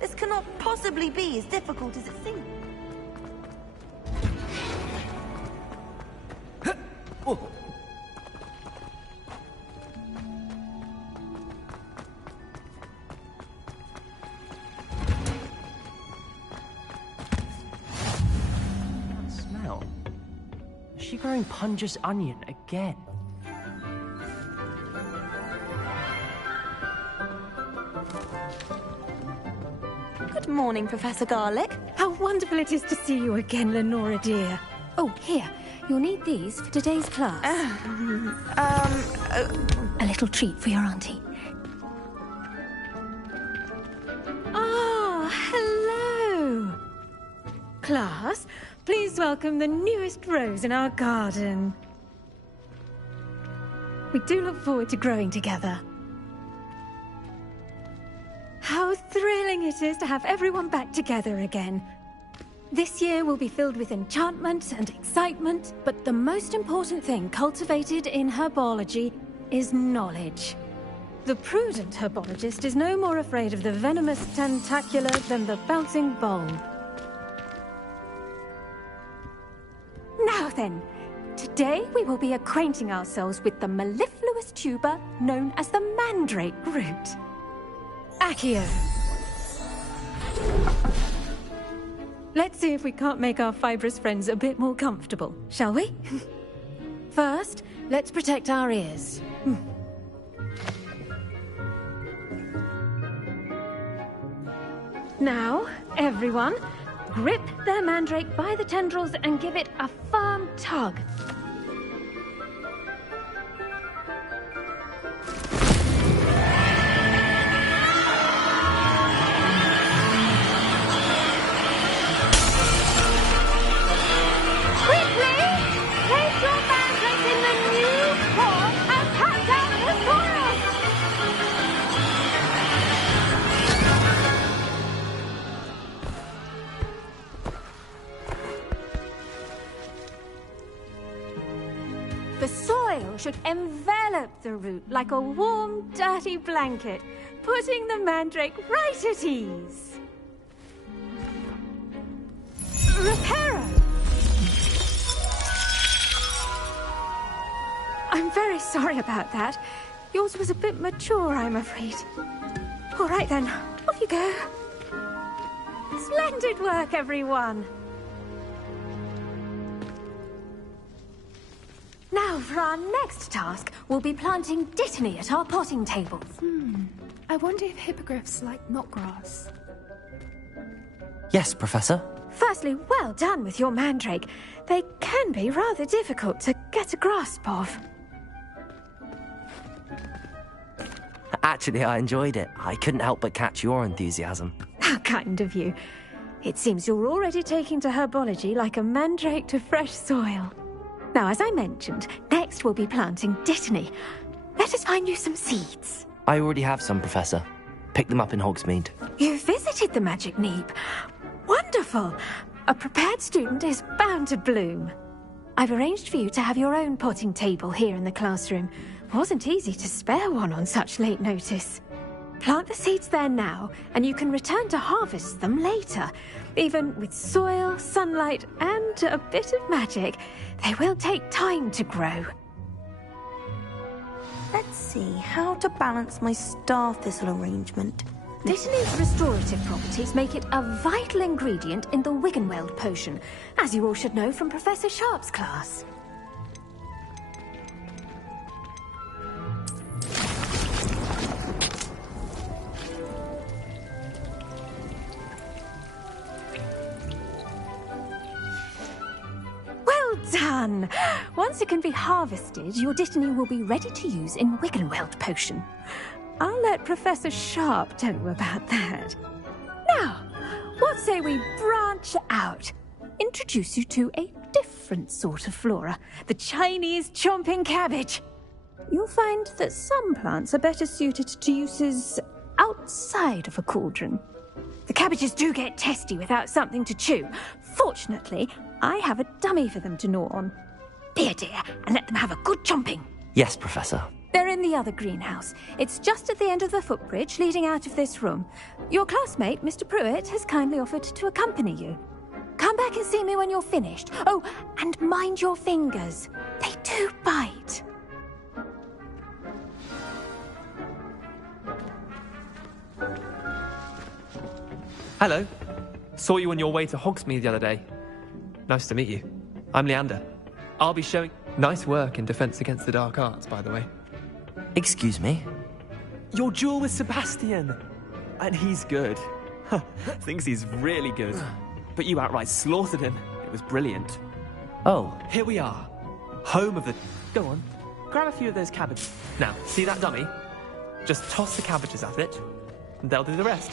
This cannot possibly be as difficult as it seems. Smell. Is she growing Punja's onion again? Good morning, Professor Garlick. How wonderful it is to see you again, Lenora dear. Oh, here. You'll need these for today's class. A little treat for your auntie. Ah, hello. Class, please welcome the newest rose in our garden. We do look forward to growing together. How thrilling it is to have everyone back together again. This year will be filled with enchantment and excitement, but the most important thing cultivated in herbology is knowledge. The prudent herbologist is no more afraid of the venomous tentacula than the bouncing bulb. Now then, today we will be acquainting ourselves with the mellifluous tuber known as the mandrake root. Accio. Let's see if we can't make our fibrous friends a bit more comfortable, shall we? First, let's protect our ears. Now, everyone, grip their mandrake by the tendrils and give it a firm tug. Should envelop the root like a warm, dirty blanket, putting the mandrake right at ease. Reparo! I'm very sorry about that. Yours was a bit mature, I'm afraid. All right then, off you go. Splendid work, everyone. Now, for our next task, we'll be planting dittany at our potting tables. I wonder if hippogriffs like knotgrass. Yes, Professor. Firstly, well done with your mandrake. They can be rather difficult to get a grasp of. Actually, I enjoyed it. I couldn't help but catch your enthusiasm. How kind of you. It seems you're already taking to herbology like a mandrake to fresh soil. Now, as I mentioned, next we'll be planting dittany. Let us find you some seeds. I already have some, Professor. Picked them up in Hogsmeade. You visited the Magic Neep. Wonderful! A prepared student is bound to bloom. I've arranged for you to have your own potting table here in the classroom. Wasn't easy to spare one on such late notice. Plant the seeds there now, and you can return to harvest them later. Even with soil, sunlight, and a bit of magic, they will take time to grow. Let's see how to balance my star thistle arrangement. Dittany's restorative properties make it a vital ingredient in the Wiggenweld potion, as you all should know from Professor Sharp's class. Done! Once it can be harvested, your dittany will be ready to use in Wiggenweld potion. I'll let Professor Sharp tell you about that. Now, what say we branch out? Introduce you to a different sort of flora, the Chinese chomping cabbage. You'll find that some plants are better suited to uses outside of a cauldron. The cabbages do get testy without something to chew. Fortunately, I have a dummy for them to gnaw on. Be a dear and let them have a good chomping. Yes, Professor. They're in the other greenhouse. It's just at the end of the footbridge leading out of this room. Your classmate, Mr. Pruitt, has kindly offered to accompany you. Come back and see me when you're finished. Oh, and mind your fingers. They do bite. Hello. Saw you on your way to Hogsmeade the other day. Nice to meet you. I'm Leander. I'll be showing... Nice work in Defense Against the Dark Arts, by the way. Excuse me? Your duel with Sebastian. And he's good. Thinks he's really good. But you outright slaughtered him. It was brilliant. Oh. Here we are. Home of the... Go on. Grab a few of those cabbages. Now, see that dummy? Just toss the cabbages at it, and they'll do the rest.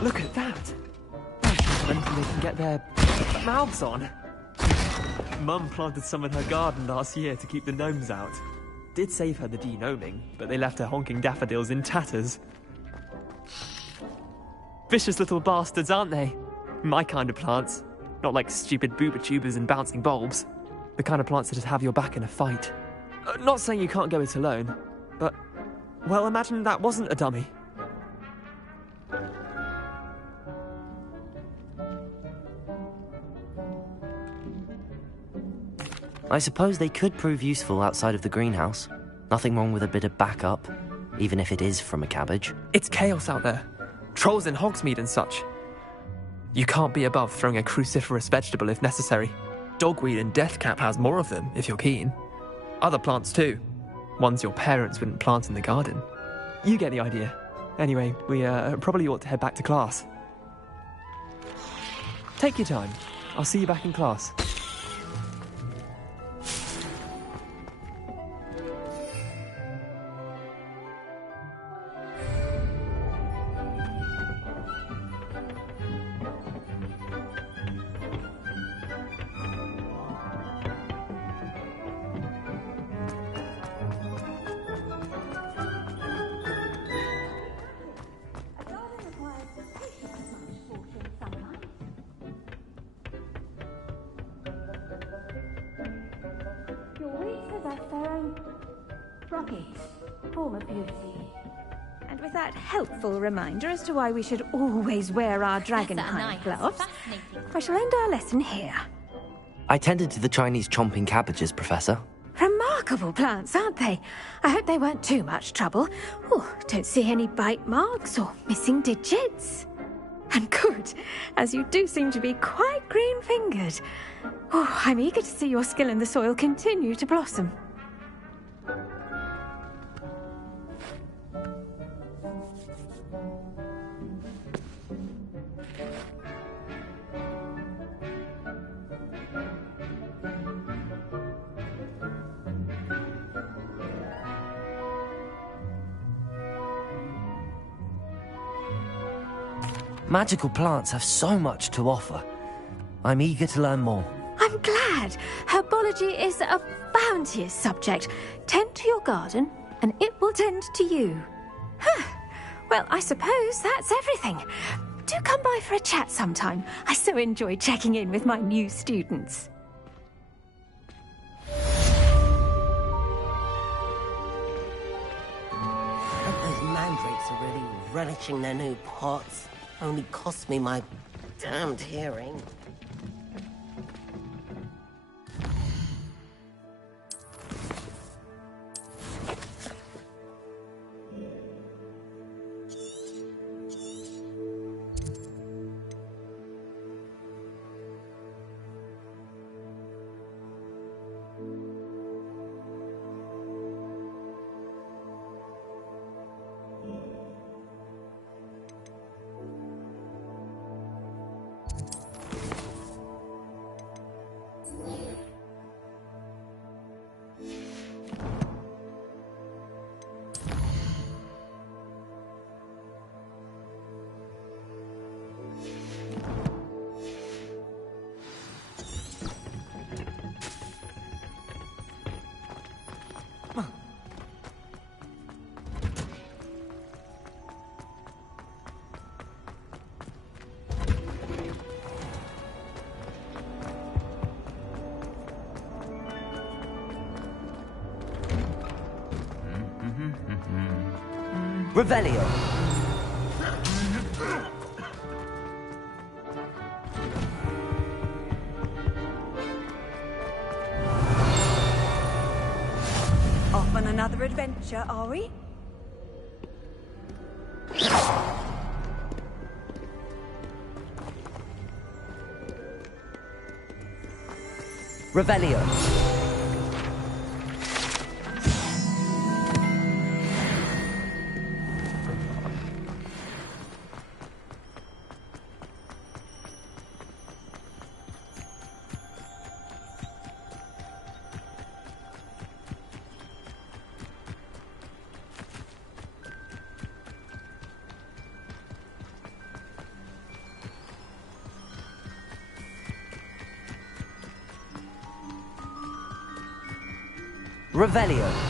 Look at that! Mentally can get their mouths on. Mum planted some in her garden last year to keep the gnomes out. Did save her the de-gnoming, but they left her honking daffodils in tatters. Vicious little bastards, aren't they? My kind of plants. Not like stupid booba tubers and bouncing bulbs. The kind of plants that just have your back in a fight. Not saying you can't go it alone, but... Well, imagine that wasn't a dummy. I suppose they could prove useful outside of the greenhouse. Nothing wrong with a bit of backup, even if it is from a cabbage. It's chaos out there. Trolls in Hogsmeade and such. You can't be above throwing a cruciferous vegetable if necessary. Dogweed and deathcap has more of them, if you're keen. Other plants too. Ones your parents wouldn't plant in the garden. You get the idea. Anyway, we probably ought to head back to class. Take your time. I'll see you back in class. And with that helpful reminder as to why we should always wear our dragonhide gloves, I shall end our lesson here. I tended to the Chinese chomping cabbages, Professor. Remarkable plants, aren't they? I hope they weren't too much trouble. Oh, don't see any bite marks or missing digits. And good, as you do seem to be quite green-fingered. Oh, I'm eager to see your skill in the soil continue to blossom. Magical plants have so much to offer. I'm eager to learn more. I'm glad. Herbology is a bounteous subject. Tend to your garden, and it will tend to you. Huh. Well, I suppose that's everything. Do come by for a chat sometime. I so enjoy checking in with my new students. Those mandrakes are really relishing their new pots. Only cost me my damned hearing. Revelio. Off on another adventure, are we? Revelio. Revelio.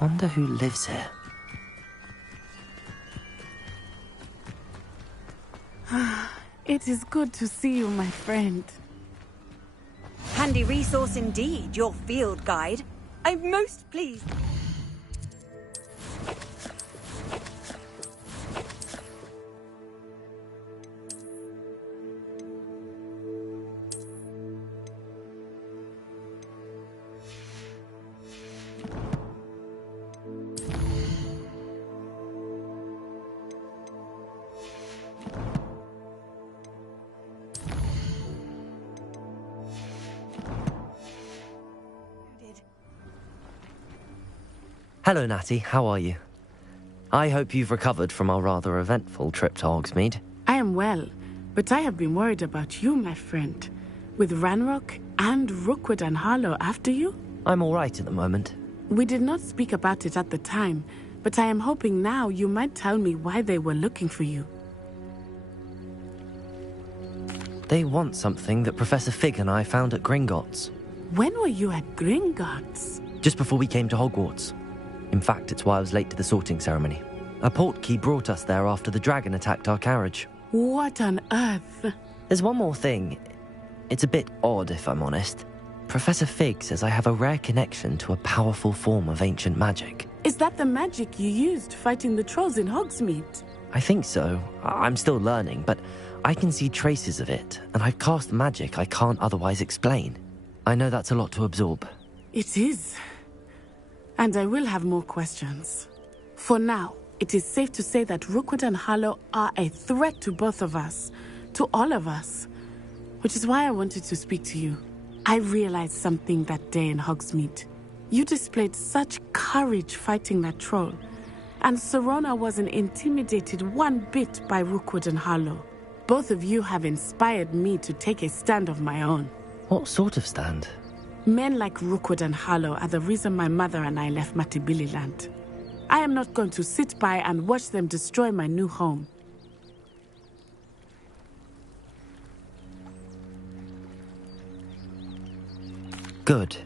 Wonder who lives here. It is good to see you, my friend. Handy resource indeed, your field guide. I'm most pleased. Hello, Natty. How are you? I hope you've recovered from our rather eventful trip to Hogsmeade. I am well, but I have been worried about you, my friend. With Ranrock and Rookwood and Harlow after you? I'm all right at the moment. We did not speak about it at the time, but I am hoping now you might tell me why they were looking for you. They want something that Professor Fig and I found at Gringotts. When were you at Gringotts? Just before we came to Hogwarts. In fact, it's why I was late to the sorting ceremony. A portkey brought us there after the dragon attacked our carriage. What on earth? There's one more thing. It's a bit odd, if I'm honest. Professor Fig says I have a rare connection to a powerful form of ancient magic. Is that the magic you used fighting the trolls in Hogsmeade? I think so. I'm still learning, but I can see traces of it, and I've cast magic I can't otherwise explain. I know that's a lot to absorb. It is. And I will have more questions. For now, it is safe to say that Rookwood and Harlow are a threat to both of us, to all of us. Which is why I wanted to speak to you. I realized something that day in Hogsmeade. You displayed such courage fighting that troll, and Serona wasn't intimidated one bit by Rookwood and Harlow. Both of you have inspired me to take a stand of my own. What sort of stand? Men like Rookwood and Harlow are the reason my mother and I left Matibili land. I am not going to sit by and watch them destroy my new home. Good.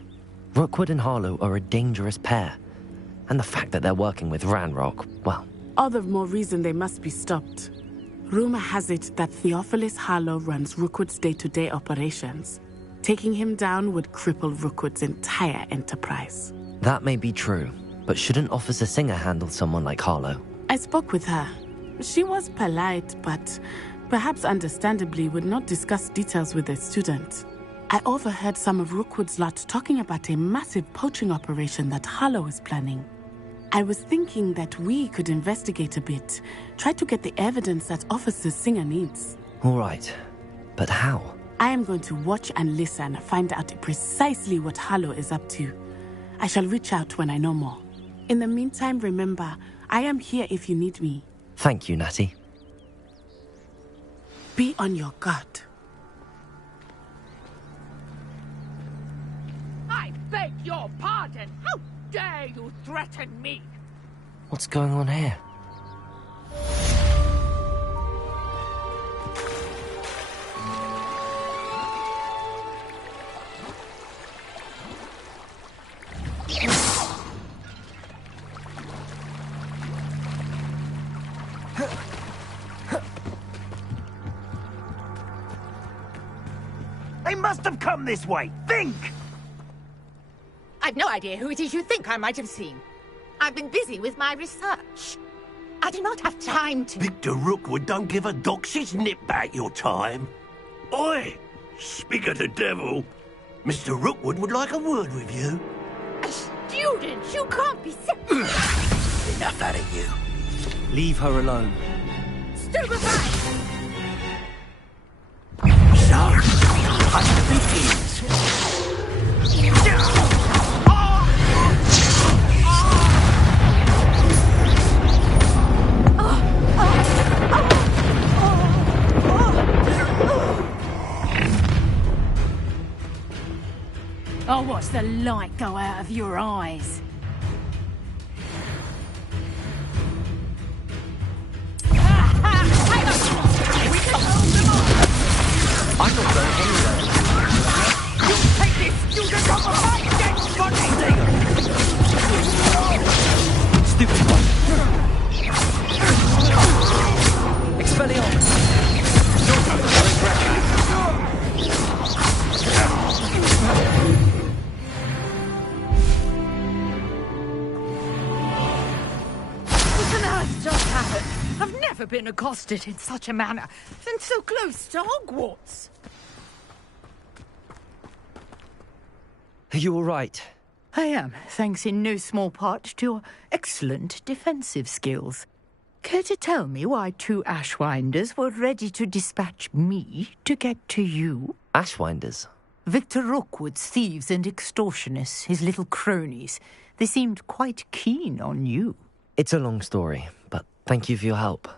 Rookwood and Harlow are a dangerous pair. And the fact that they're working with Ranrock, well... All the more reason they must be stopped. Rumor has it that Theophilus Harlow runs Rookwood's day-to-day operations. Taking him down would cripple Rookwood's entire enterprise. That may be true, but shouldn't Officer Singer handle someone like Harlow? I spoke with her. She was polite, but perhaps understandably would not discuss details with a student. I overheard some of Rookwood's lot talking about a massive poaching operation that Harlow is planning. I was thinking that we could investigate a bit, try to get the evidence that Officer Singer needs. All right, but how? I am going to watch and listen, find out precisely what Harlow is up to. I shall reach out when I know more. In the meantime, remember, I am here if you need me. Thank you, Natty. Be on your guard. I beg your pardon! How dare you threaten me? What's going on here? They must have come this way. Think! I've no idea who it is you think I might have seen. I've been busy with my research. I do not have time to... Victor Rookwood don't give a doxy's nip back your time. Oi! Speak of the devil. Mr. Rookwood would like a word with you. A student? You can't be so... Enough out of you. Leave her alone. Stupefy! So, I begins. I'll watch the light go out of your eyes. I'm not going anywhere. You'll take this student off of my dead body! Stupid one. Expelliarmus. What on earth just happened? I've never been accosted in such a manner, and so close to Hogwarts. Are you all right? I am, thanks in no small part to your excellent defensive skills. Care to tell me why two Ashwinders were ready to dispatch me to get to you? Ashwinders? Victor Rookwood's thieves and extortionists, his little cronies. They seemed quite keen on you. It's a long story, but thank you for your help.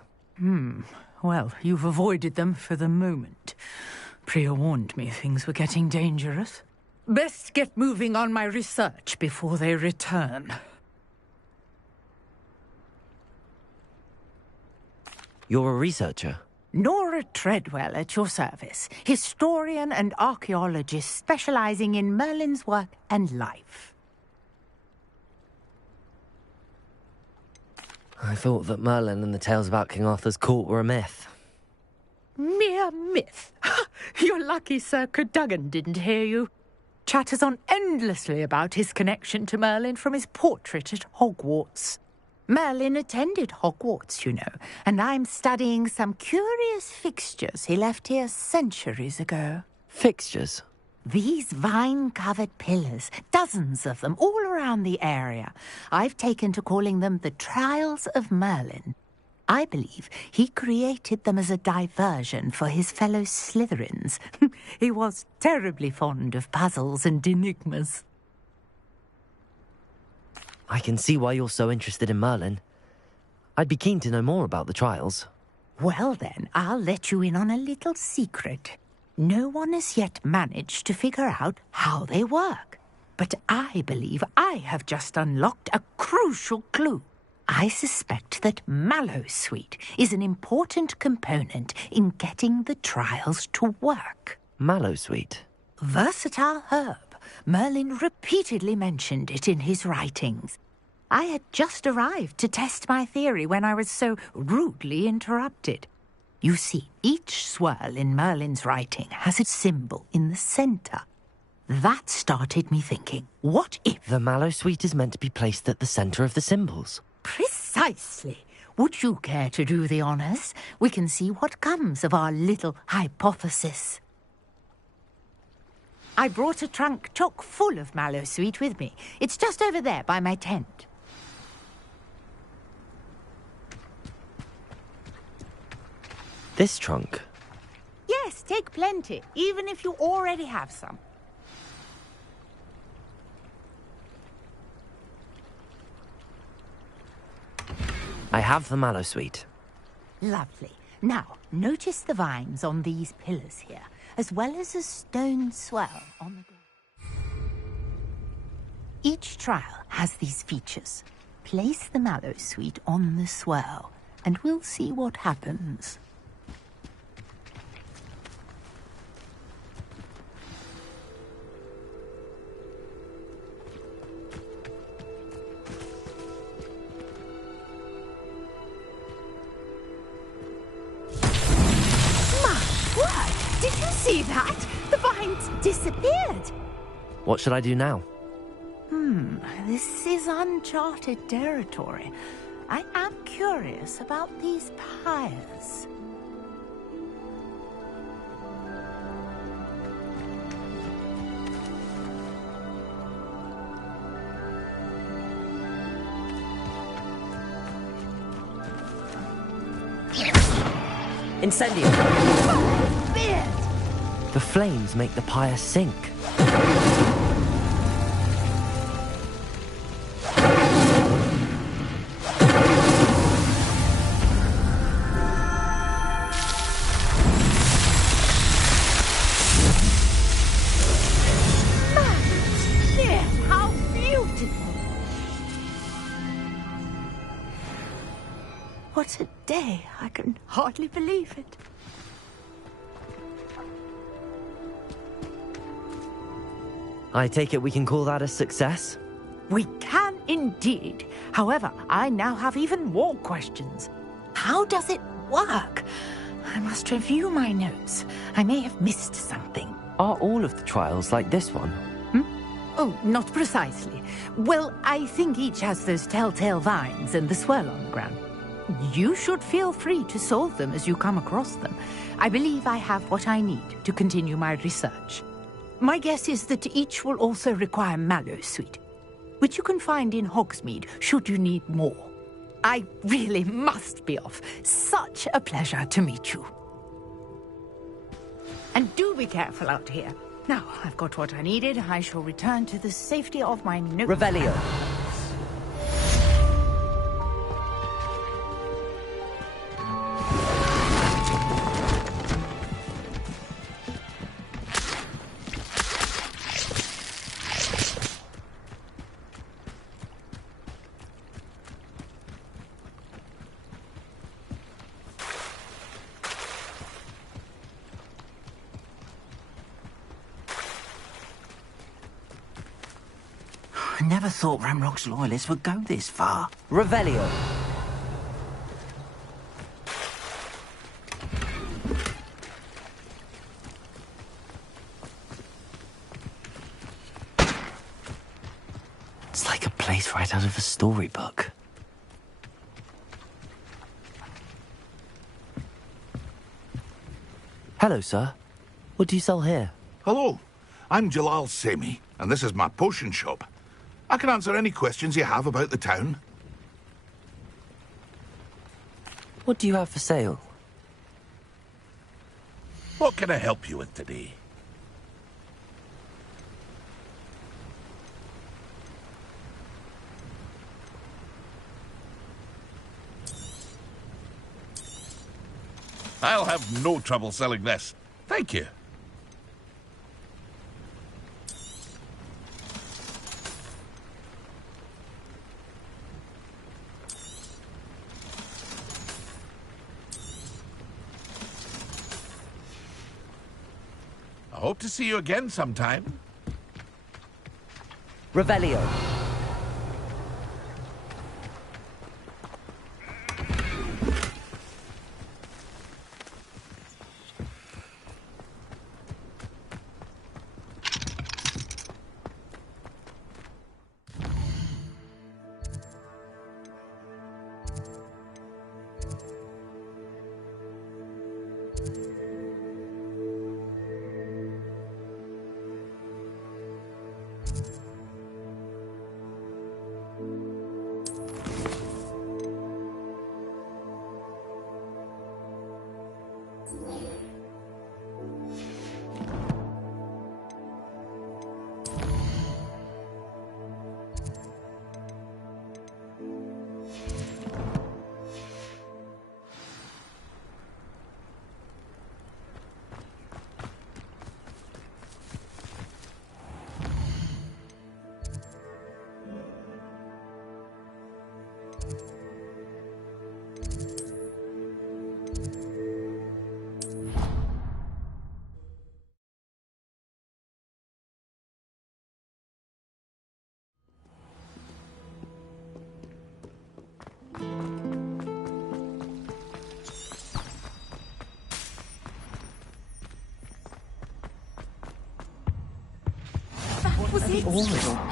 Well, you've avoided them for the moment. Priya warned me things were getting dangerous. Best get moving on my research before they return. You're a researcher? Nora Treadwell at your service, historian and archaeologist specializing in Merlin's work and life. I thought that Merlin and the tales about King Arthur's court were a myth. Mere myth. You're lucky Sir Cadogan didn't hear you. Chatters on endlessly about his connection to Merlin from his portrait at Hogwarts. Merlin attended Hogwarts, you know, and I'm studying some curious fixtures he left here centuries ago. Fixtures? These vine-covered pillars, dozens of them, all around the area. I've taken to calling them the Trials of Merlin. I believe he created them as a diversion for his fellow Slytherins. He was terribly fond of puzzles and enigmas. I can see why you're so interested in Merlin. I'd be keen to know more about the trials. Well then, I'll let you in on a little secret. No one has yet managed to figure out how they work. But I believe I have just unlocked a crucial clue. I suspect that mallowsweet is an important component in getting the trials to work. Mallowsweet? Versatile herb. Merlin repeatedly mentioned it in his writings. I had just arrived to test my theory when I was so rudely interrupted. You see, each swirl in Merlin's writing has its symbol in the centre. That started me thinking, what if... The mallowsweet is meant to be placed at the centre of the symbols. Precisely. Would you care to do the honours? We can see what comes of our little hypothesis. I brought a trunk chock full of mallowsweet with me. It's just over there by my tent. This trunk? Yes, take plenty, even if you already have some. I have the mallowsweet. Lovely. Now, notice the vines on these pillars here, as well as a stone swell on the ground. Each trial has these features. Place the mallowsweet on the swell, and we'll see what happens. Did you see that? The vines disappeared. What should I do now? This is uncharted territory. I am curious about these pyres. Incendio. The flames make the pyre sink. How beautiful! What a day! I can hardly believe it. I take it we can call that a success? We can indeed. However, I now have even more questions. How does it work? I must review my notes. I may have missed something. Are all of the trials like this one? Oh, not precisely. Well, I think each has those telltale vines and the swirl on the ground. You should feel free to solve them as you come across them. I believe I have what I need to continue my research. My guess is that each will also require mallowsweet, which you can find in Hogsmeade should you need more. I really must be off. Such a pleasure to meet you. And do be careful out here. Now, I've got what I needed. I shall return to the safety of my notepad. Revelio. I never thought Ramrock's loyalists would go this far. Revelio. It's like a place right out of a storybook. Hello, sir. What do you sell here? Hello, I'm Jalal Semi, and this is my potion shop. I can answer any questions you have about the town. What do you have for sale? What can I help you with today? I'll have no trouble selling this. Thank you. I hope to see you again sometime. Revelio.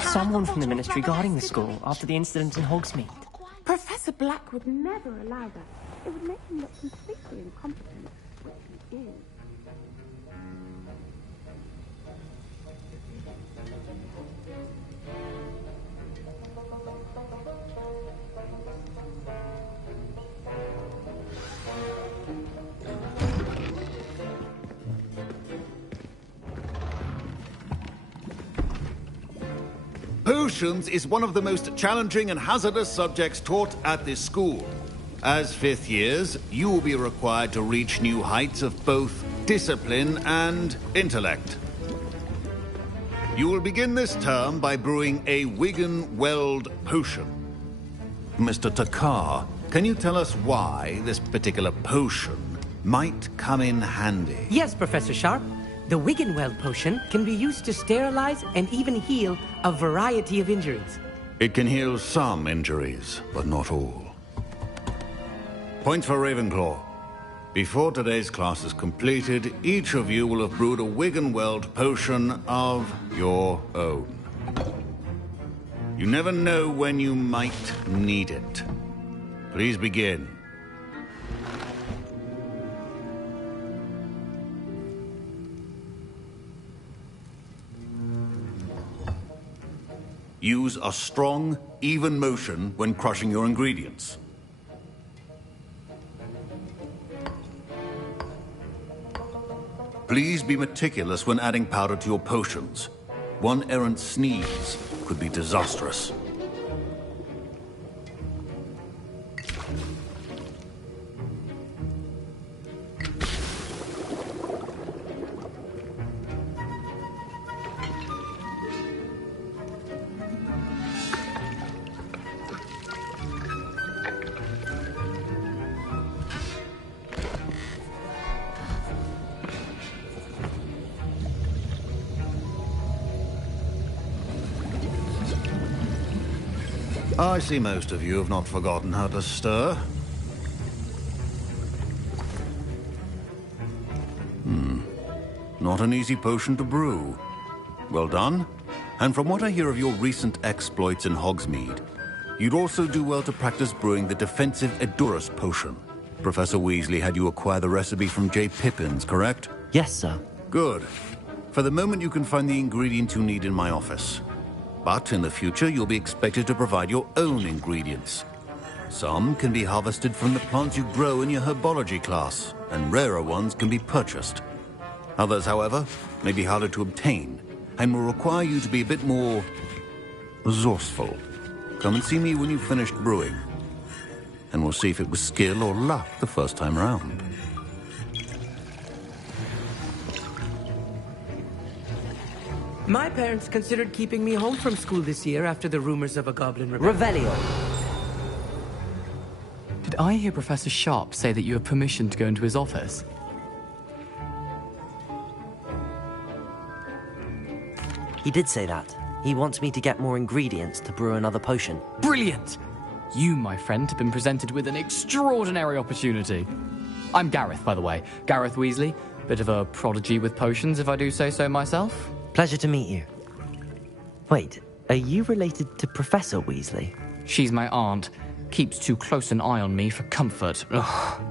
Someone from the Ministry guarding the school after the incident in Hogsmeade. Professor Black would never allow that. It would make him look completely incompetent, which he is. Potions is one of the most challenging and hazardous subjects taught at this school. As fifth years, you will be required to reach new heights of both discipline and intellect. You will begin this term by brewing a Wiggenweld potion. Mr. Takar, can you tell us why this particular potion might come in handy? Yes, Professor Sharp. The Wiggenweld potion can be used to sterilize and even heal a variety of injuries. It can heal some injuries, but not all. Point for Ravenclaw. Before today's class is completed, each of you will have brewed a Wiggenweld potion of your own. You never know when you might need it. Please begin. Use a strong, even motion when crushing your ingredients. Please be meticulous when adding powder to your potions. One errant sneeze could be disastrous. I see most of you have not forgotten how to stir. Not an easy potion to brew. Well done. And from what I hear of your recent exploits in Hogsmeade, you'd also do well to practice brewing the defensive Edurus potion. Professor Weasley had you acquire the recipe from J. Pippins, correct? Yes, sir. Good. For the moment, you can find the ingredient you need in my office. But in the future, you'll be expected to provide your own ingredients. Some can be harvested from the plants you grow in your herbology class, and rarer ones can be purchased. Others, however, may be harder to obtain, and will require you to be a bit more resourceful. Come and see me when you've finished brewing, and we'll see if it was skill or luck the first time around. My parents considered keeping me home from school this year after the rumors of a goblin rebellion. Did I hear Professor Sharp say that you have permission to go into his office? He did say that. He wants me to get more ingredients to brew another potion. Brilliant! You, my friend, have been presented with an extraordinary opportunity. I'm Gareth, by the way. Gareth Weasley. Bit of a prodigy with potions, if I do say so myself. Pleasure to meet you. Wait, are you related to Professor Weasley? She's my aunt. Keeps too close an eye on me for comfort. Ugh.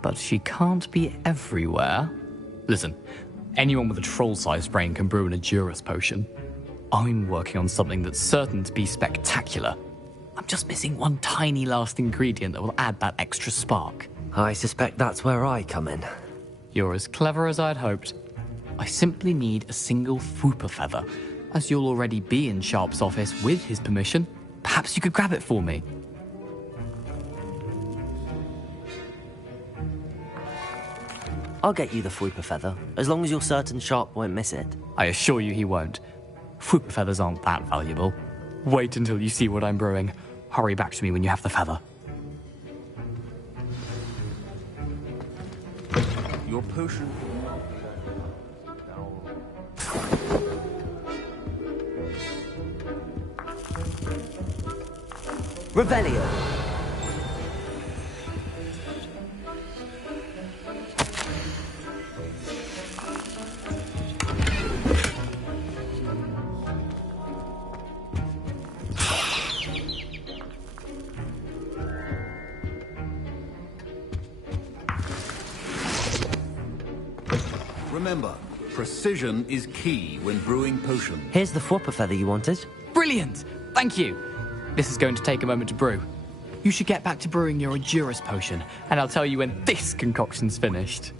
But she can't be everywhere. Listen, anyone with a troll-sized brain can brew an Edurus potion. I'm working on something that's certain to be spectacular. I'm just missing one tiny last ingredient that will add that extra spark. I suspect that's where I come in. You're as clever as I'd hoped. I simply need a single Fwooper feather. As you'll already be in Sharp's office with his permission, perhaps you could grab it for me. I'll get you the Fwooper feather, as long as you're certain Sharp won't miss it. I assure you he won't. Fwooper feathers aren't that valuable. Wait until you see what I'm brewing. Hurry back to me when you have the feather. Your potion... Revelio. Remember, precision is key when brewing potions. Here's the Fwooper feather you wanted. Brilliant! Thank you! This is going to take a moment to brew. You should get back to brewing your Edurus potion, and I'll tell you when this concoction's finished.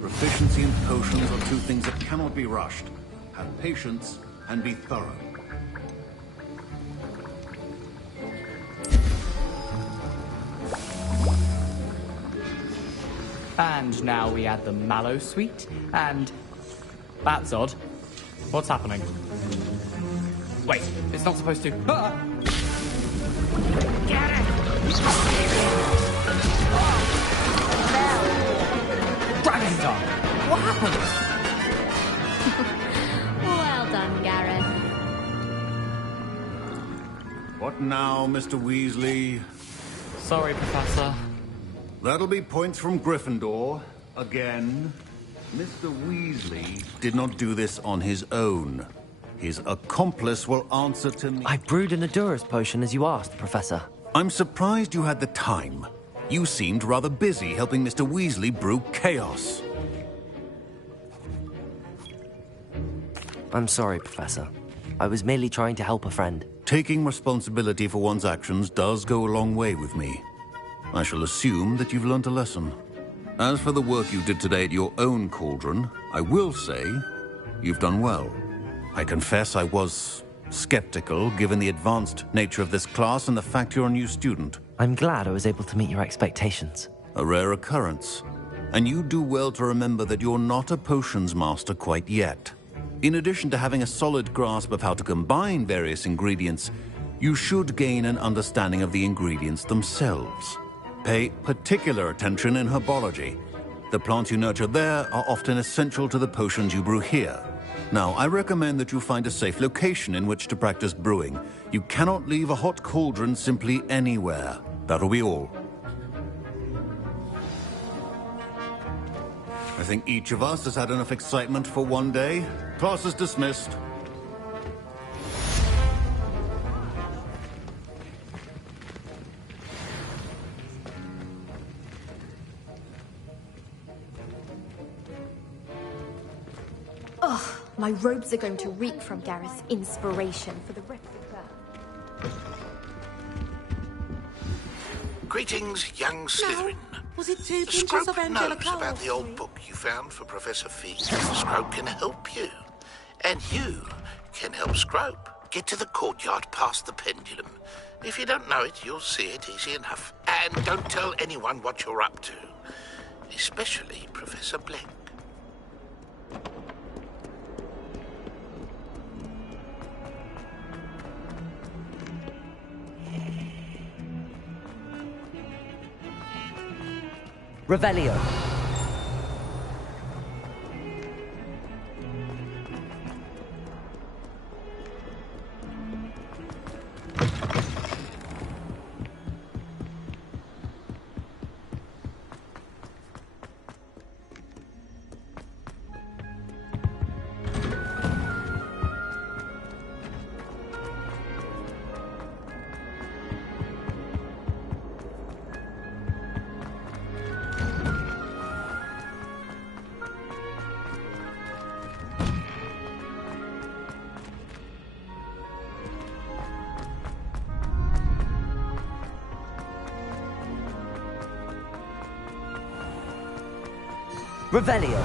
Proficiency in potions are two things that cannot be rushed. Have patience and be thorough. And now we add the mallow sweet, and... That's odd. What's happening? Wait, it's not supposed to... Ah! Get it! Dragon Star! What happened? Well done, Gareth. What now, Mr. Weasley? Sorry, Professor. That'll be points from Gryffindor. Again. Mr. Weasley did not do this on his own. His accomplice will answer to me. I brewed an Edurus potion as you asked, Professor. I'm surprised you had the time. You seemed rather busy helping Mr. Weasley brew chaos. I'm sorry, Professor. I was merely trying to help a friend. Taking responsibility for one's actions does go a long way with me. I shall assume that you've learnt a lesson. As for the work you did today at your own cauldron, I will say you've done well. I confess I was skeptical, given the advanced nature of this class and the fact you're a new student. I'm glad I was able to meet your expectations. A rare occurrence. And you do well to remember that you're not a potions master quite yet. In addition to having a solid grasp of how to combine various ingredients, you should gain an understanding of the ingredients themselves. Pay particular attention in herbology. The plants you nurture there are often essential to the potions you brew here. Now, I recommend that you find a safe location in which to practice brewing. You cannot leave a hot cauldron simply anywhere. That'll be all. I think each of us has had enough excitement for one day. Class is dismissed. Ugh, my robes are going to reek from Gareth's inspiration for the rest of the... Greetings, young Slytherin. Was it 2 pinches Scrope of knows Angelica? about the old book you found for Professor Fig. Scrope can help you. And you can help Scrope. Get to the courtyard past the pendulum. If you don't know it, you'll see it easy enough. And don't tell anyone what you're up to. Especially Professor Blank. Revelio. Revelio.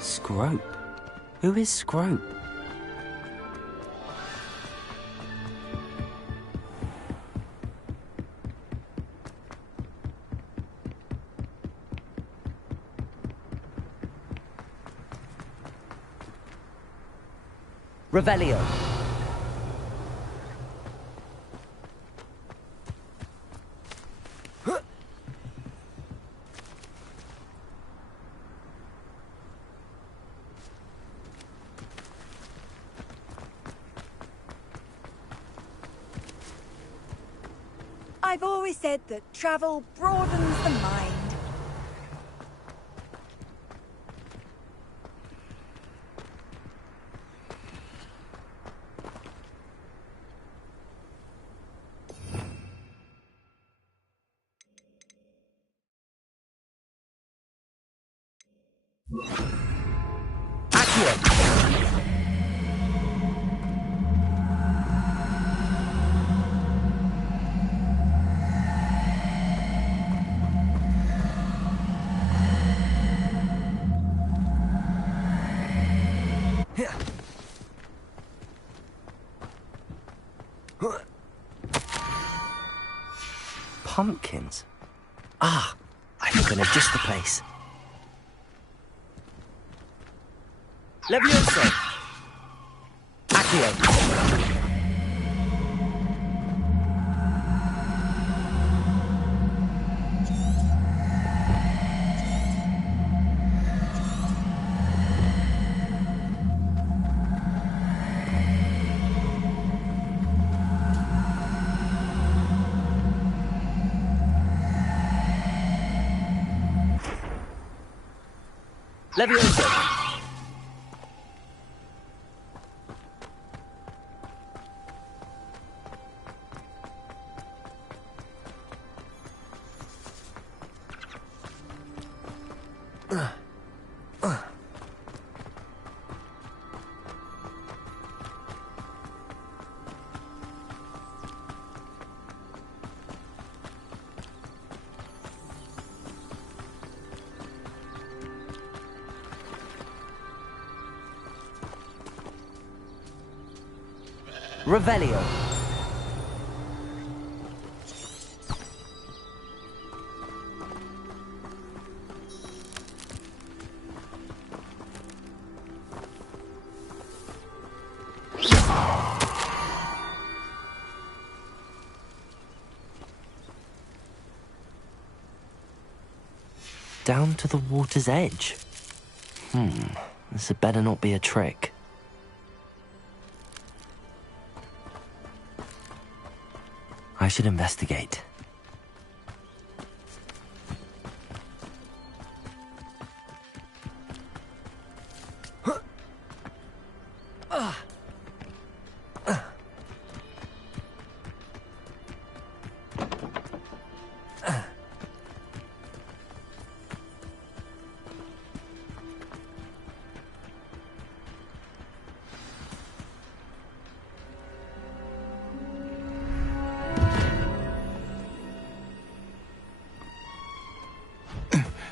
Scrope? Who is Scrope? Revelio. I've always said that travel broadens the mind. Pumpkins? Ah, I think I know just the place. Levioso! Accio! Levioso! Revelio. Down to the water's edge. This had better not be a trick. I should investigate.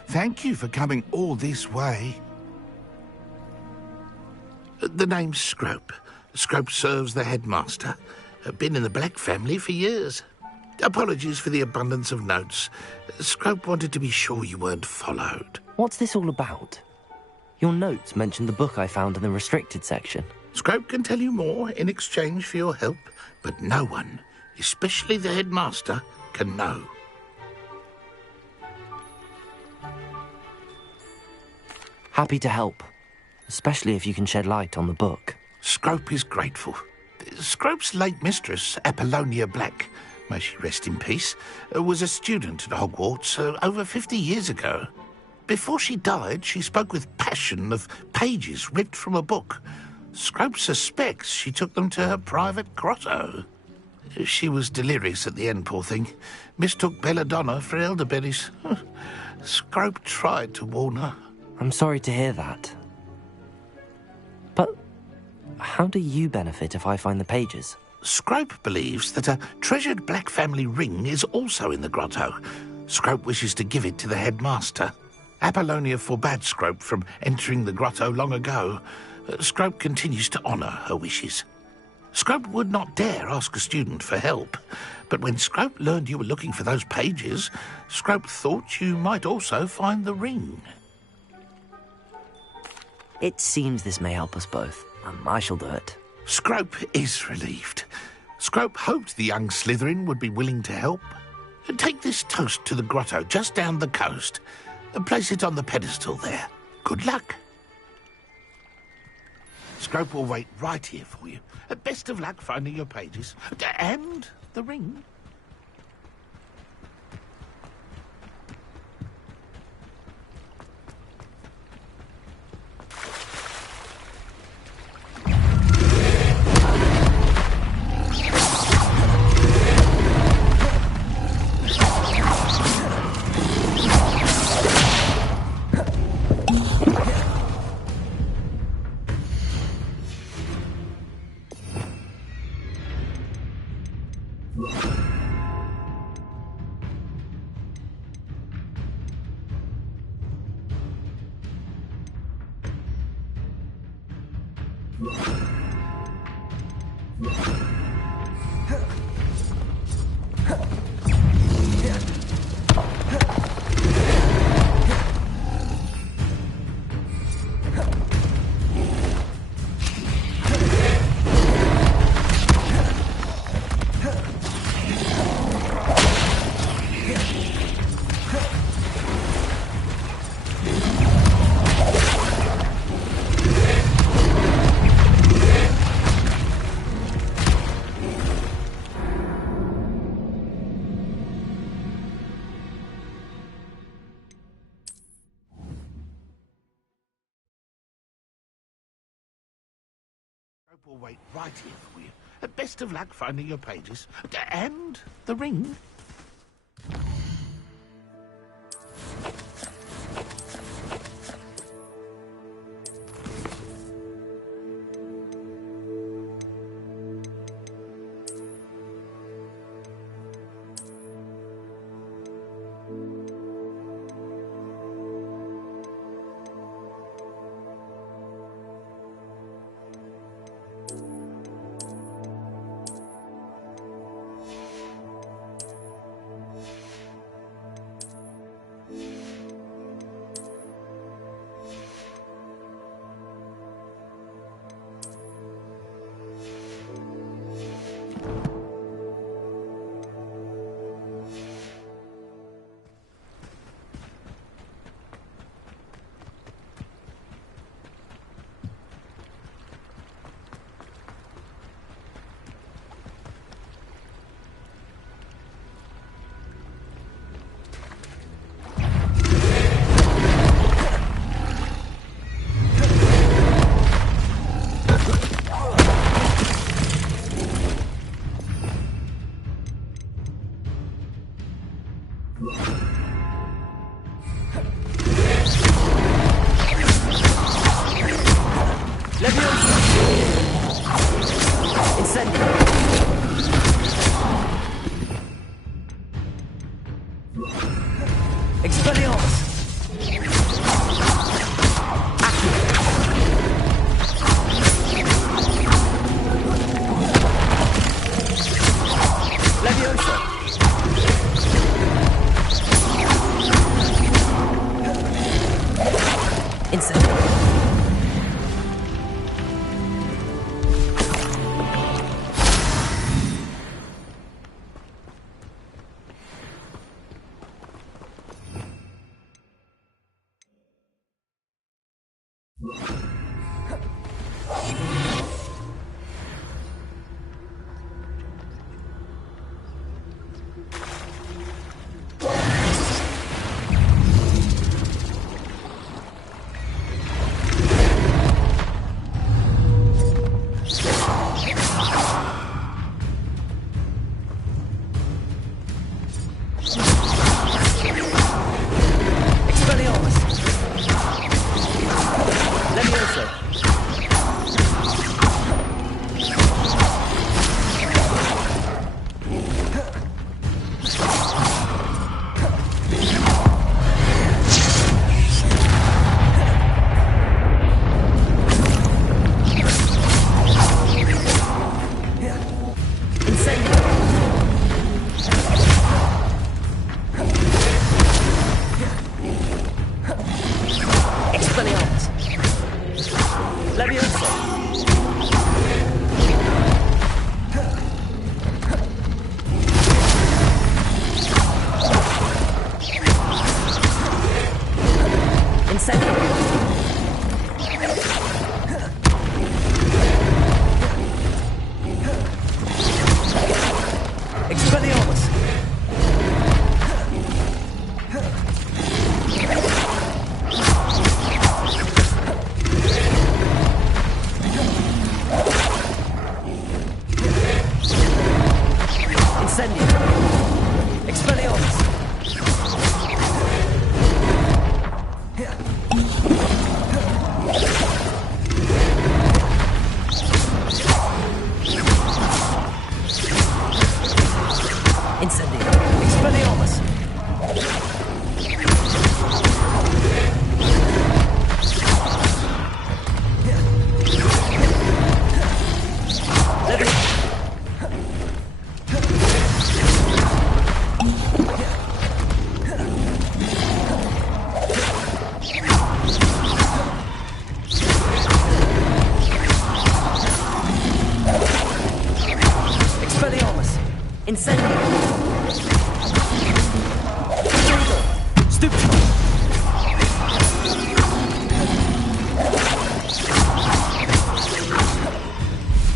Thank you for coming all this way. The name's Scrope. Scrope serves the headmaster. Been in the Black family for years. Apologies for the abundance of notes. Scrope wanted to be sure you weren't followed. What's this all about? Your notes mentioned the book I found in the restricted section. Scrope can tell you more in exchange for your help, but no one, especially the headmaster, can know. Happy to help, especially if you can shed light on the book. Scrope is grateful. Scrope's late mistress, Apollonia Black, may she rest in peace, was a student at Hogwarts over 50 years ago. Before she died, she spoke with passion of pages ripped from a book. Scrope suspects she took them to her private grotto. She was delirious at the end, poor thing. Mistook belladonna for elderberries. Scrope tried to warn her. I'm sorry to hear that. But how do you benefit if I find the pages? Scrope believes that a treasured Black family ring is also in the grotto. Scrope wishes to give it to the headmaster. Apollonia forbade Scrope from entering the grotto long ago. Scrope continues to honour her wishes. Scrope would not dare ask a student for help, but when Scrope learned you were looking for those pages, Scrope thought you might also find the ring. It seems this may help us both. I shall do it. Scrope is relieved. Scrope hoped the young Slytherin would be willing to help. Take this toast to the grotto just down the coast and place it on the pedestal there. Good luck. Scrope will wait right here for you. Best of luck finding your pages. And the ring. Will wait right here for you. Best of luck finding your pages. And the ring. Leviosa!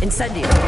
Incendio!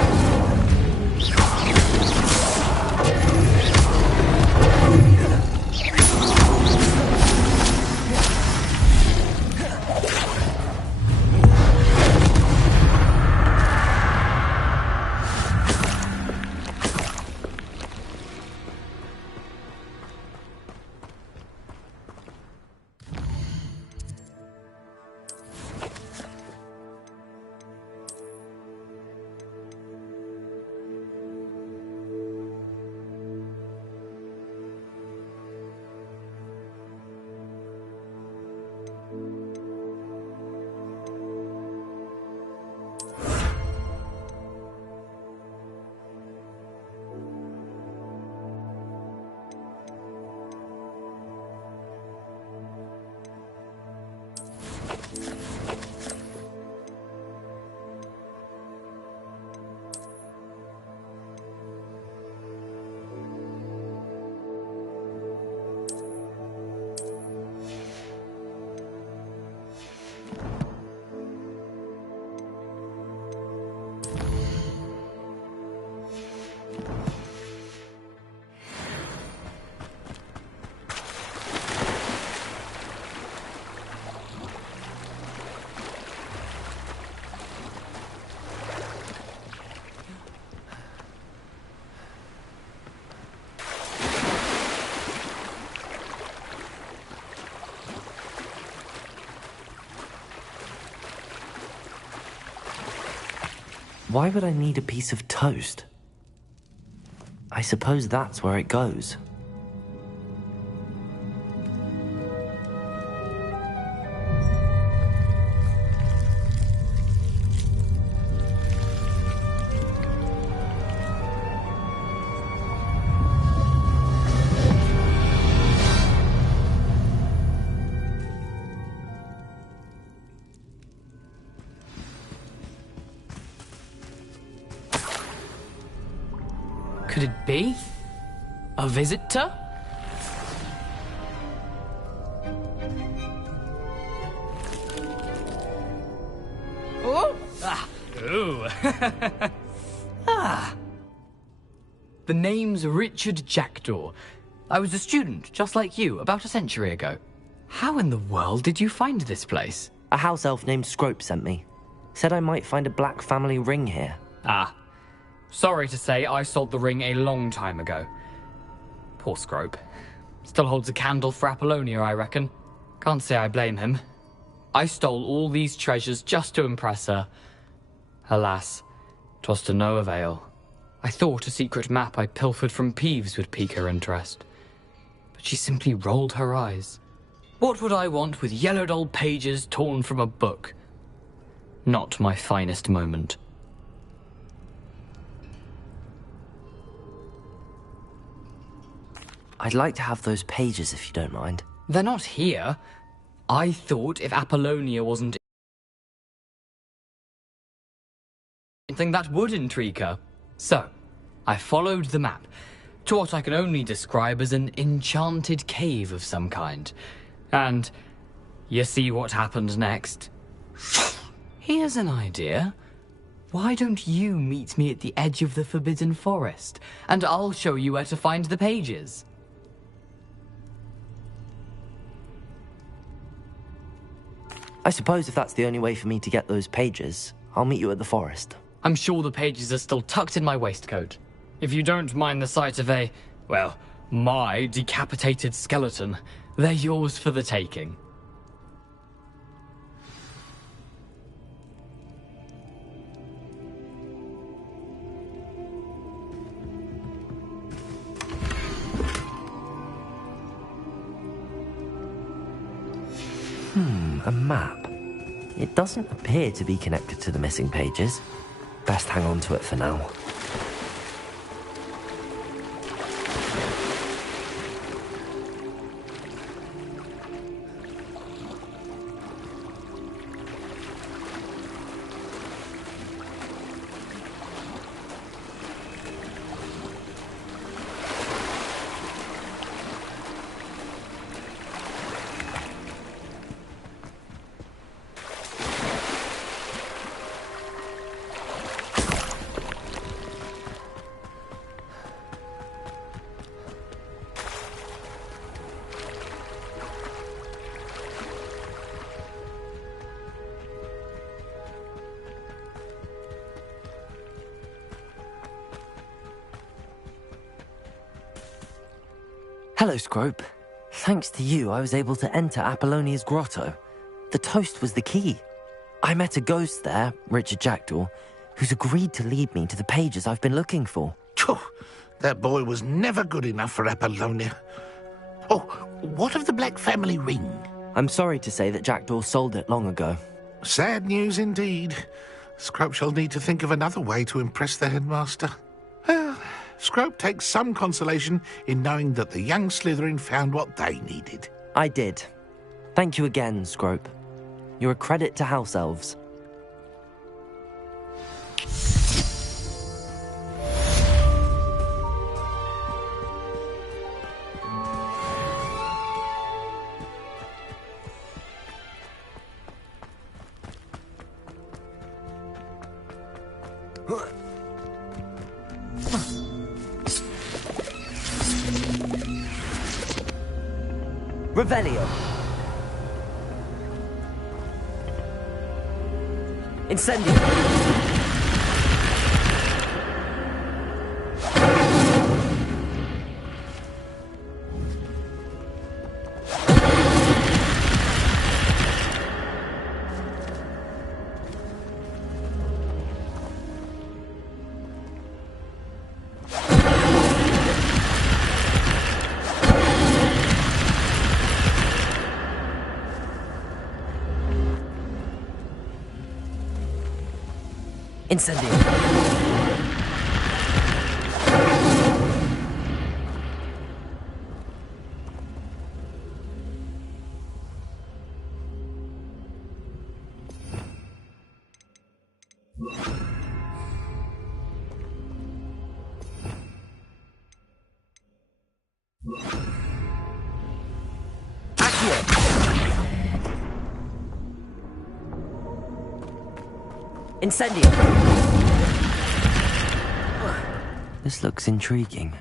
Why would I need a piece of toast? I suppose that's where it goes. Could it be? A visitor? Oh! Ah. Ooh. Ah. The name's Richard Jackdaw. I was a student, just like you, about a century ago. How in the world did you find this place? A house elf named Scrope sent me. Said I might find a black family ring here. Ah. Sorry to say, I sold the ring a long time ago. Poor Scrope. Still holds a candle for Apollonia, I reckon. Can't say I blame him. I stole all these treasures just to impress her. Alas, 'twas to no avail. I thought a secret map I pilfered from Peeves would pique her interest. But she simply rolled her eyes. What would I want with yellowed old pages torn from a book? Not my finest moment. I'd like to have those pages if you don't mind. They're not here. I thought if Apollonia wasn't something that would intrigue her. So, I followed the map to what I can only describe as an enchanted cave of some kind. And you see what happened next? Here's an idea. Why don't you meet me at the edge of the Forbidden Forest, and I'll show you where to find the pages. I suppose if that's the only way for me to get those pages, I'll meet you at the forest. I'm sure the pages are still tucked in my waistcoat. If you don't mind the sight of well, my decapitated skeleton, they're yours for the taking. A map. It doesn't appear to be connected to the missing pages. Best hang on to it for now. Hello, Scrope. Thanks to you, I was able to enter Apollonia's grotto. The toast was the key. I met a ghost there, Richard Jackdaw, who's agreed to lead me to the pages I've been looking for. That boy was never good enough for Apollonia. Oh, what of the Black family ring? I'm sorry to say that Jackdaw sold it long ago. Sad news indeed. Scrope shall need to think of another way to impress the headmaster. Well, Scrope takes some consolation in knowing that the young Slytherin found what they needed. I did. Thank you again, Scrope. You're a credit to house elves. Revelio. Incendio. Incendio. Incendio! This looks intriguing.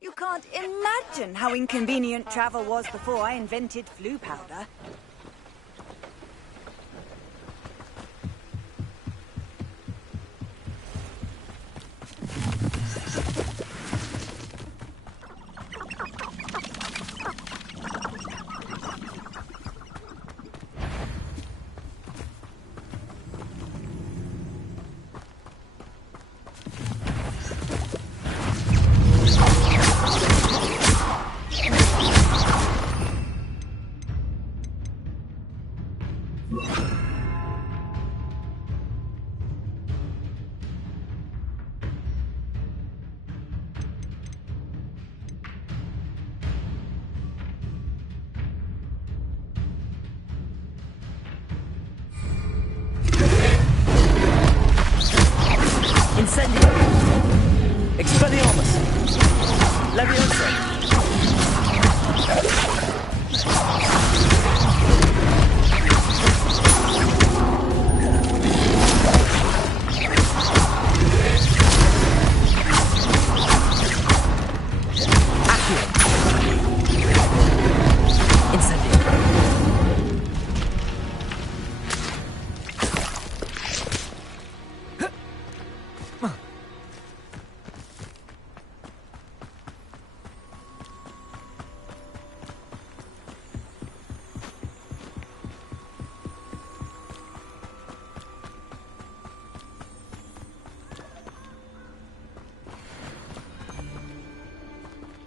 You can't imagine how inconvenient travel was before I invented flu powder. Incendio! Expelliarmus! Leviosa!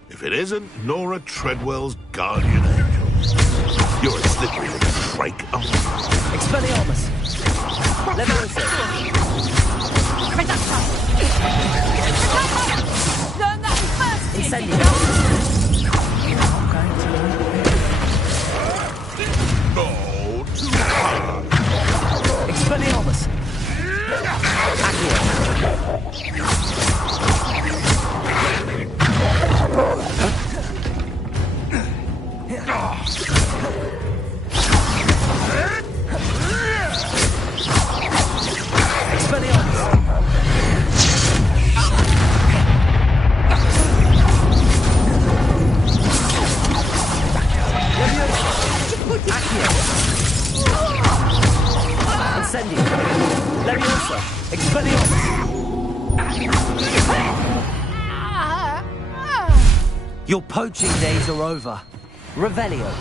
If it isn't Nora Treadwell's guardian angel, you're a slippery little shrike. Oh. Expelliarmus! Leviosa! Learn that first! Incendio! Oh, too hard. Expelliarmus! Incendio! Leviosa! Expelliarmus! Your poaching days are over. Revelio.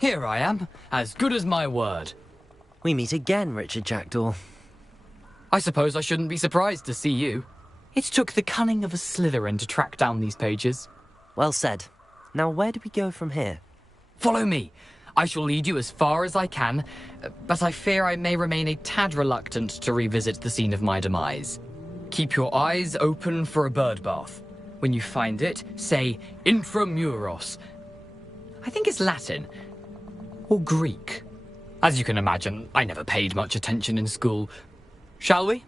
Here I am, as good as my word. We meet again, Richard Jackdaw. I suppose I shouldn't be surprised to see you. It took the cunning of a Slytherin to track down these pages. Well said. Now where do we go from here? Follow me. I shall lead you as far as I can, but I fear I may remain a tad reluctant to revisit the scene of my demise. Keep your eyes open for a bird bath. When you find it, say Intramuros. I think it's Latin. Or Greek. As you can imagine, I never paid much attention in school. Shall we?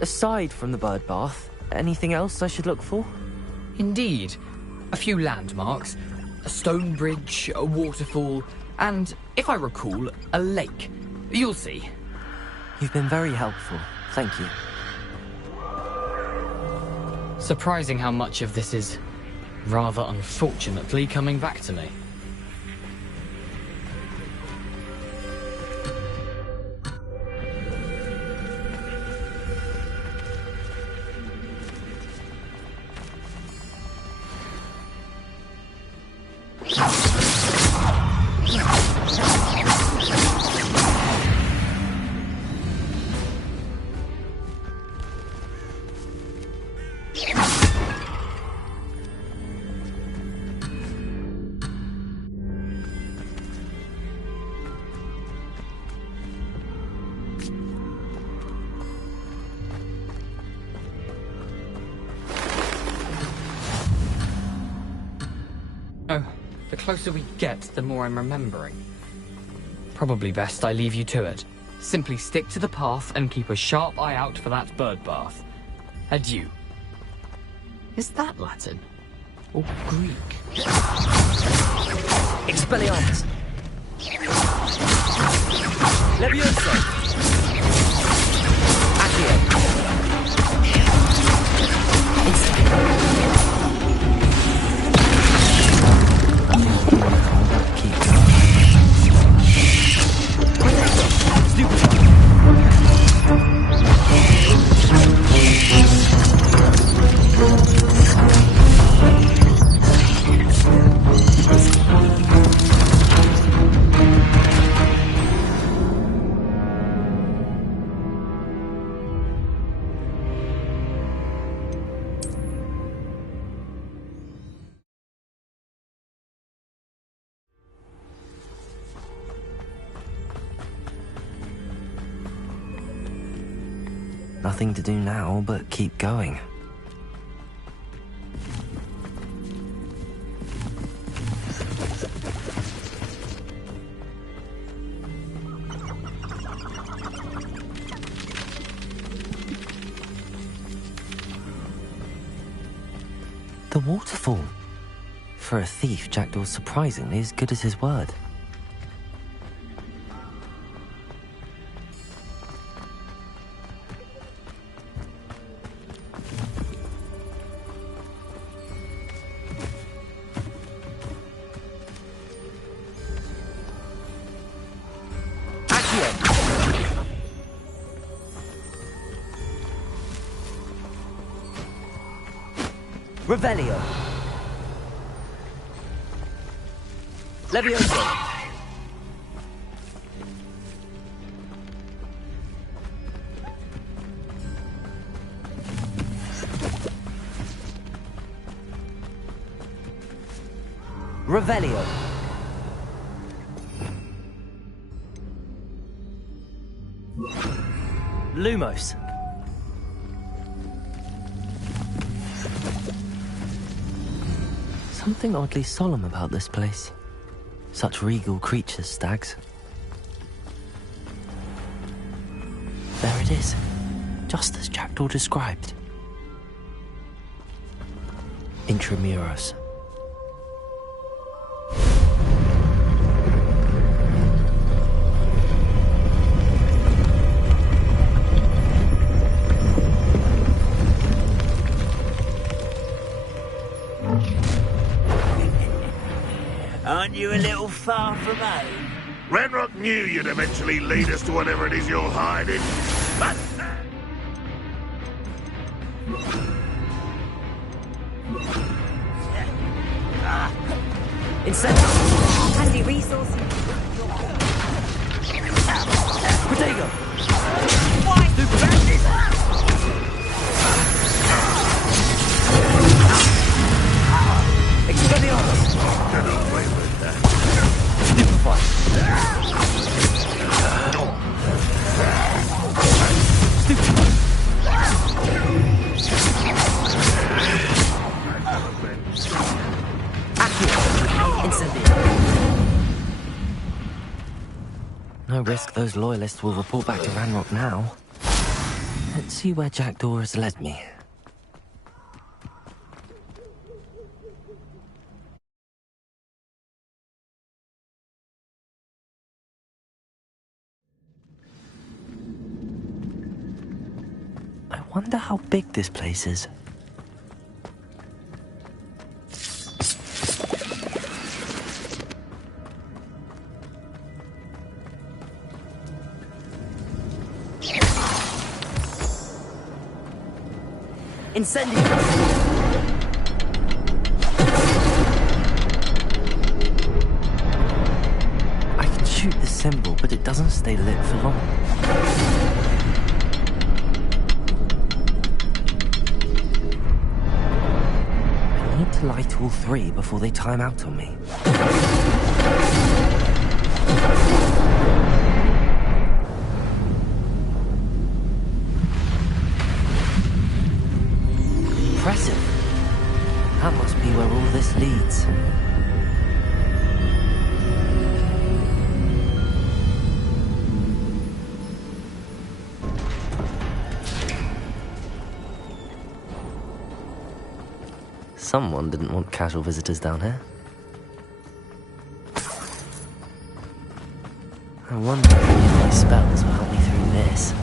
Aside from the bird bath, anything else I should look for? Indeed. A few landmarks. A stone bridge, a waterfall, and, if I recall, a lake. You'll see. You've been very helpful. Thank you. Surprising how much of this is, rather unfortunately, coming back to me. Oh, the closer we get, the more I'm remembering. Probably best I leave you to it. Simply stick to the path and keep a sharp eye out for that bird bath. Adieu. Is that Latin? Or Greek? Expelliarmus! Levioso! Accio! Nothing to do now but keep going. The waterfall. For a thief, Jackdaw's surprisingly as good as his word. Revelio. Levioso. Revelio. Lumos. Something oddly solemn about this place. Such regal creatures, stags. There it is, just as Jackdaw described. Intramuros. Aren't you a little far from home? Ranrock knew you'd eventually lead us to whatever it is you're hiding. But... Incentive! Handy resource. Protego! Why? Expelliarmus! Get away with that. Stupefy! those loyalists will report back to Ranrock now. Let's see where Jackdaw has led me. I wonder how big this place is. Incendio! I can shoot the symbol, but it doesn't stay lit for long. I need to light all three before they time out on me. Impressive. That must be where all this leads. Someone didn't want casual visitors down here. I wonder if any of my spells will help me through this.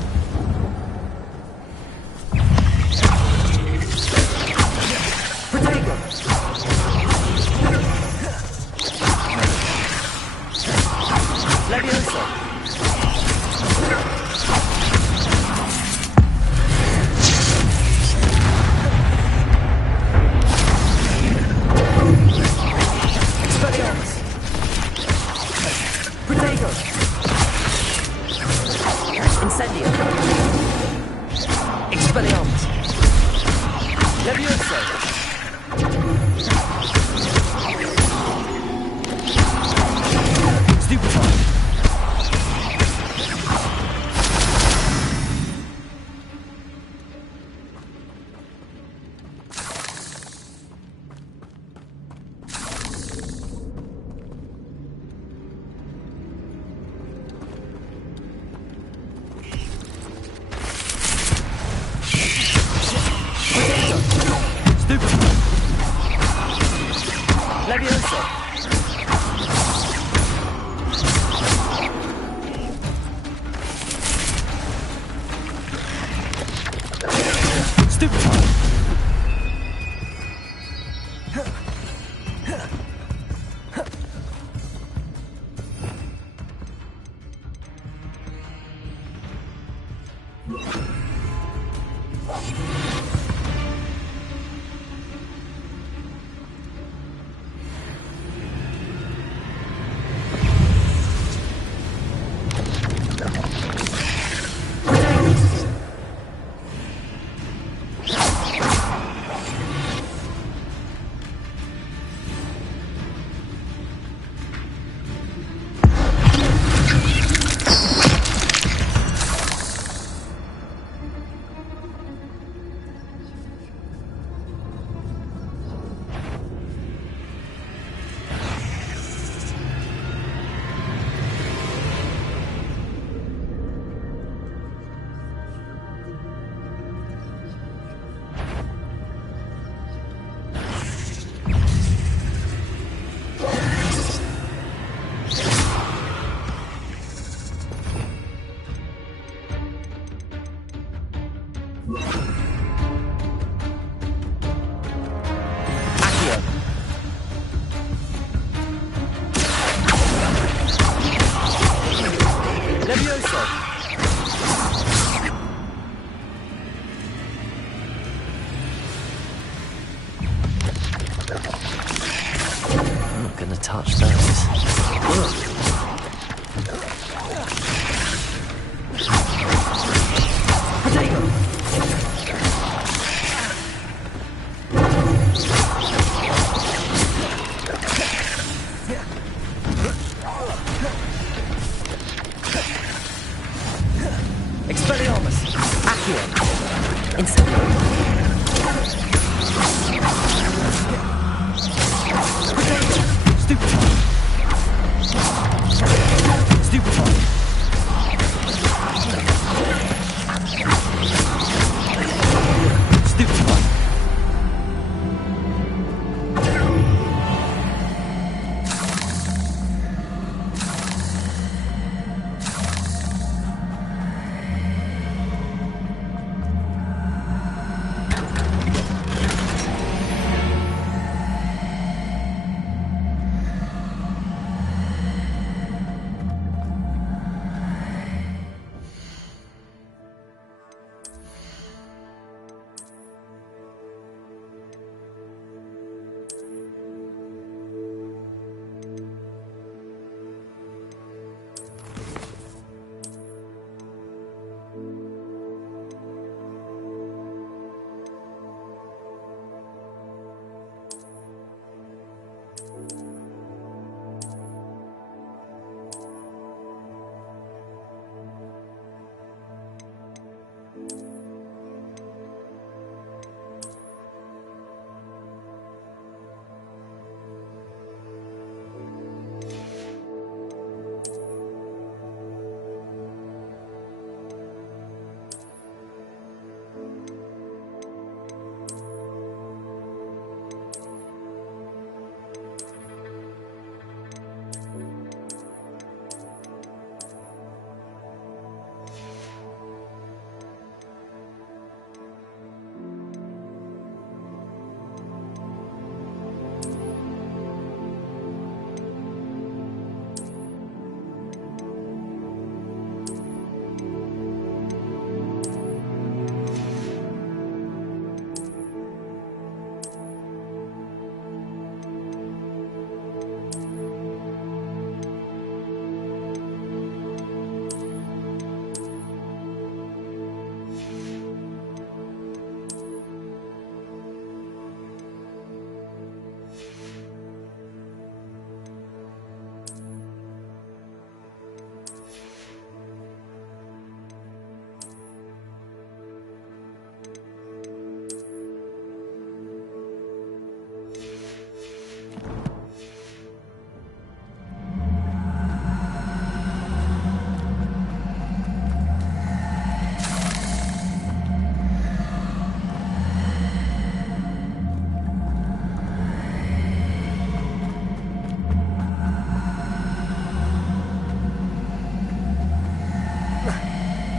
touch those.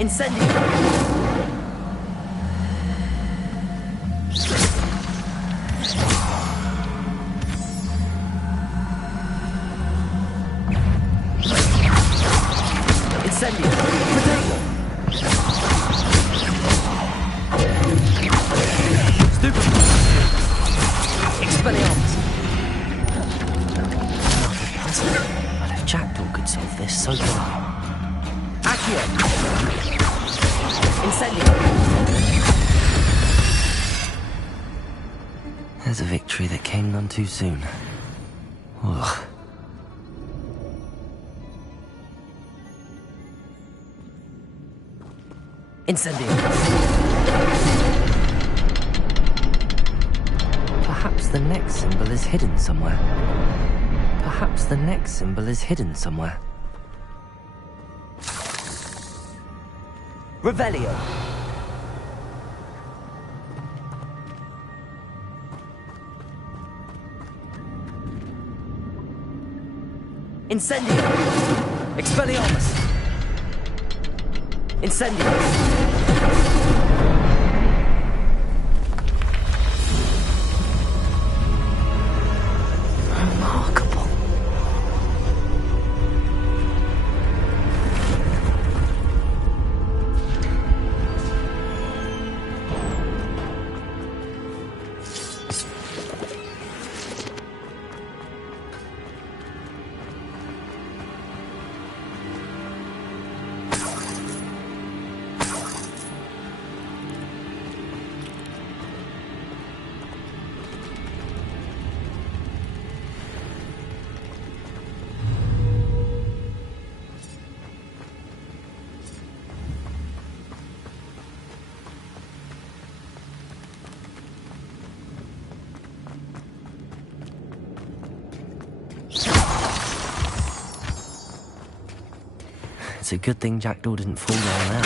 Incendio! Incendio! Potato! Stupid! Expelliarmus! But if Jackdaw could solve this, so could I. Accio! Incendio! There's a victory that came none too soon. Ugh. Incendio! Perhaps the next symbol is hidden somewhere. Perhaps the next symbol is hidden somewhere. Revelio! Incendio! Expelliarmus! Incendio! Remarkable. It's a good thing Jackdaw didn't fall down there.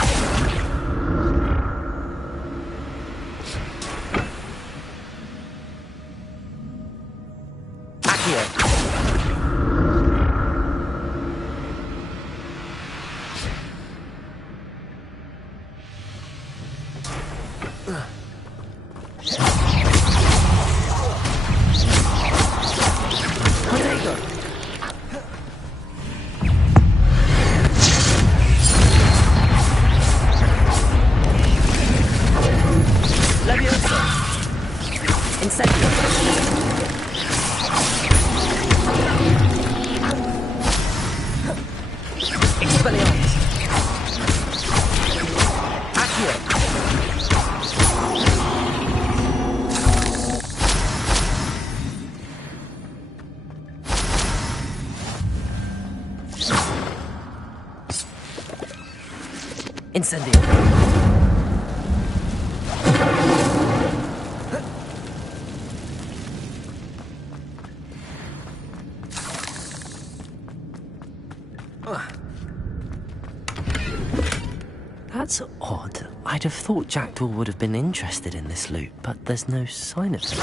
Incendio! That's odd. I'd have thought Jackdaw would have been interested in this loot, but there's no sign of it.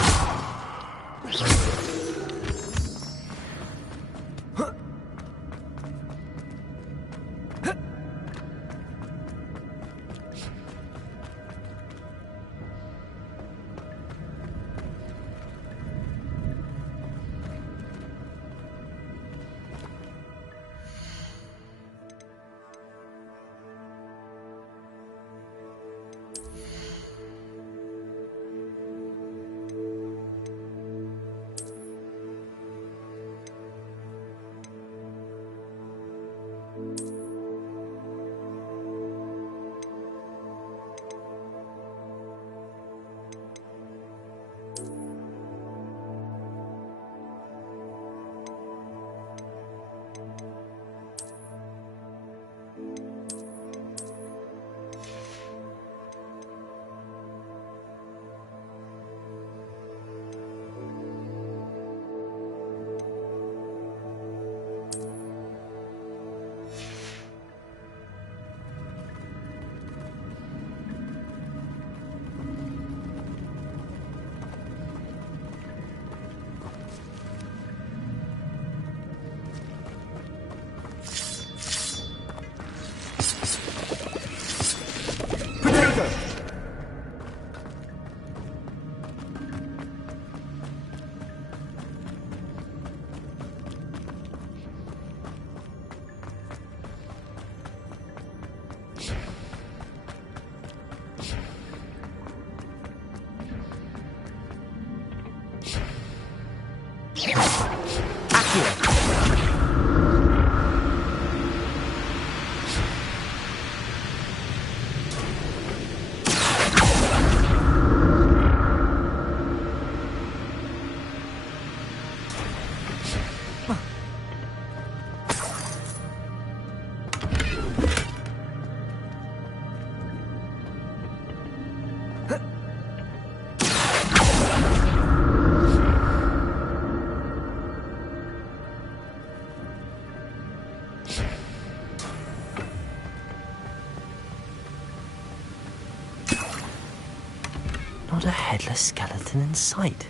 Not a headless skeleton in sight.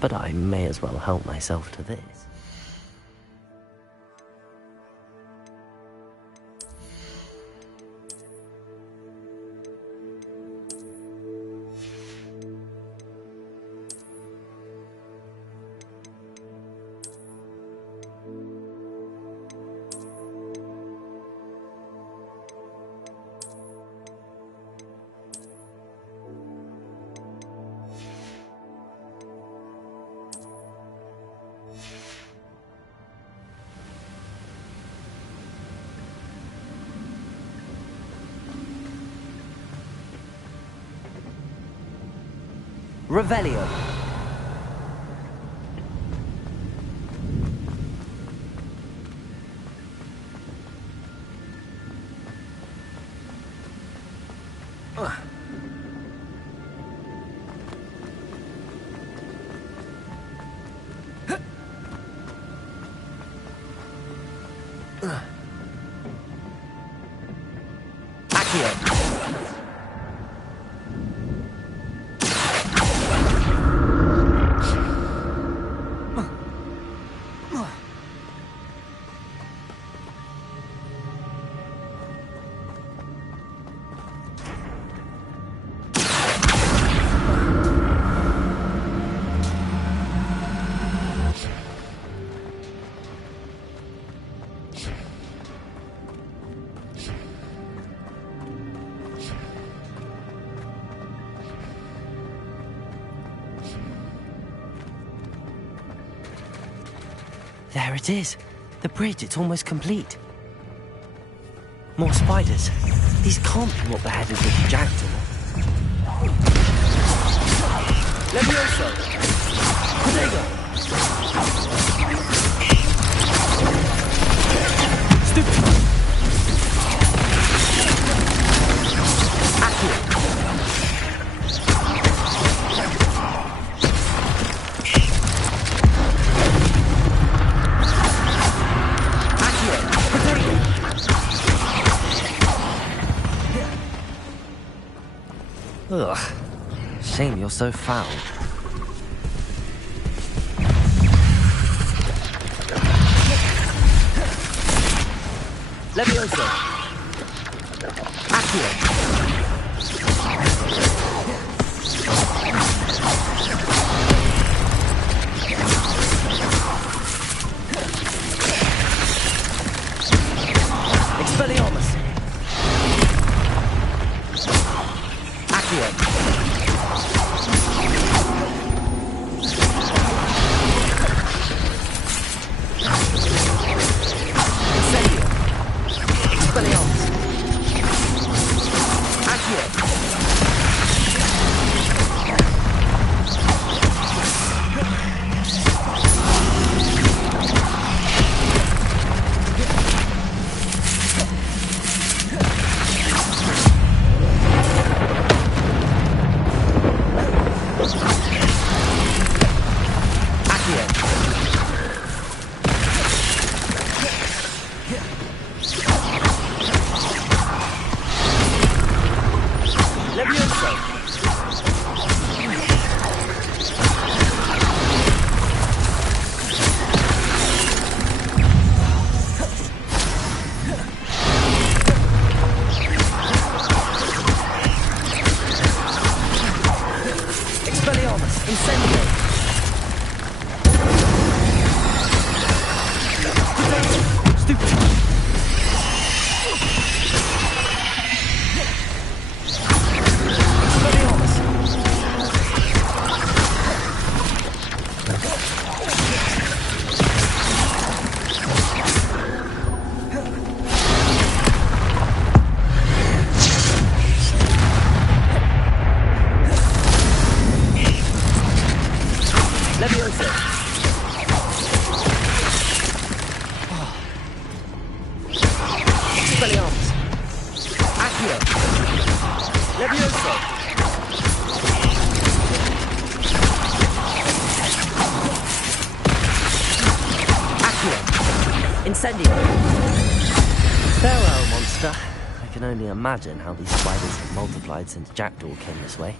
But I may as well help myself to this. Revelio. There it is. The bridge, it's almost complete. More spiders. These can't be what beheaded with the jackdaw. Levioso! Diagon! Stupid! Accurate! Ugh. Shame you're so foul. Levioso. Accio. Expelliarmus. Accio. Incendio. Expelliarmus. Accio. Incendio. Farewell, monster. I can only imagine how these spiders have multiplied since Jackdaw came this way.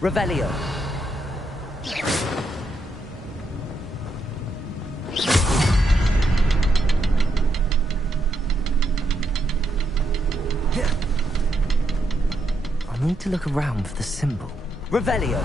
Revelio. I need to look around for the symbol. Revelio.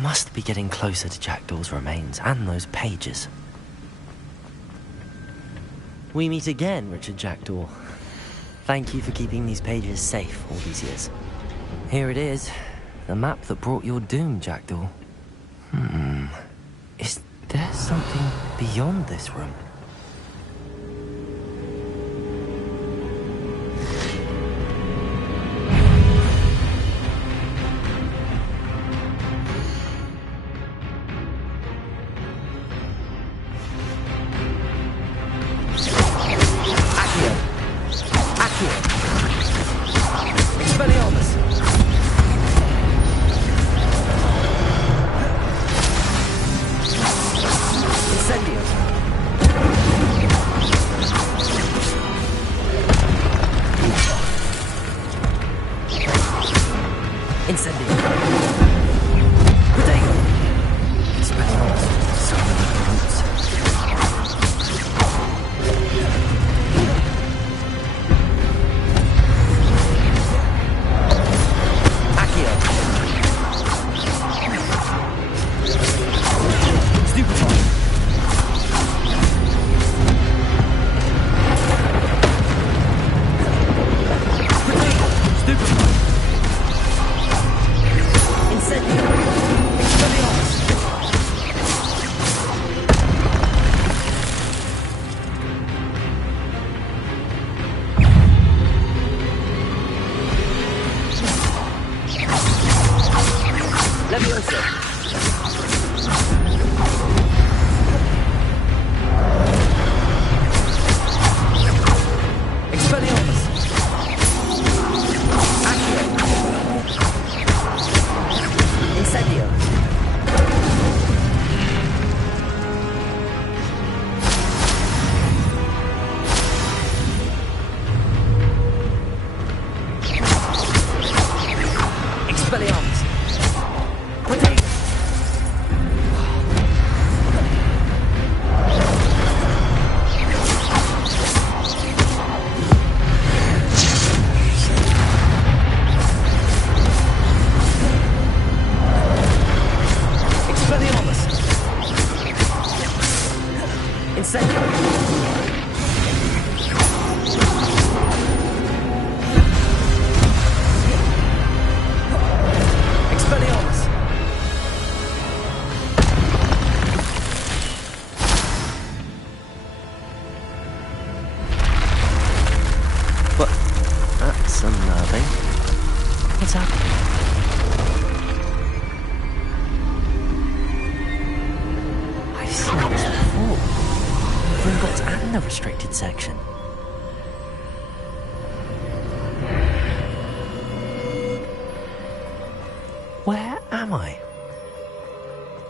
Must be getting closer to Jackdaw's remains and those pages. We meet again, Richard Jackdaw. Thank you for keeping these pages safe all these years. Here it is, the map that brought your doom, Jackdaw. Is there something beyond this room? Section. Where am I?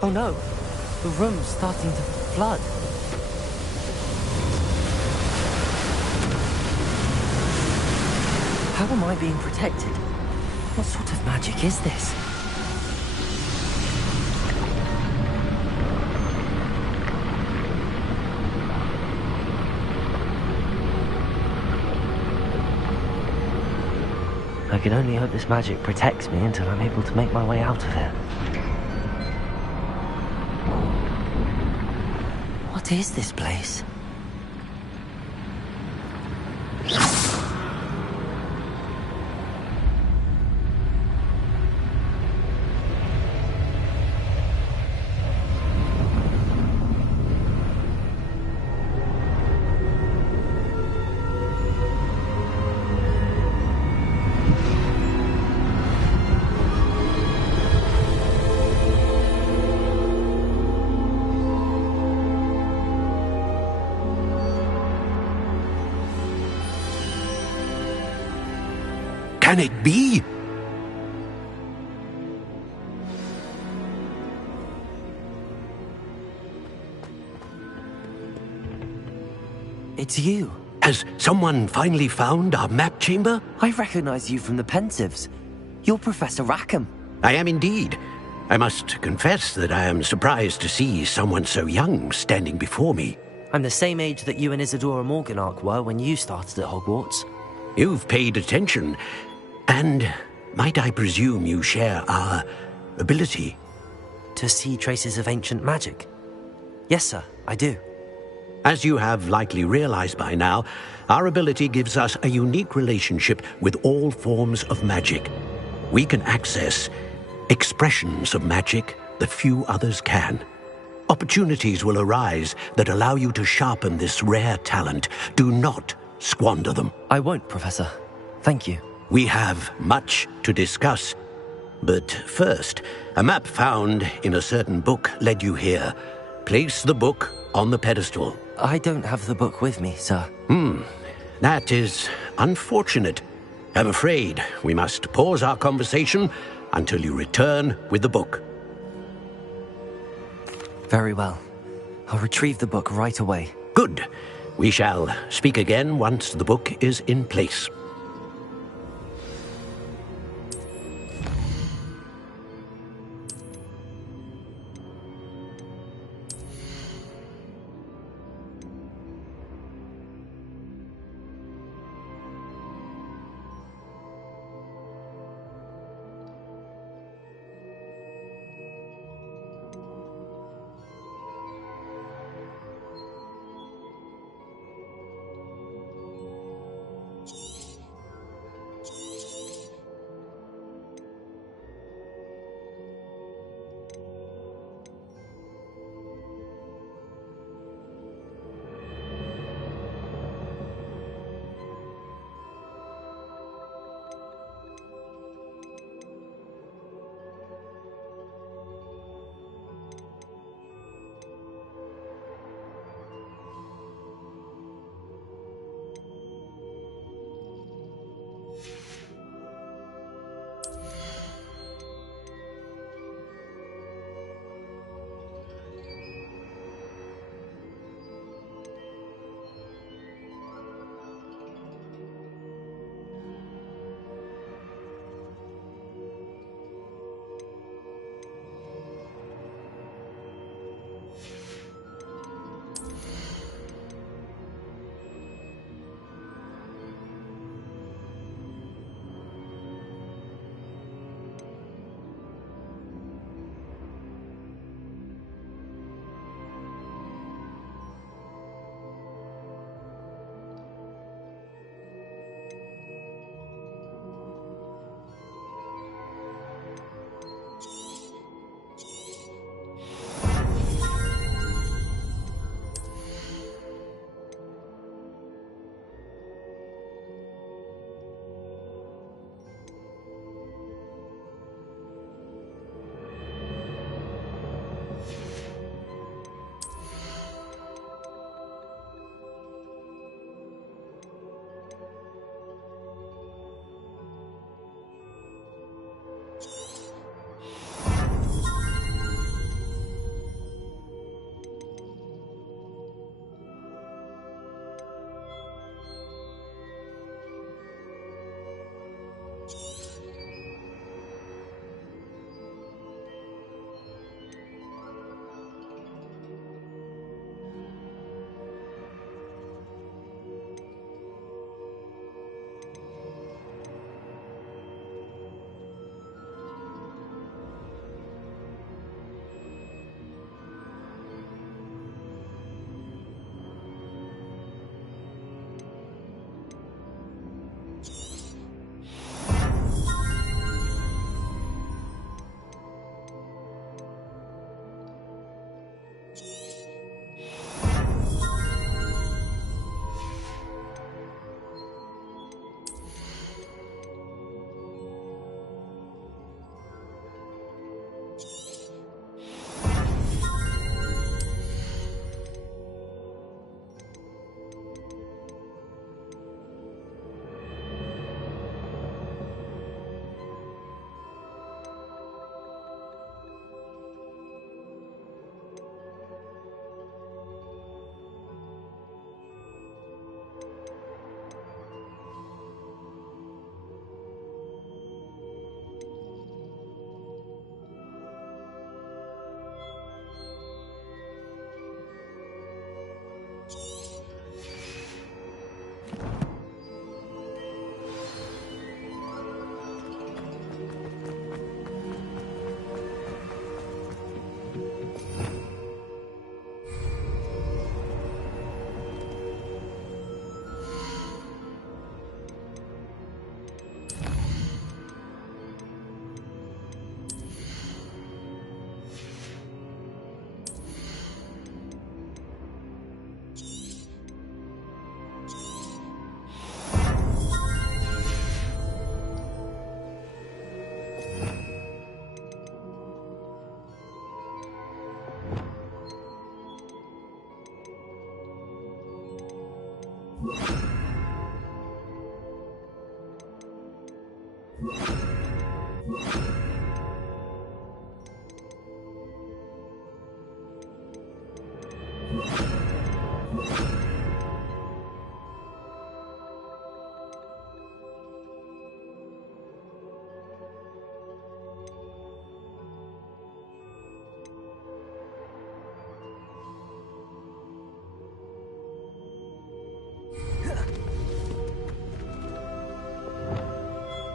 Oh no, the room's starting to flood. How am I being protected? What sort of magic is this? I can only hope this magic protects me until I'm able to make my way out of here. What is this place? can it be? It's you. Has someone finally found our map chamber? I recognize you from the Pensieves. You're Professor Rackham. I am indeed. I must confess that I am surprised to see someone so young standing before me. I'm the same age that you and Isadora Morganach were when you started at Hogwarts. You've paid attention, and might I presume you share our ability? To see traces of ancient magic? Yes, sir, I do. As you have likely realized by now, our ability gives us a unique relationship with all forms of magic. We can access expressions of magic that few others can. Opportunities will arise that allow you to sharpen this rare talent. Do not squander them. I won't, Professor. Thank you. We have much to discuss. But first, a map found in a certain book led you here. Place the book on the pedestal. I don't have the book with me, sir. That is unfortunate. I'm afraid we must pause our conversation until you return with the book. Very well. I'll retrieve the book right away. Good. We shall speak again once the book is in place.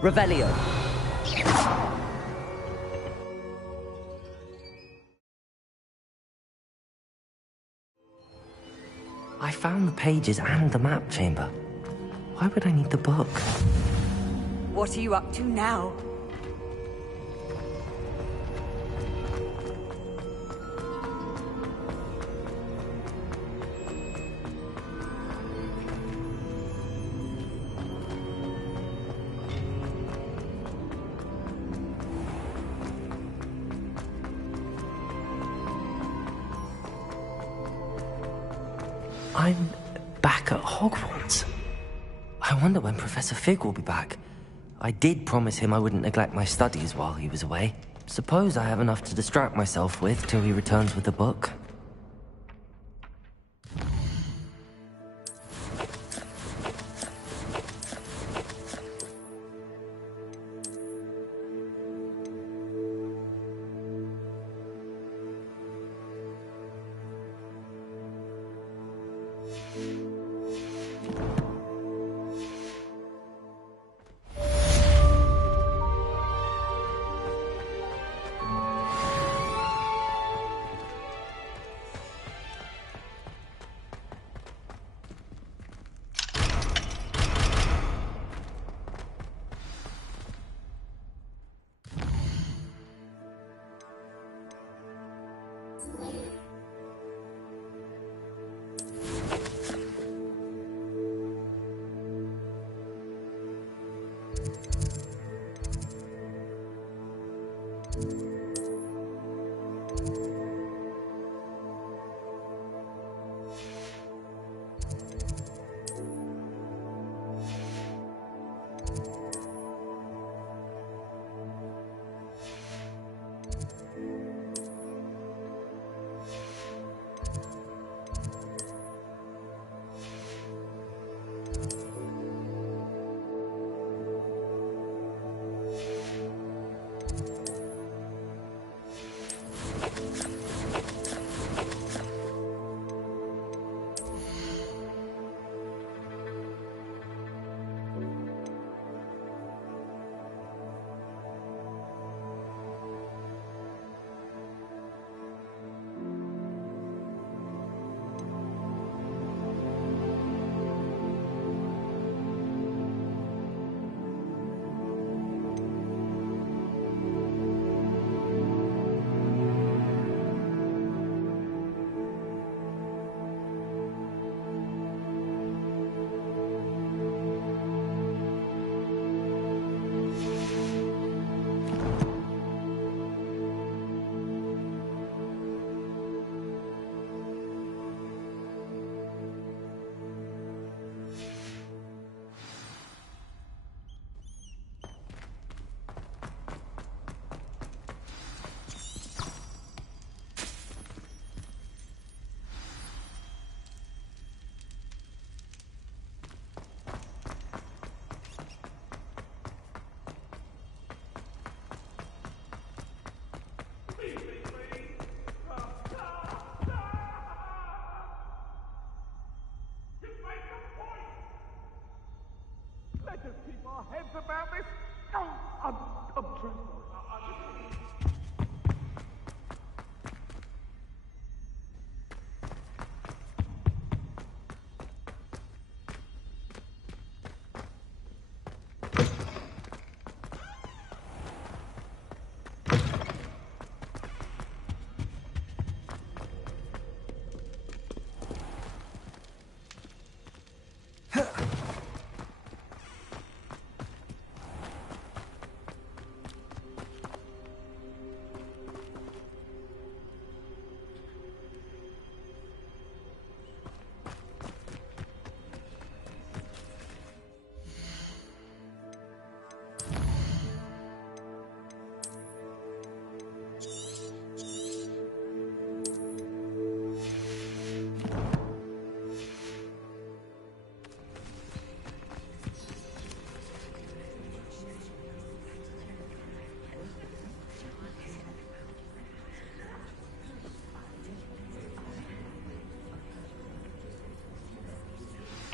Revelio. I found the pages and the map chamber. Why would I need the book? What are you up to now? I'm back at Hogwarts. I wonder when Professor Fig will be back. I did promise him I wouldn't neglect my studies while he was away. Suppose I have enough to distract myself with till he returns with the book.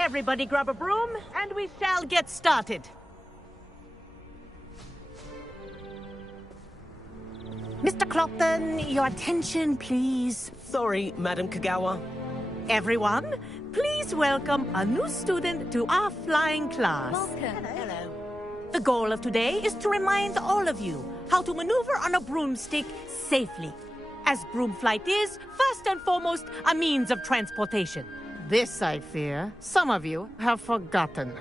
Everybody grab a broom, and we shall get started. Mr. Clopton, your attention, please. Sorry, Madam Kagawa. Everyone, please welcome a new student to our flying class. Welcome. Hello. The goal of today is to remind all of you how to maneuver on a broomstick safely, as broom flight is, first and foremost, a means of transportation. This, I fear, some of you have forgotten.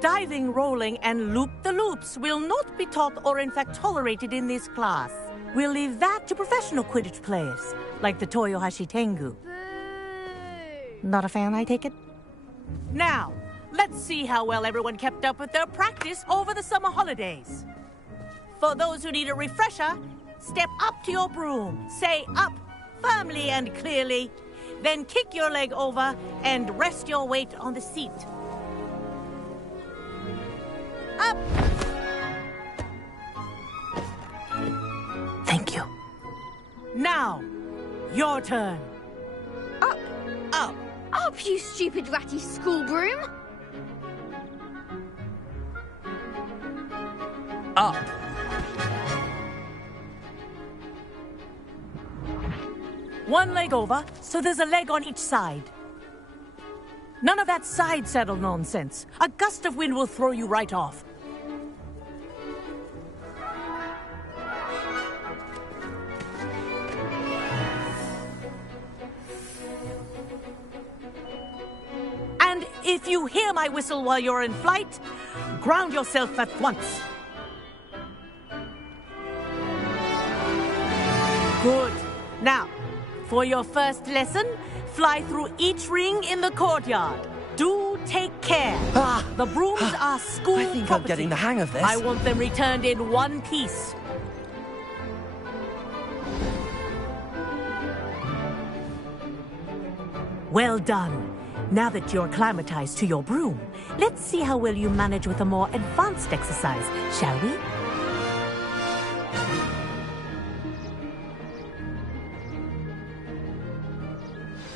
Diving, rolling, and loop-the-loops will not be taught or in fact tolerated in this class. We'll leave that to professional Quidditch players, like the Toyohashi Tengu. Not a fan, I take it? Now, let's see how well everyone kept up with their practice over the summer holidays. For those who need a refresher, step up to your broom, say up firmly and clearly, then kick your leg over and rest your weight on the seat. Up! Thank you. Now, your turn. Up! Up! Up, you stupid ratty school broom! Up! One leg over, so there's a leg on each side. None of that side saddle nonsense. A gust of wind will throw you right off. And if you hear my whistle while you're in flight, ground yourself at once. Good. Now, for your first lesson, fly through each ring in the courtyard. Do take care. The brooms are school I think property. I'm getting the hang of this. I want them returned in one piece. Well done. Now that you're acclimatized to your broom, let's see how well you manage with a more advanced exercise, shall we?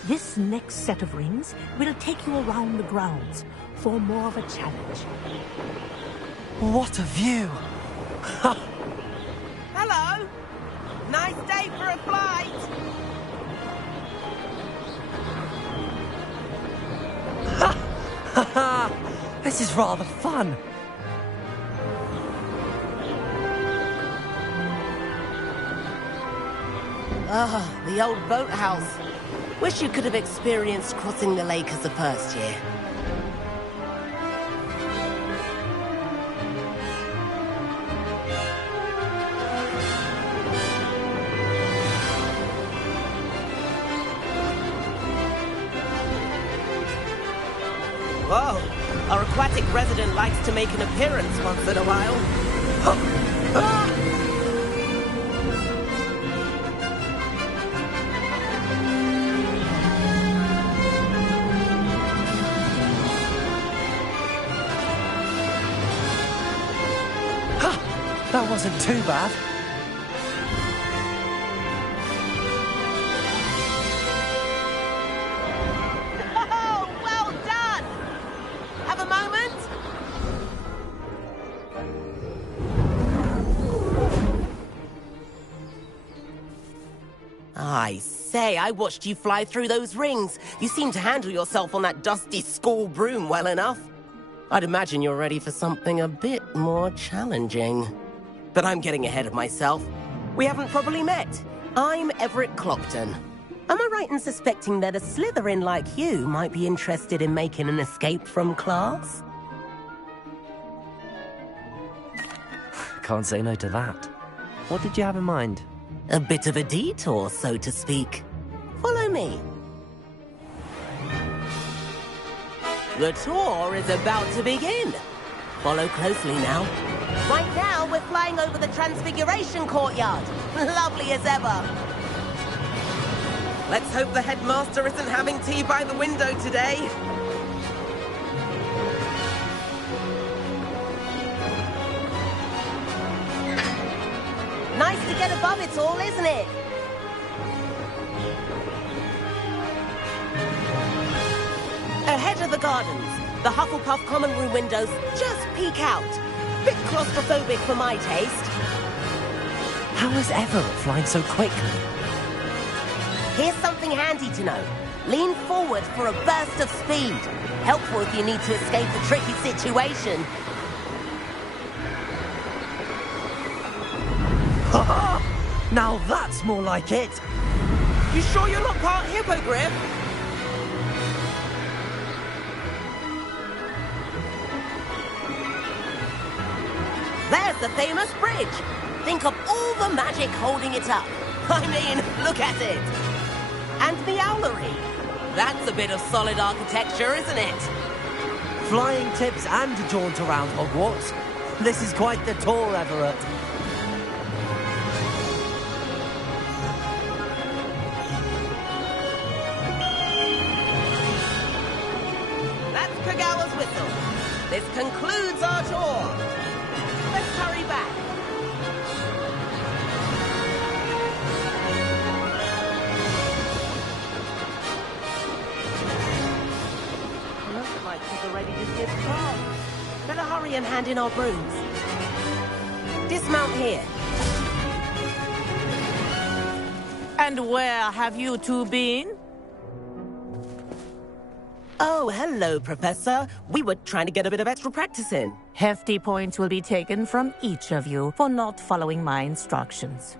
This next set of rings will take you around the grounds for more of a challenge. What a view! Hello! Nice day for a flight! This is rather fun. Ah, the old boathouse. Wish you could have experienced crossing the lake as a first year. Whoa, our aquatic resident likes to make an appearance once in a while. That wasn't too bad. Oh, well done! Have a moment? I say, I watched you fly through those rings. You seem to handle yourself on that dusty school broom well enough. I'd imagine you're ready for something a bit more challenging. But I'm getting ahead of myself. We haven't properly met. I'm Everett Clopton. Am I right in suspecting that a Slytherin like you might be interested in making an escape from class? Can't say no to that. What did you have in mind? A bit of a detour, so to speak. Follow me. The tour is about to begin. Follow closely now. Right now, we're flying over the Transfiguration Courtyard. Lovely as ever. Let's hope the headmaster isn't having tea by the window today. Nice to get above it all, isn't it? Head of the gardens. The Hufflepuff common room windows just peek out. Bit claustrophobic for my taste. How is Everett flying so quickly? Here's something handy to know. Lean forward for a burst of speed. Helpful if you need to escape a tricky situation. Now that's more like it. You sure you're not part hippogriff? There's the famous bridge. Think of all the magic holding it up. I mean, look at it. And the owlery. That's a bit of solid architecture, isn't it? Flying tips and a jaunt around Hogwarts. This is quite the tour, Everett. That's Kagawa's whistle. This concludes our tour. Let's hurry back. Looks like people are ready to skip class. Better hurry and hand in our brooms. Dismount here. And where have you two been? Oh, hello, Professor. We were trying to get a bit of extra practice in. Hefty points will be taken from each of you for not following my instructions.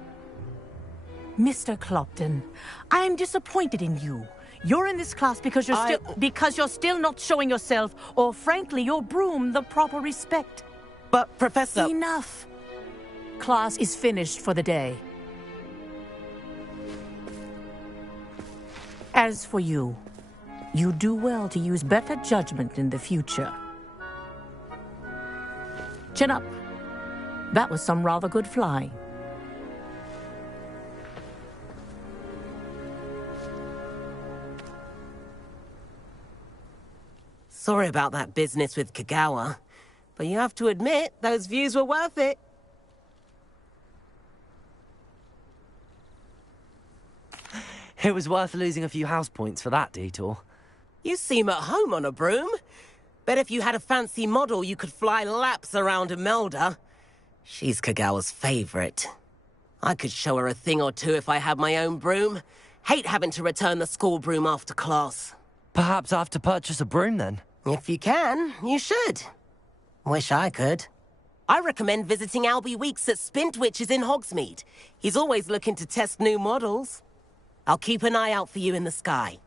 Mr. Clopton, I am disappointed in you. You're in this class because you're still not showing yourself, or frankly, your broom the proper respect. But, Professor... Enough. Class is finished for the day. As for you, you do well to use better judgment in the future. Chin up. That was some rather good flying. Sorry about that business with Kagawa, but you have to admit, those views were worth it. It was worth losing a few house points for that detour. You seem at home on a broom. Bet if you had a fancy model, you could fly laps around Imelda. She's Kagawa's favorite. I could show her a thing or two if I had my own broom. Hate having to return the school broom after class. Perhaps I have to purchase a broom then. If you can, you should. Wish I could. I recommend visiting Albie Weeks at Spintwitches in Hogsmeade. He's always looking to test new models. I'll keep an eye out for you in the sky.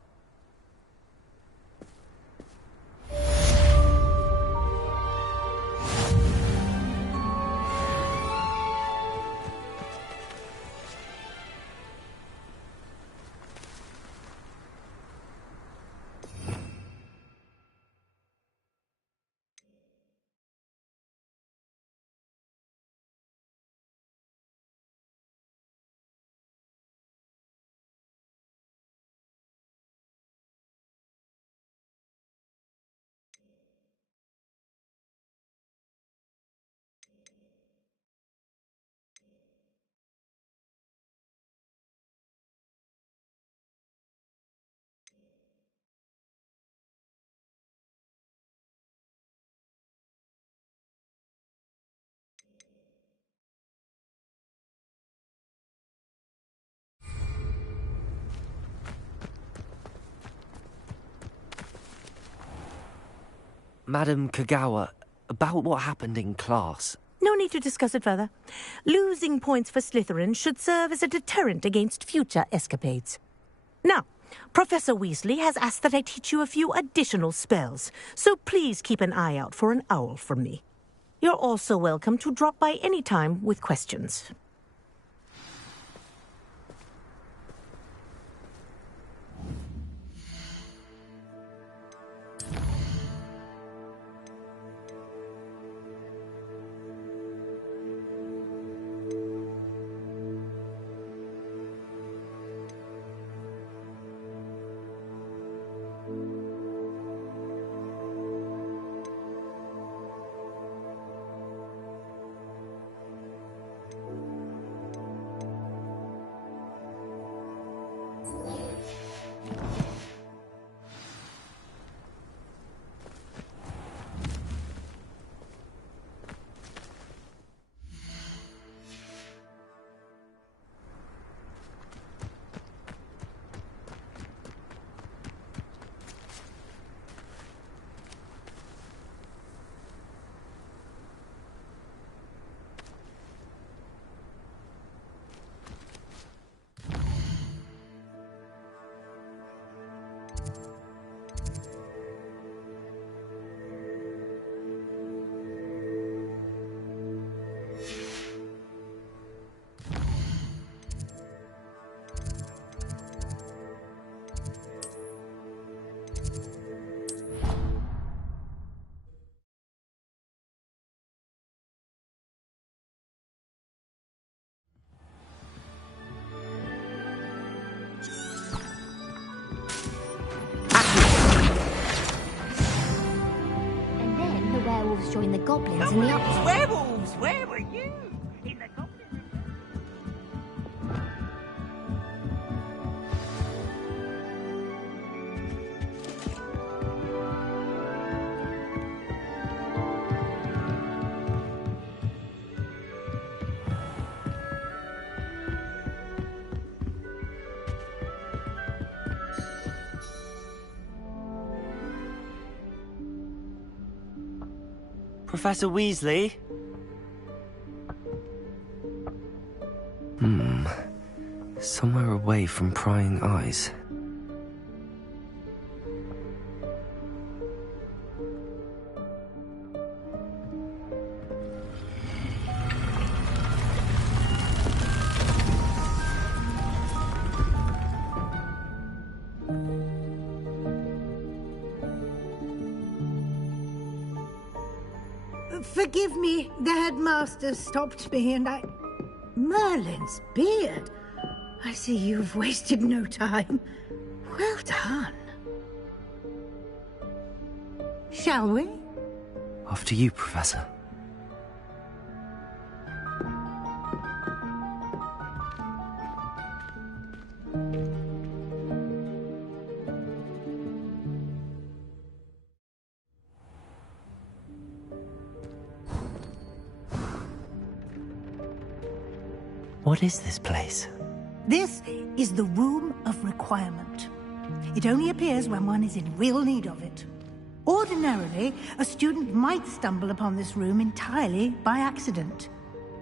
Madam Kagawa, about what happened in class. No need to discuss it further. Losing points for Slytherin should serve as a deterrent against future escapades. Now, Professor Weasley has asked that I teach you a few additional spells, so please keep an eye out for an owl from me. You're also welcome to drop by any time with questions. join the goblins in the up. Werewolves! Where were you? Professor Weasley? Somewhere away from prying eyes. Forgive me, the headmaster stopped me and I... Merlin's beard. I see you've wasted no time. Well done. Shall we? After you, Professor. What is this place? This is the Room of Requirement. It only appears when one is in real need of it. Ordinarily, a student might stumble upon this room entirely by accident.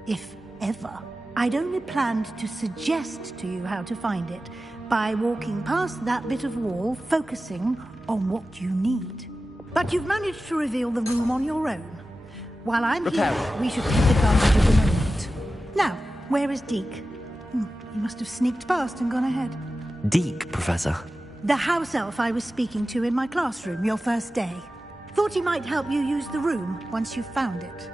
If ever. I'd only planned to suggest to you how to find it by walking past that bit of wall, focusing on what you need. But you've managed to reveal the room on your own. While I'm here, we should take advantage of the moment. Now, where is Deke? He must have sneaked past and gone ahead. Deke, Professor. The house elf I was speaking to in my classroom your first day. Thought he might help you use the room once you've found it.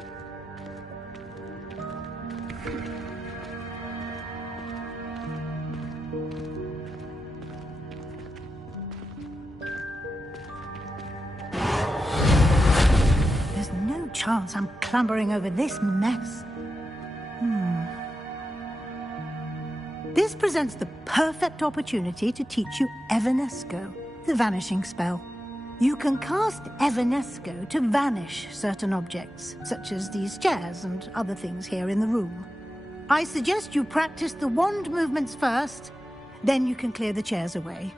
There's no chance I'm clambering over this mess. This presents the perfect opportunity to teach you Evanesco, the vanishing spell. You can cast Evanesco to vanish certain objects, such as these chairs and other things here in the room. I suggest you practice the wand movements first, then you can clear the chairs away.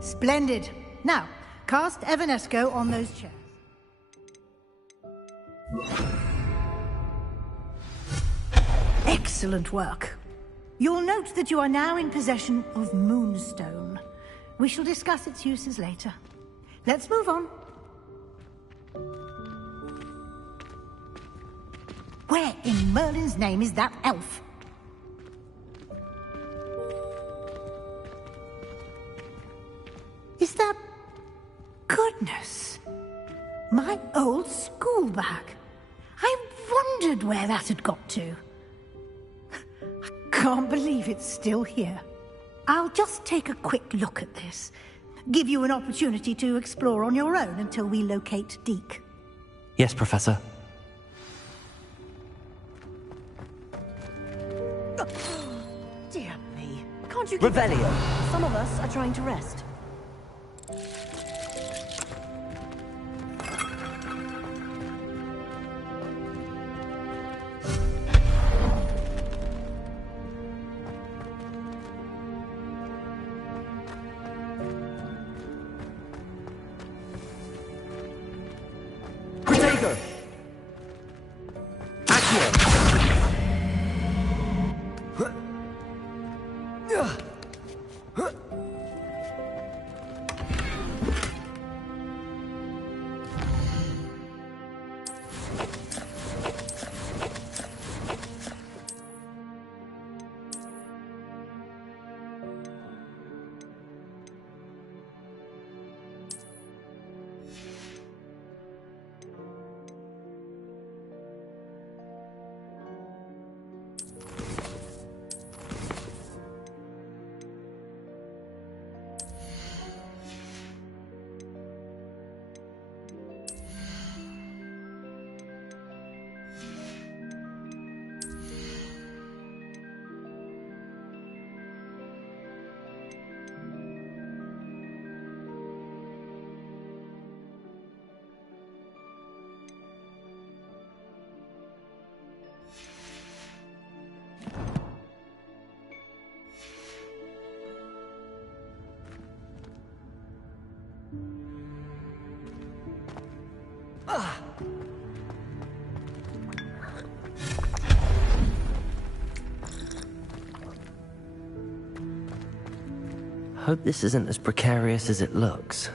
Splendid. Now, cast Evanesco on those chairs. Excellent work. You'll note that you are now in possession of Moonstone. We shall discuss its uses later. Let's move on. Where in Merlin's name is that elf? Is that... Goodness! My old school bag. I wondered where that had got to. I can't believe it's still here. I'll just take a quick look at this. Give you an opportunity to explore on your own until we locate Deke. Yes, Professor. Dear me. Can't you Revelio. Some of us are trying to rest. Hope this isn't as precarious as it looks.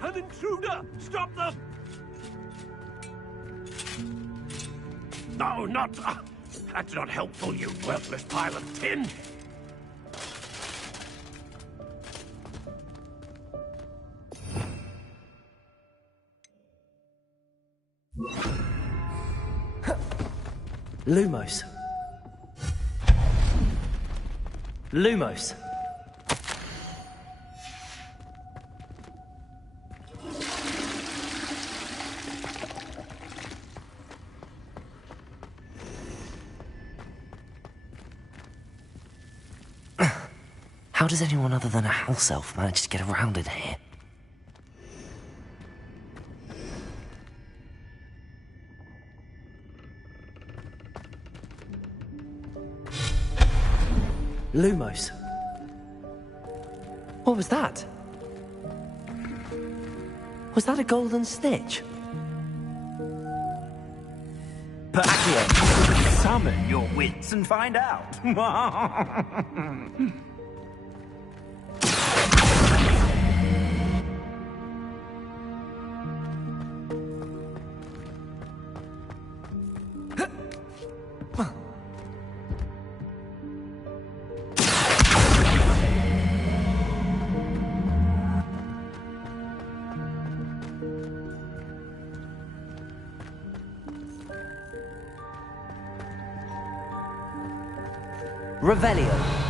An intruder! Stop them! No, not... that's not helpful, you worthless pile of tin! Lumos. Lumos. How does anyone other than a house elf manage to get around in here? Lumos. What was that? Was that a golden snitch? Accio, summon your wits and find out. Revelio.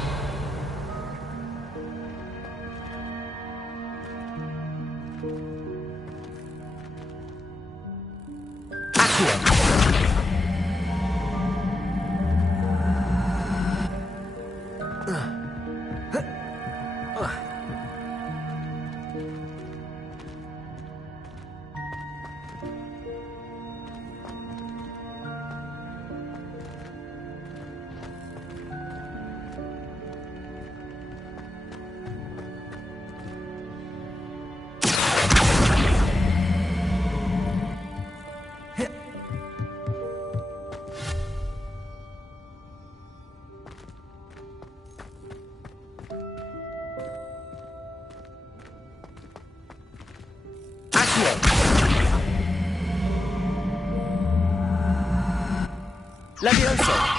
Levioso.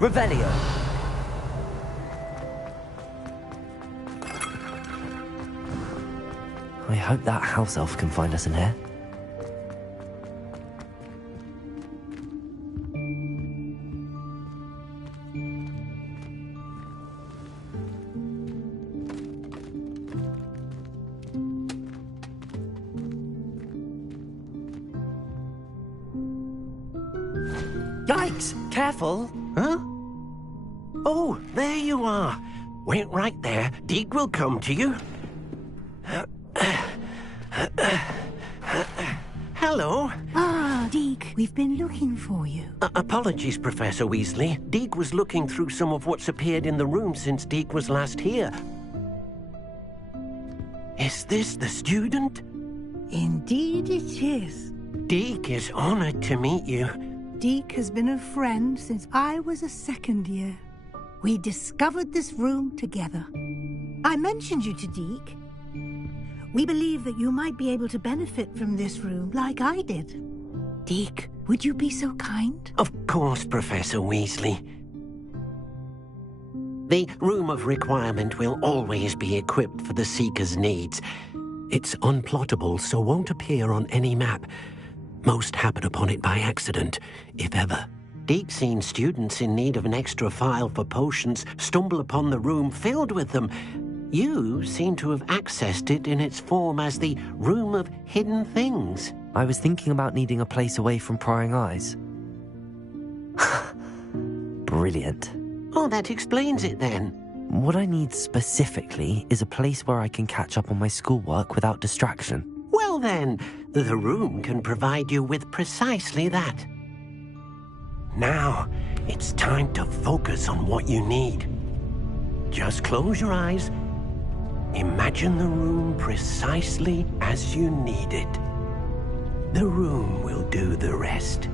Revelio. I hope that house elf can find us in here. Yikes! Careful! Huh? Oh, there you are. Wait right there. Deek will come to you. Hello. Ah, Deek, we've been looking for you. Apologies, Professor Weasley. Deek was looking through some of what's appeared in the room since Deek was last here. Is this the student? Indeed it is. Deek is honored to meet you. Deek has been a friend since I was a second year. We discovered this room together. I mentioned you to Deek. We believe that you might be able to benefit from this room like I did. Deek, would you be so kind? Of course, Professor Weasley. The Room of Requirement will always be equipped for the Seeker's needs. It's unplottable, so won't appear on any map. Most happen upon it by accident, if ever. Deke's seen students in need of an extra file for potions stumble upon the room filled with them. You seem to have accessed it in its form as the Room of Hidden Things. I was thinking about needing a place away from prying eyes. Brilliant. Oh, that explains it then. What I need specifically is a place where I can catch up on my schoolwork without distraction. Well then, the room can provide you with precisely that. Now, it's time to focus on what you need. Just close your eyes. Imagine the room precisely as you need it. The room will do the rest.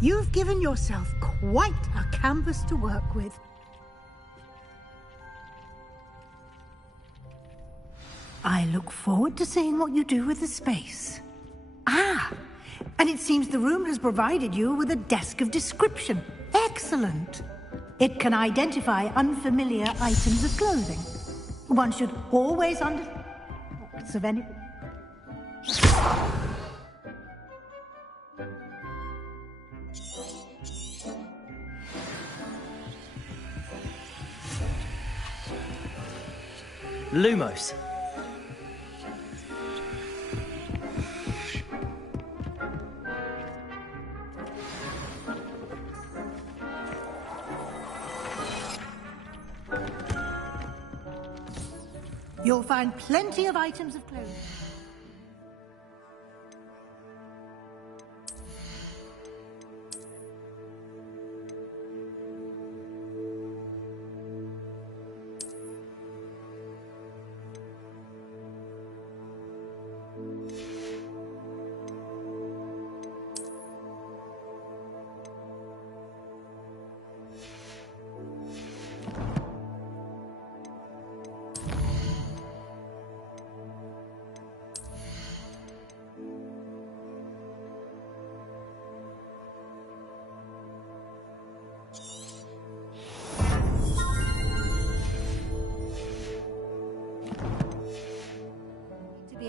You've given yourself quite a canvas to work with. I look forward to seeing what you do with the space. Ah, and it seems the room has provided you with a desk of description. Excellent. It can identify unfamiliar items of clothing. One should always of any... Lumos. You'll find plenty of items of clothing.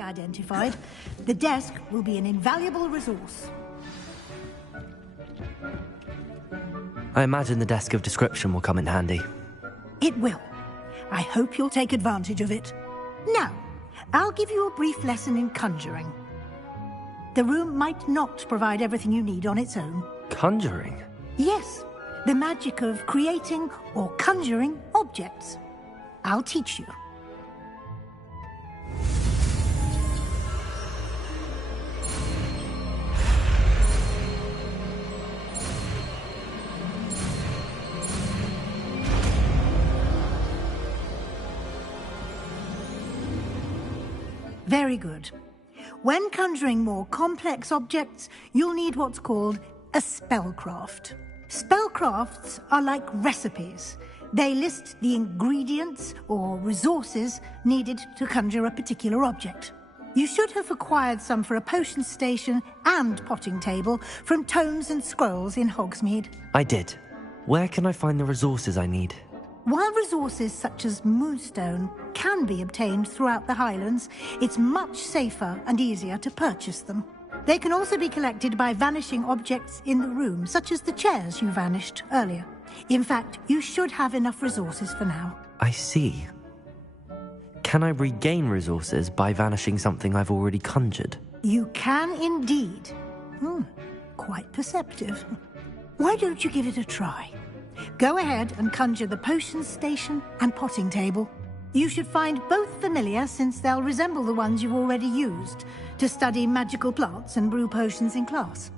Identified, the desk will be an invaluable resource. I imagine the desk of description will come in handy. It will. I hope you'll take advantage of it. Now, I'll give you a brief lesson in conjuring. The room might not provide everything you need on its own. Conjuring? Yes, the magic of creating or conjuring objects. I'll teach you. Very good. When conjuring more complex objects, you'll need what's called a spellcraft. Spellcrafts are like recipes. They list the ingredients or resources needed to conjure a particular object. You should have acquired some for a potion station and potting table from tomes and scrolls in Hogsmeade. I did. Where can I find the resources I need? While resources such as moonstone can be obtained throughout the Highlands, it's much safer and easier to purchase them. They can also be collected by vanishing objects in the room, such as the chairs you vanished earlier. In fact, you should have enough resources for now. I see. Can I regain resources by vanishing something I've already conjured? You can indeed. Quite perceptive. Why don't you give it a try? Go ahead and conjure the potion station and potting table. You should find both familiar, since they'll resemble the ones you've already used to study magical plants and brew potions in class.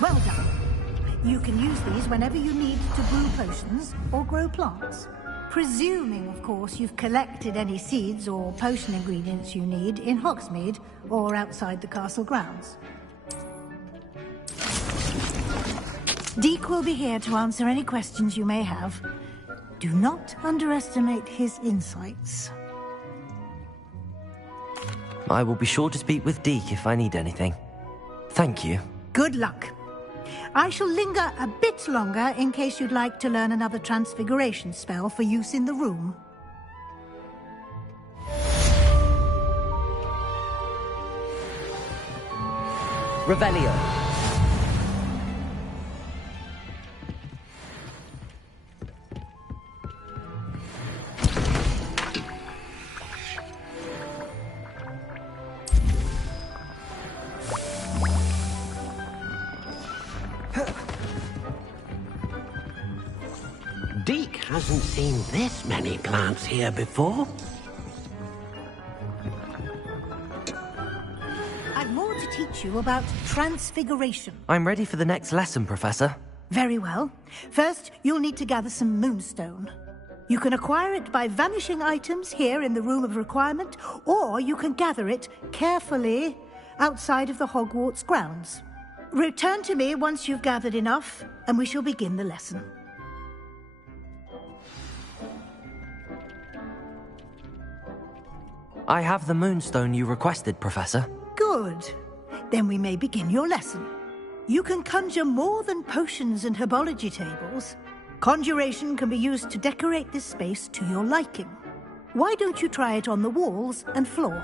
Well done. You can use these whenever you need to brew potions or grow plants. Presuming, of course, you've collected any seeds or potion ingredients you need in Hogsmeade or outside the castle grounds. Deek will be here to answer any questions you may have. Do not underestimate his insights. I will be sure to speak with Deek if I need anything. Thank you. Good luck. I shall linger a bit longer in case you'd like to learn another transfiguration spell for use in the room. Revelio. Deek hasn't seen this many plants here before. I've more to teach you about transfiguration. I'm ready for the next lesson, Professor. Very well. First, you'll need to gather some moonstone. You can acquire it by vanishing items here in the Room of Requirement, or you can gather it carefully outside of the Hogwarts grounds. Return to me once you've gathered enough, and we shall begin the lesson. I have the moonstone you requested, Professor. Good. Then we may begin your lesson. You can conjure more than potions and herbology tables. Conjuration can be used to decorate this space to your liking. Why don't you try it on the walls and floor?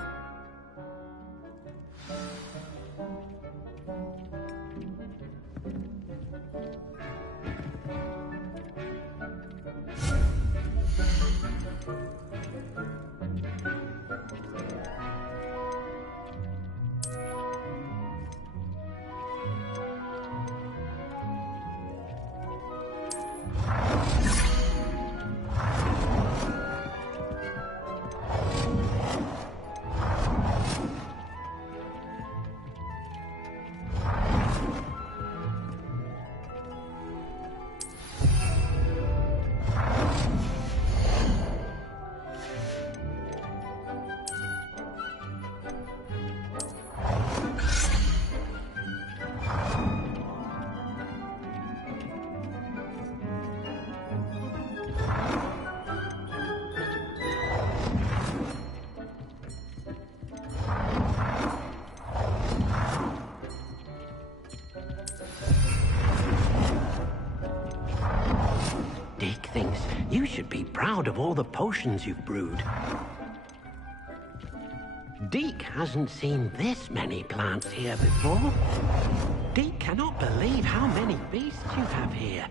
Dick thinks you should be proud of all the potions you've brewed. Deke hasn't seen this many plants here before. Deke cannot believe how many beasts you have here.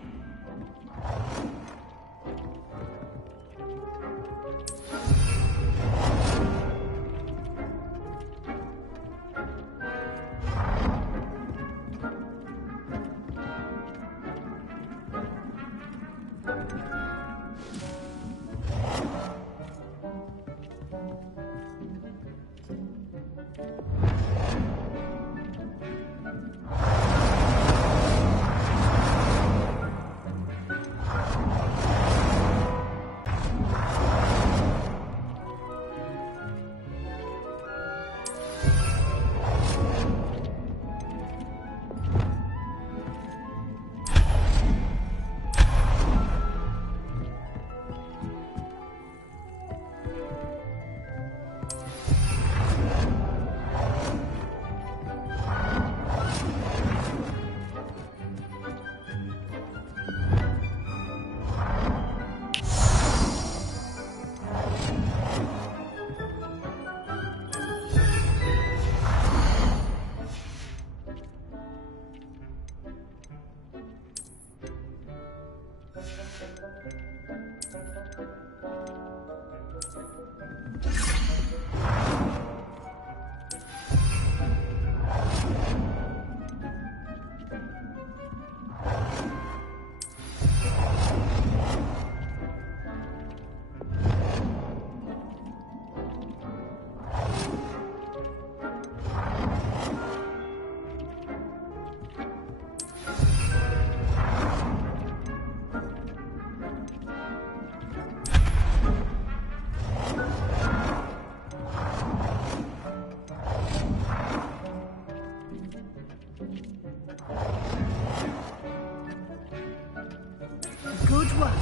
Good work.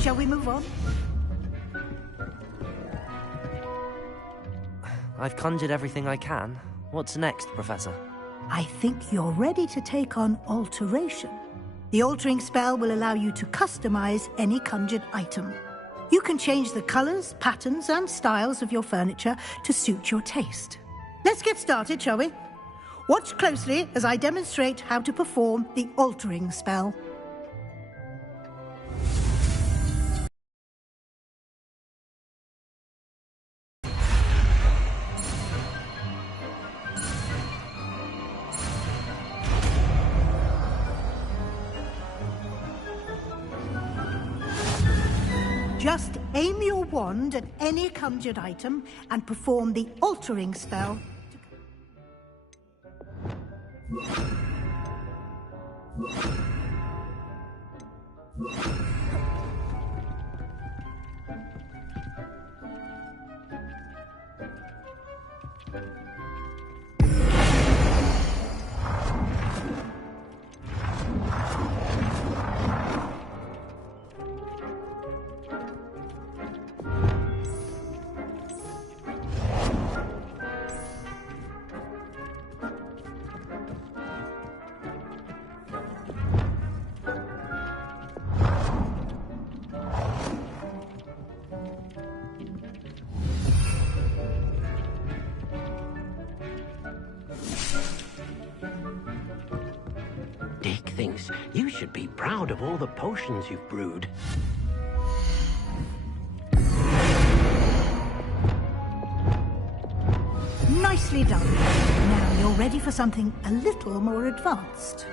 Shall we move on? I've conjured everything I can. What's next, Professor? I think you're ready to take on alteration. The altering spell will allow you to customize any conjured item. You can change the colors, patterns, and styles of your furniture to suit your taste. Let's get started, shall we? Watch closely as I demonstrate how to perform the altering spell. Just aim your wand at any conjured item and perform the altering spell. Dick thinks you should be proud of all the potions you've brewed. Nicely done. Now you're ready for something a little more advanced.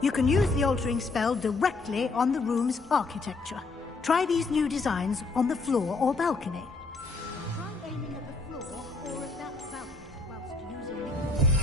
You can use the altering spell directly on the room's architecture. Try these new designs on the floor or balcony. Try aiming at the floor or at that balcony whilst using the...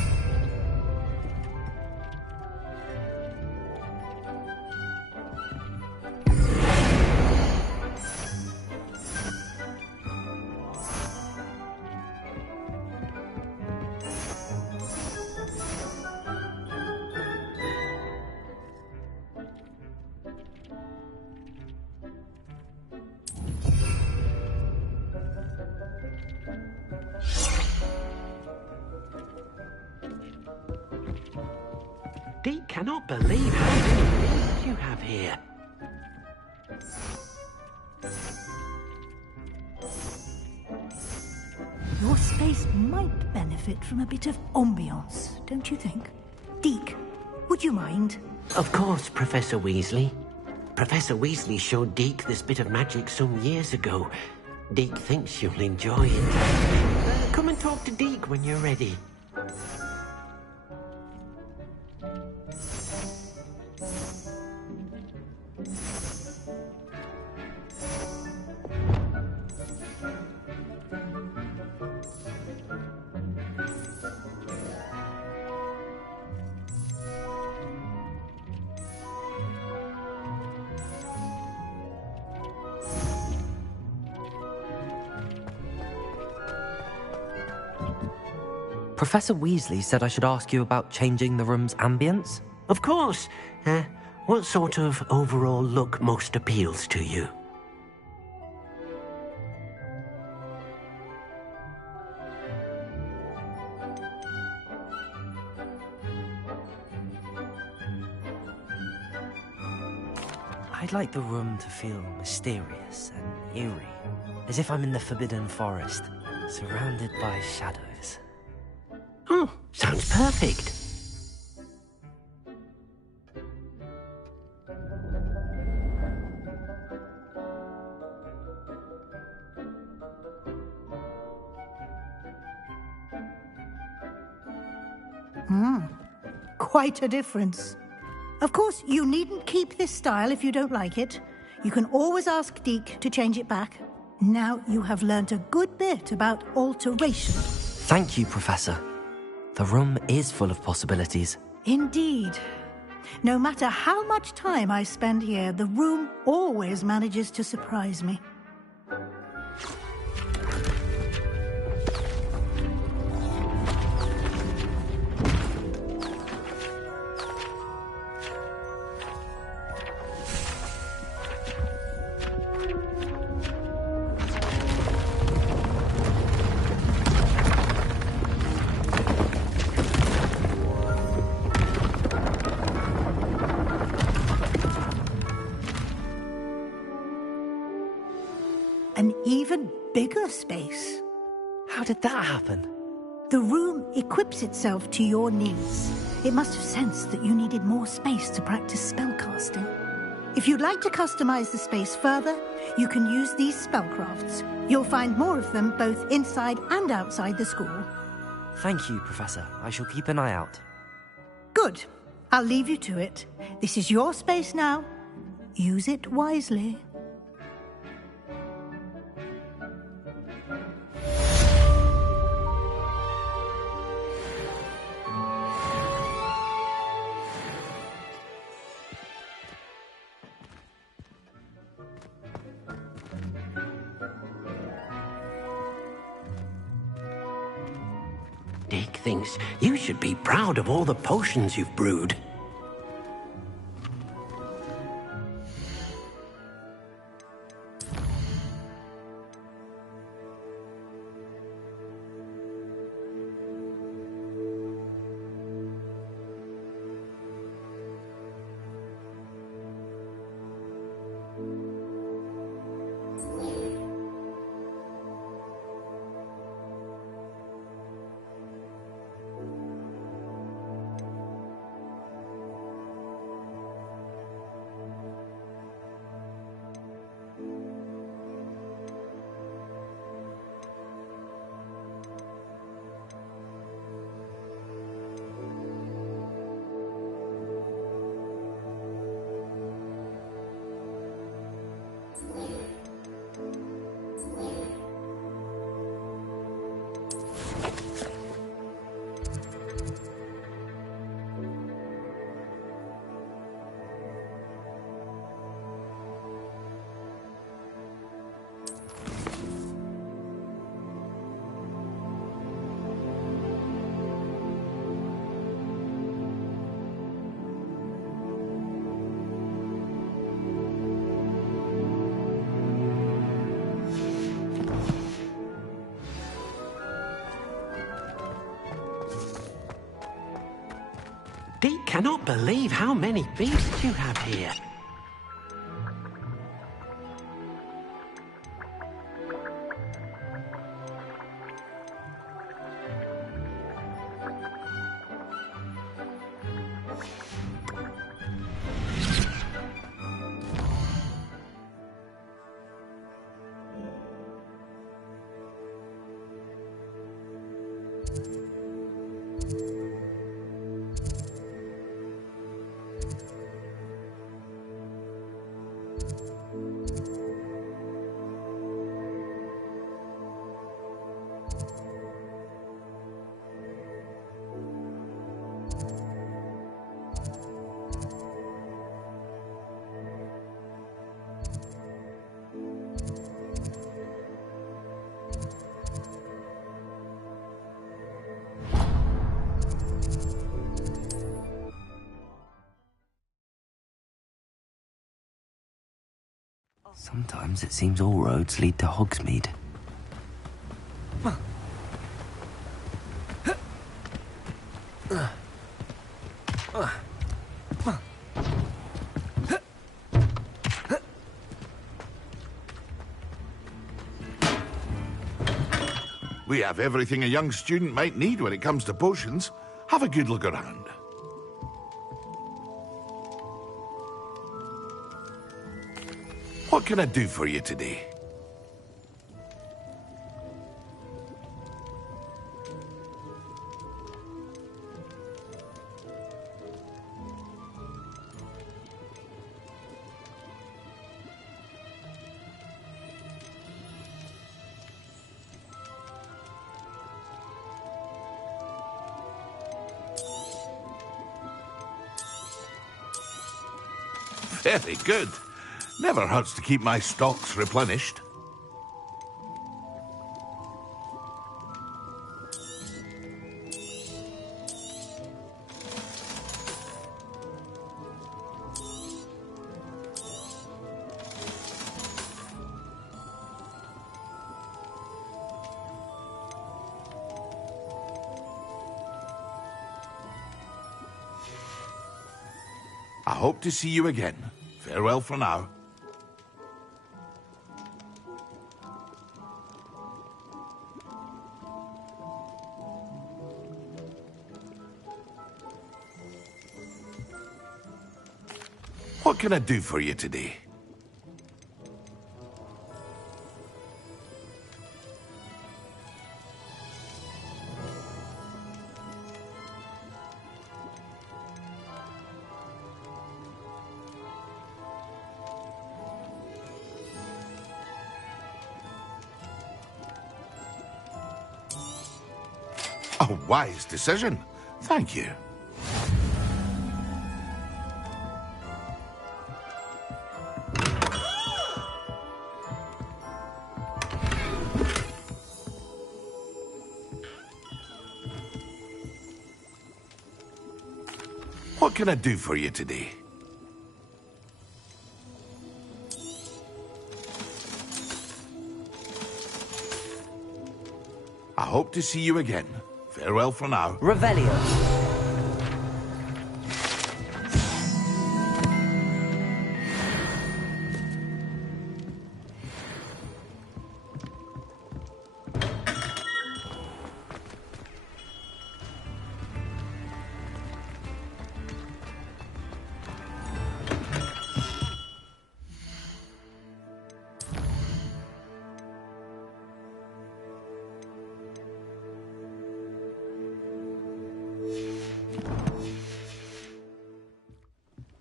Deke cannot believe how many beasts you have here. Your space might benefit from a bit of ambiance, don't you think? Deke, would you mind? Of course, Professor Weasley. Professor Weasley showed Deke this bit of magic some years ago. Deke thinks you'll enjoy it. Come and talk to Deke when you're ready. Professor Weasley said I should ask you about changing the room's ambience? Of course. What sort of overall look most appeals to you? I'd like the room to feel mysterious and eerie, as if I'm in the Forbidden Forest, surrounded by shadows. Oh, sounds perfect. Quite a difference. Of course, you needn't keep this style if you don't like it. You can always ask Deke to change it back. Now you have learnt a good bit about alteration. Thank you, Professor. The room is full of possibilities. Indeed. No matter how much time I spend here, the room always manages to surprise me. An even bigger space. How did that happen? The room equips itself to your needs. It must have sensed that you needed more space to practice spellcasting. If you'd like to customize the space further, you can use these spellcrafts. You'll find more of them both inside and outside the school. Thank you, Professor. I shall keep an eye out. Good. I'll leave you to it. This is your space now. Use it wisely. Deke thinks you should be proud of all the potions you've brewed. Deke cannot believe how many beasts you have here. Sometimes it seems all roads lead to Hogsmeade. We have everything a young student might need when it comes to potions. Have a good look around. What can I do for you today? Very good. Never hurts to keep my stocks replenished. I hope to see you again. Farewell for now. What can I do for you today? A wise decision. Thank you. What can I do for you today? I hope to see you again. Farewell for now. Revelio.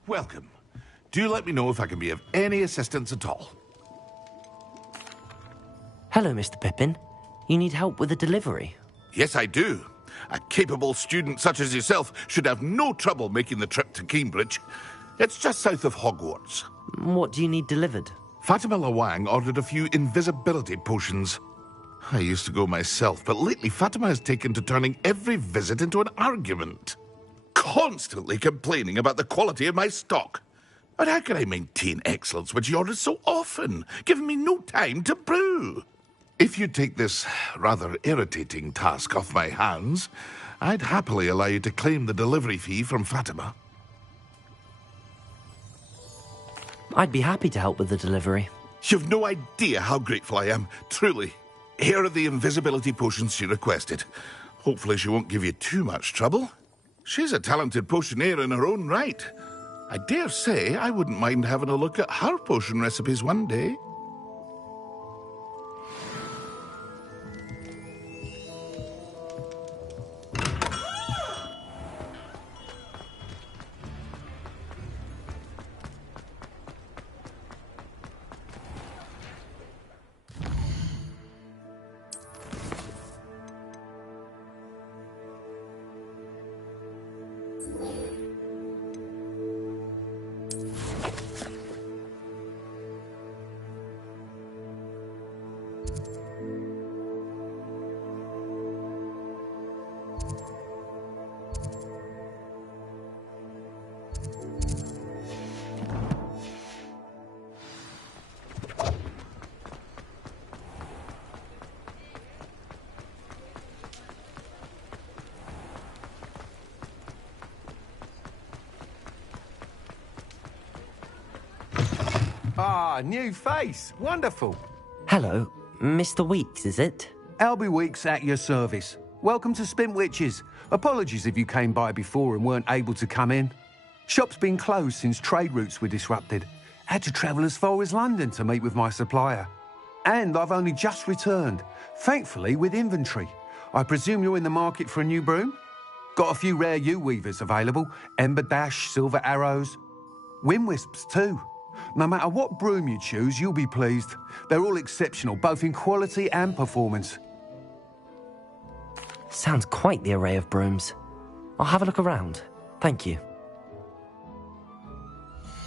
Welcome. Do let me know if I can be of any assistance at all. Hello, Mr. Pippin. You need help with a delivery? Yes, I do. A capable student such as yourself should have no trouble making the trip to Cambridge. It's just south of Hogwarts. What do you need delivered? Fatima Lawang ordered a few invisibility potions. I used to go myself, but lately Fatima has taken to turning every visit into an argument. Constantly complaining about the quality of my stock. But how can I maintain excellence when she orders so often, giving me no time to brew? If you take this rather irritating task off my hands, I'd happily allow you to claim the delivery fee from Fatima. I'd be happy to help with the delivery. You've no idea how grateful I am, truly. Here are the invisibility potions she requested. Hopefully she won't give you too much trouble. She's a talented potioneer in her own right. I dare say I wouldn't mind having a look at her potion recipes one day. Ah, new face. Wonderful. Hello, Mr. Weeks, is it? Albie Weeks at your service. Welcome to Spint Witches. Apologies if you came by before and weren't able to come in. Shop's been closed since trade routes were disrupted. Had to travel as far as London to meet with my supplier. And I've only just returned, thankfully with inventory. I presume you're in the market for a new broom? Got a few rare yew-weavers available. Ember Dash, Silver Arrows. Wind Wisps too. No matter what broom you choose, you'll be pleased. They're all exceptional, both in quality and performance. Sounds quite the array of brooms. I'll have a look around. Thank you.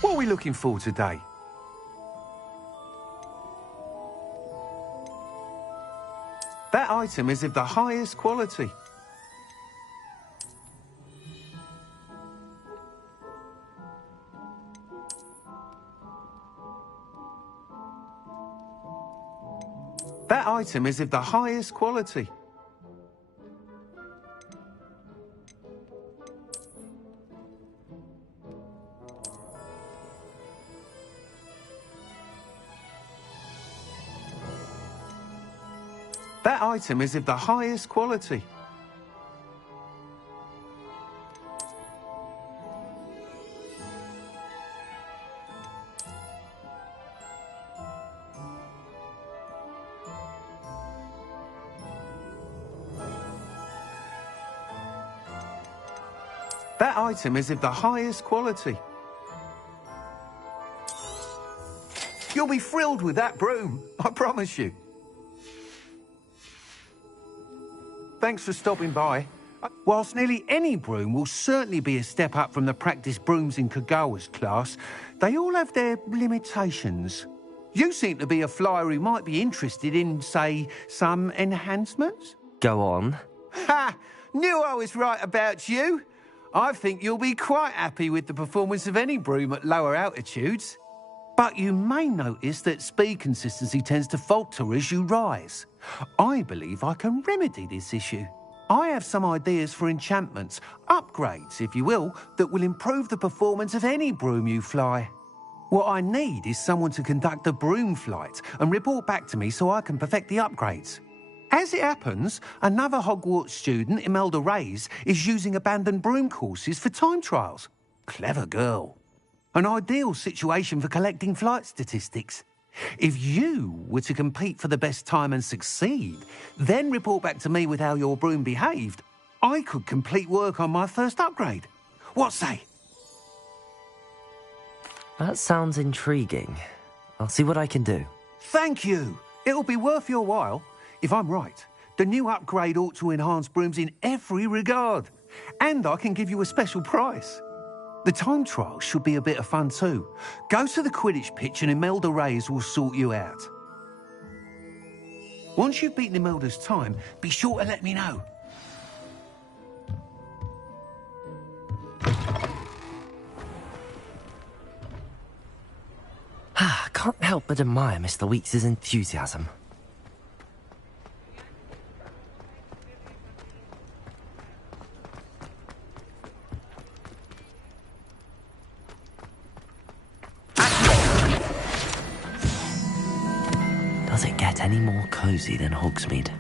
What are we looking for today? That item is of the highest quality. That item is of the highest quality. That item is of the highest quality. That item is of the highest quality. You'll be thrilled with that broom, I promise you. Thanks for stopping by. Whilst nearly any broom will certainly be a step up from the practice brooms in Kagawa's class, they all have their limitations. You seem to be a flyer who might be interested in, say, some enhancements? Go on. Ha! Knew I was right about you. I think you'll be quite happy with the performance of any broom at lower altitudes. But you may notice that speed consistency tends to falter as you rise. I believe I can remedy this issue. I have some ideas for enchantments, upgrades, if you will, that will improve the performance of any broom you fly. What I need is someone to conduct a broom flight and report back to me so I can perfect the upgrades. As it happens, another Hogwarts student, Imelda Reyes, is using abandoned broom courses for time trials. Clever girl. An ideal situation for collecting flight statistics. If you were to compete for the best time and succeed, then report back to me with how your broom behaved, I could complete work on my first upgrade. What say? That sounds intriguing. I'll see what I can do. Thank you. It'll be worth your while. If I'm right, the new upgrade ought to enhance brooms in every regard. And I can give you a special price. The time trial should be a bit of fun too. Go to the Quidditch pitch and Imelda Reyes will sort you out. Once you've beaten Imelda's time, be sure to let me know. Can't help but admire Mr. Weeks' enthusiasm. Does it get any more cozy than Hogsmeade?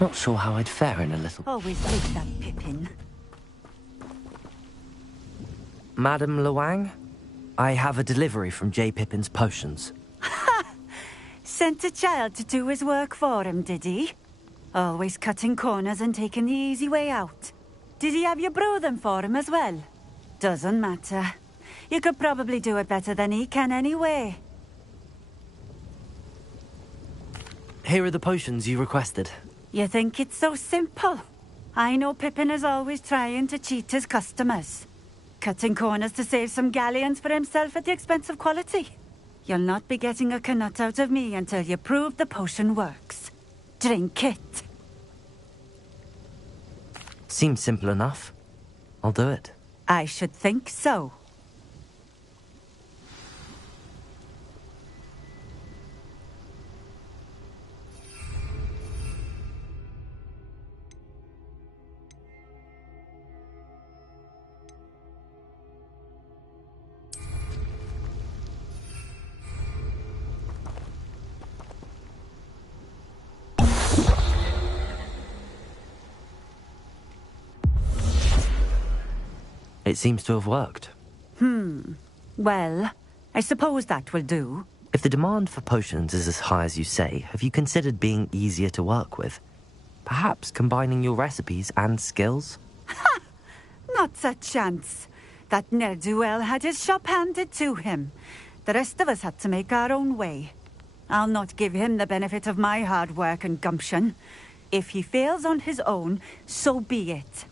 Not sure how I'd fare in a little... Always hate that Pippin. Madam Luang, I have a delivery from J. Pippin's Potions. Sent a child to do his work for him, did he? Always cutting corners and taking the easy way out. Did he have you brew them for him as well? Doesn't matter. You could probably do it better than he can anyway. Here are the potions you requested. You think it's so simple? I know Pippin is always trying to cheat his customers. Cutting corners to save some galleons for himself at the expense of quality. You'll not be getting a canut out of me until you prove the potion works. Drink it. Seems simple enough. I'll do it. I should think so. It seems to have worked. Well, I suppose that will do. If the demand for potions is as high as you say, have you considered being easier to work with? Perhaps combining your recipes and skills? Not a chance. That ne'er-do-well had his shop handed to him. The rest of us had to make our own way. I'll not give him the benefit of my hard work and gumption. If he fails on his own, so be it.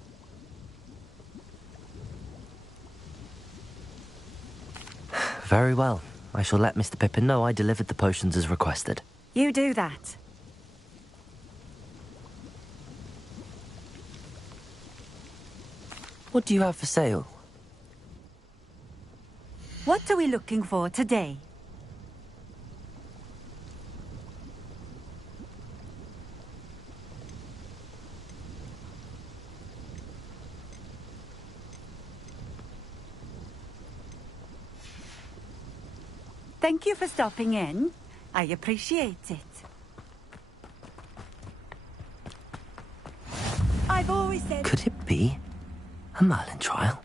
Very well. I shall let Mr. Pippin know I delivered the potions as requested. You do that. What do you have for sale? What are we looking for today? Thank you for stopping in. I appreciate it. I've always said... Could it be a Merlin trial?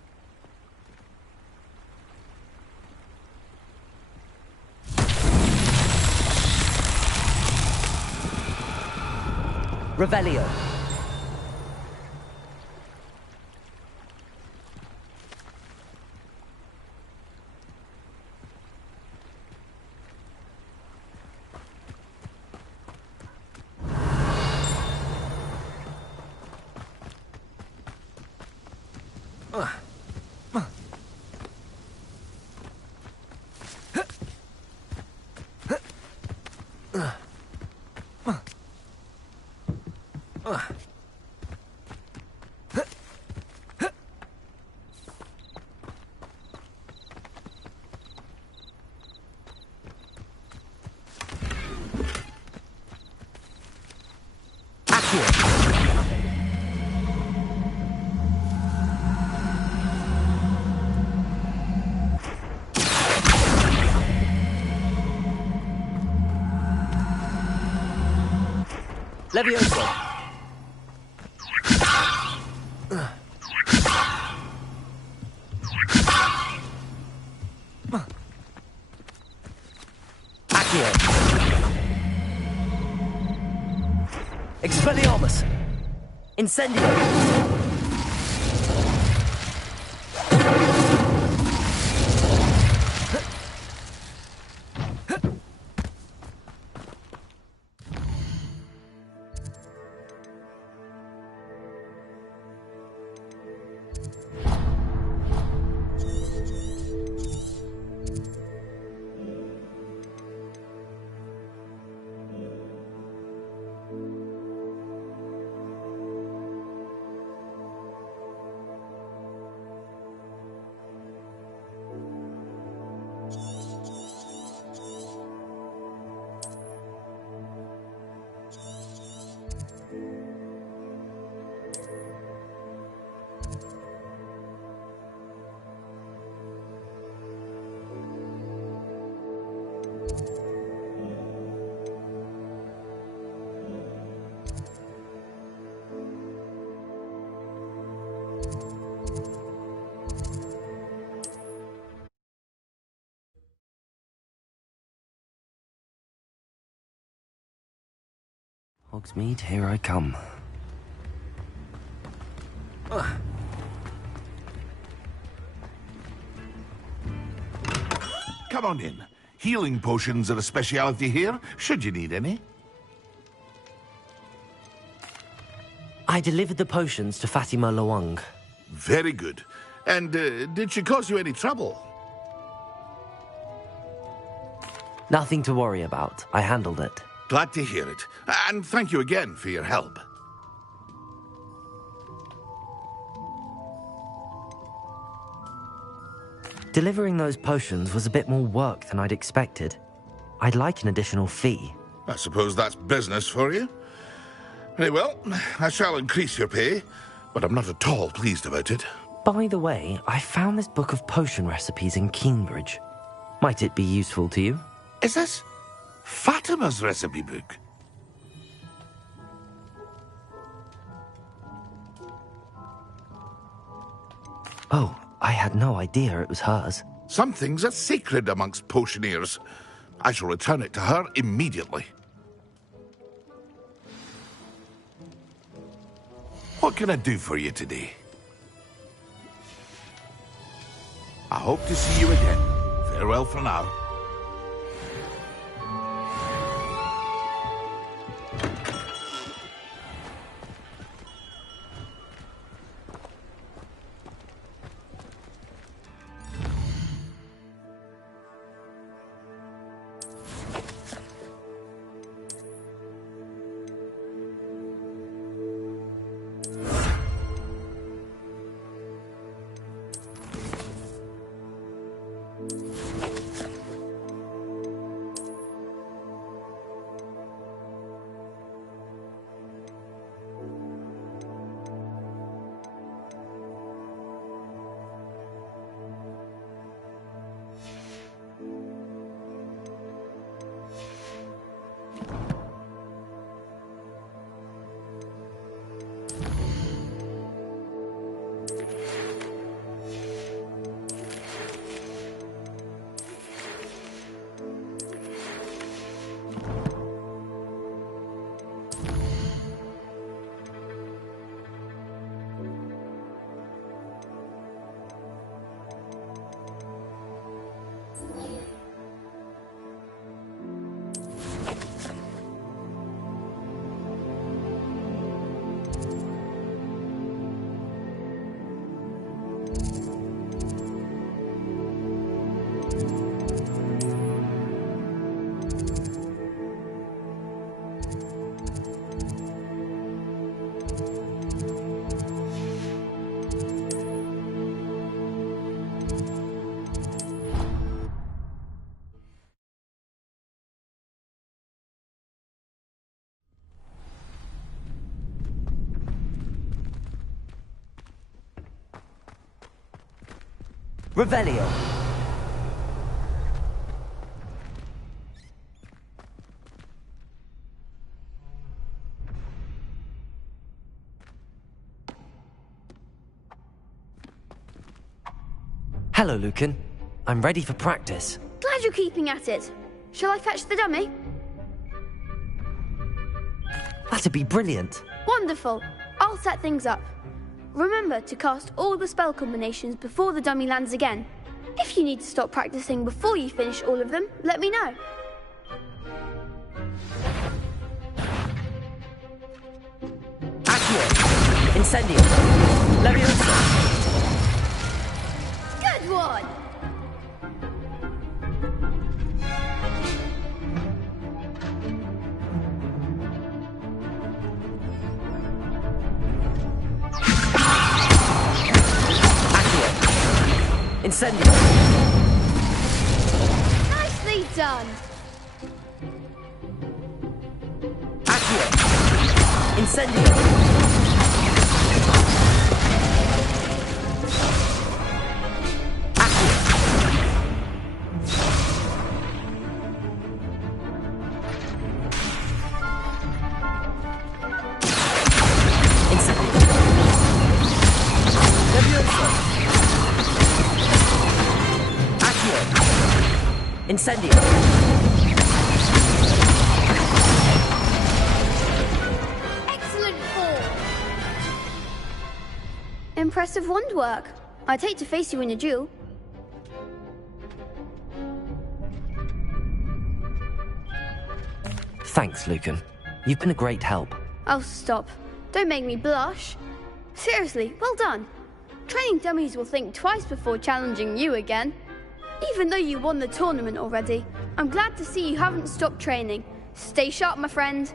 Revelio. Levioso. Accio. Expelliarmus. Incendio. Hogsmeade, here I come. Come on in. Healing potions are a speciality here, should you need any. I delivered the potions to Fatima Lawang. Very good. And did she cause you any trouble? Nothing to worry about. I handled it. Glad to hear it. And thank you again for your help. Delivering those potions was a bit more work than I'd expected. I'd like an additional fee. I suppose that's business for you. Very well, I shall increase your pay, but I'm not at all pleased about it. By the way, I found this book of potion recipes in Cambridge. Might it be useful to you? Is this Fatima's recipe book? Oh, I had no idea it was hers. Some things are sacred amongst potioneers. I shall return it to her immediately. What can I do for you today? I hope to see you again. Farewell for now. Revelio. Hello, Lucan. I'm ready for practice. Glad you're keeping at it. Shall I fetch the dummy? That'd be brilliant. Wonderful. I'll set things up. Remember to cast all the spell combinations before the dummy lands again. If you need to stop practicing before you finish all of them, let me know. Accio. Incendio. Leviosa. Good one! Incendio. Nicely done. Accio. Incendio. Accio. Incendio. Leviosa. Incendio. impressive wand work. I'd hate to face you in a duel. Thanks, Lucan. You've been a great help. Oh, stop. Don't make me blush. Seriously, well done. Training dummies will think twice before challenging you again. Even though you won the tournament already, I'm glad to see you haven't stopped training. Stay sharp, my friend.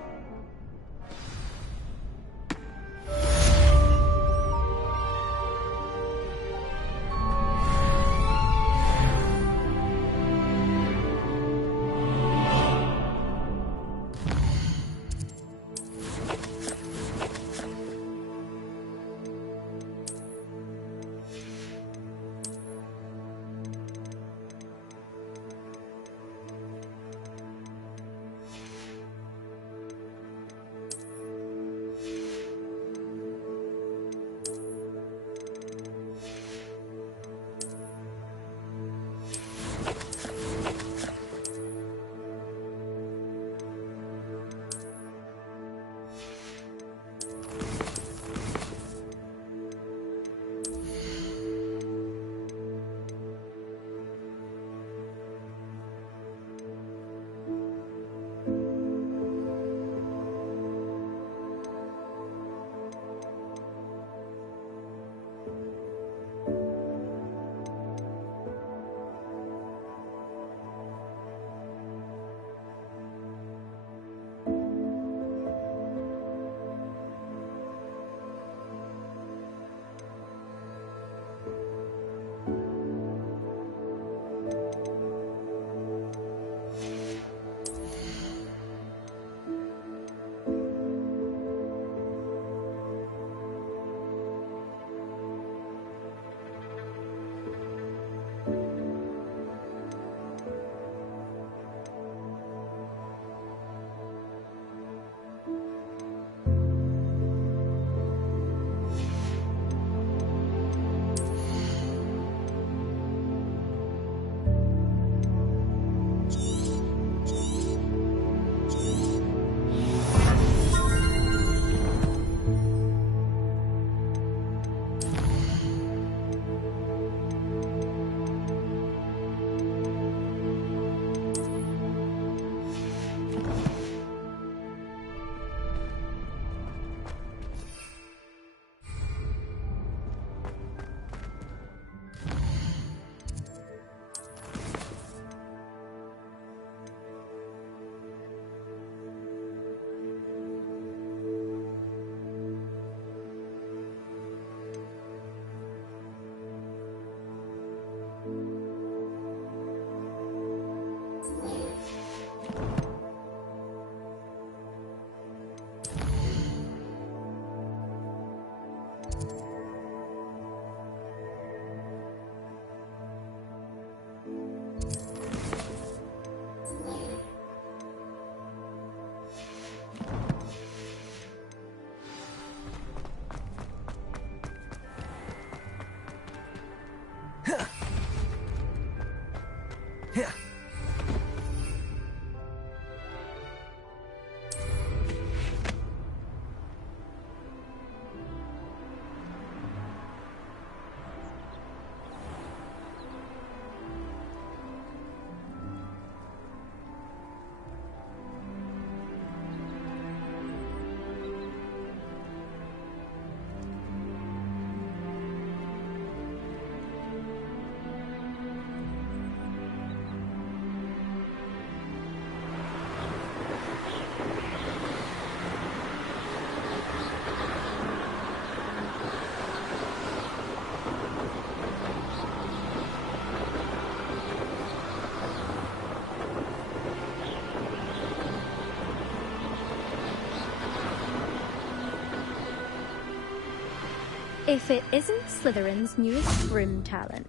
If it isn't Slytherin's newest broom talent.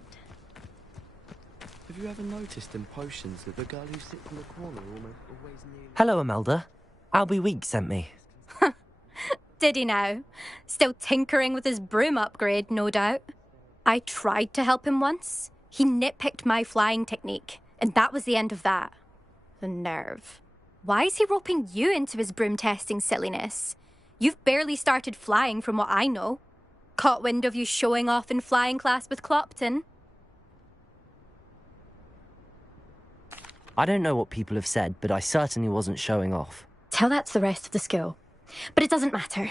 Have you ever noticed in potions that the girl who sits in the corner always near... Hello, Imelda. Albie Week sent me. Did he now? Still tinkering with his broom upgrade, no doubt. I tried to help him once. He nitpicked my flying technique, and that was the end of that. The nerve. Why is he roping you into his broom testing silliness? You've barely started flying from what I know. Caught wind of you showing off in flying class with Clopton? I don't know what people have said, but I certainly wasn't showing off. Tell that to the rest of the school. But it doesn't matter.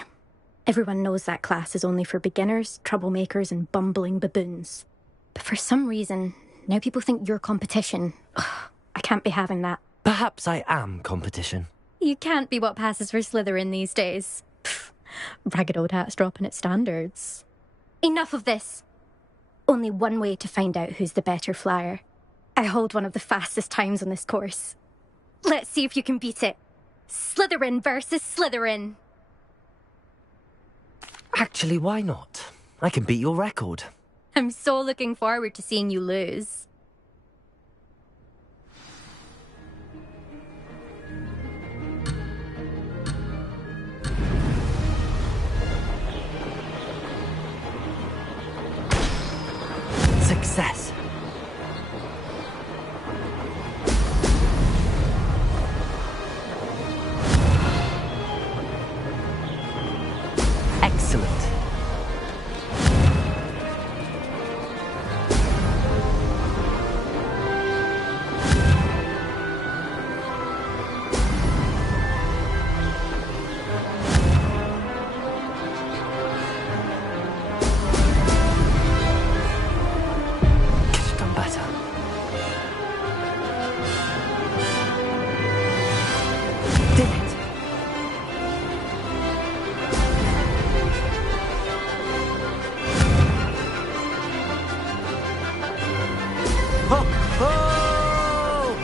Everyone knows that class is only for beginners, troublemakers, and bumbling baboons. But for some reason, now people think you're competition. Ugh, I can't be having that. Perhaps I am competition. You can't be what passes for Slytherin these days. Pfft, ragged old hat's dropping its standards. Enough of this. Only one way to find out who's the better flyer. I hold one of the fastest times on this course. Let's see if you can beat it. Slytherin versus Slytherin. Actually, why not? I can beat your record. I'm so looking forward to seeing you lose. Success. Excellent. Could have done better. Did it? Oh! Oh!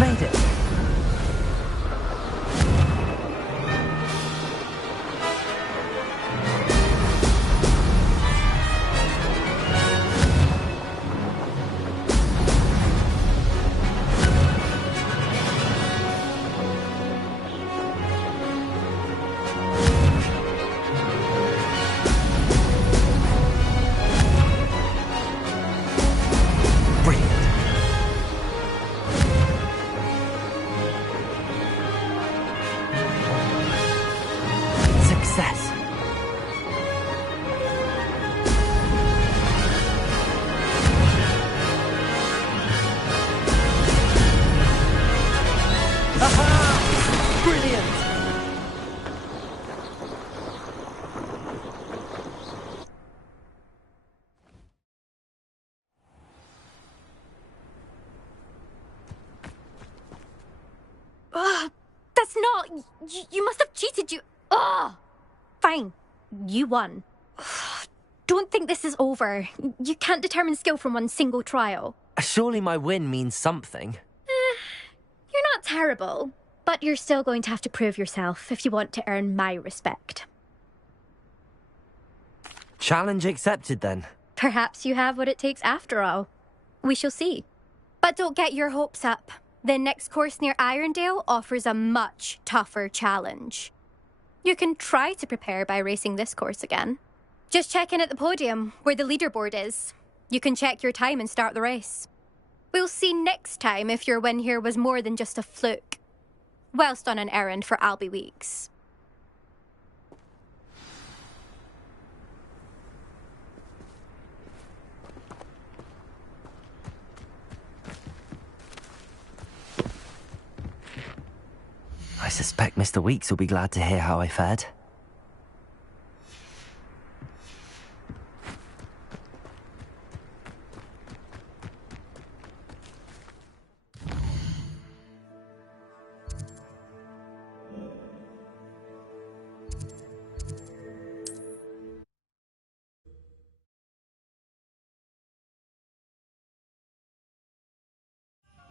Made it. Brilliant. Success. Aha! Brilliant. Ugh, that's not... You must have cheated, you... Ugh! Fine. You won. Ugh, don't think this is over. You can't determine skill from one single trial. Surely my win means something. You're not terrible, but you're still going to have to prove yourself if you want to earn my respect. Challenge accepted then. Perhaps you have what it takes after all. We shall see. But don't get your hopes up. The next course near Irondale offers a much tougher challenge. You can try to prepare by racing this course again. Just check in at the podium, where the leaderboard is. You can check your time and start the race. We'll see next time if your win here was more than just a fluke. Whilst on an errand for Albie Weeks. I suspect Mr. Weeks will be glad to hear how I fared.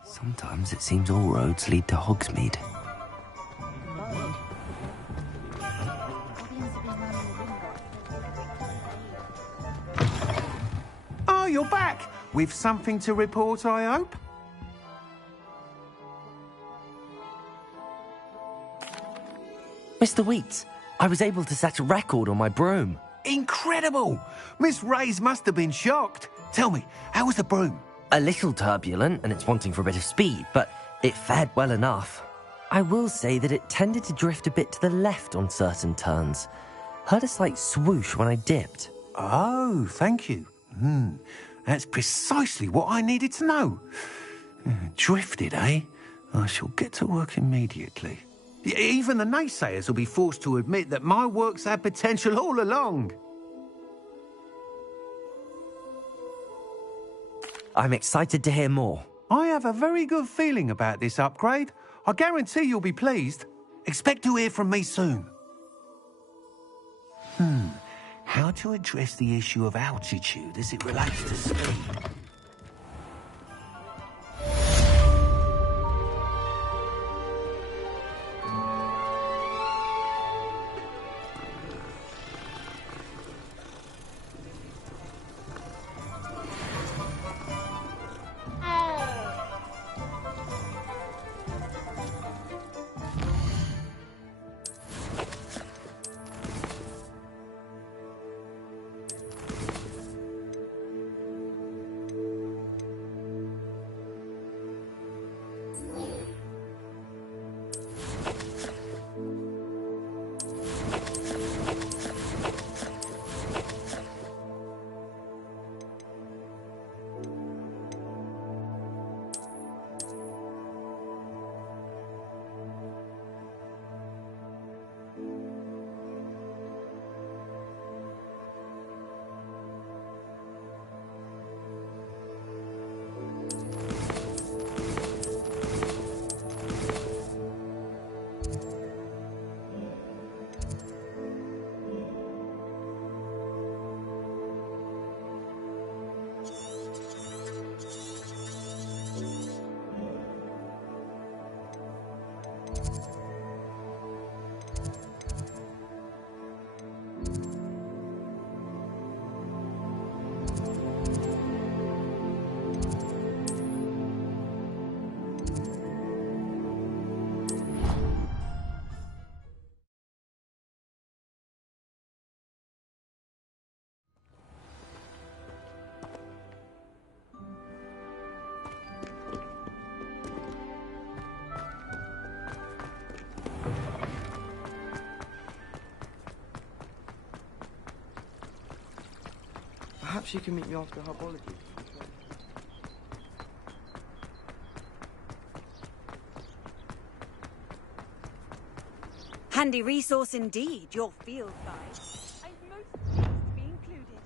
Sometimes it seems all roads lead to Hogsmeade. Oh, you're back! With something to report, I hope? Mr. Wheats, I was able to set a record on my broom. Incredible! Miss Reyes must have been shocked. Tell me, how was the broom? A little turbulent, and it's wanting for a bit of speed, but it fared well enough. I will say that it tended to drift a bit to the left on certain turns. Heard a slight swoosh when I dipped. Oh, thank you. That's precisely what I needed to know. Drifted, eh? I shall get to work immediately. Even the naysayers will be forced to admit that my work's had potential all along. I'm excited to hear more. I have a very good feeling about this upgrade. I guarantee you'll be pleased. Expect to hear from me soon. How to address the issue of altitude as it relates to speed? Perhaps you can meet me after herbology. Handy resource indeed, your field guide. I'm most pleased to be included.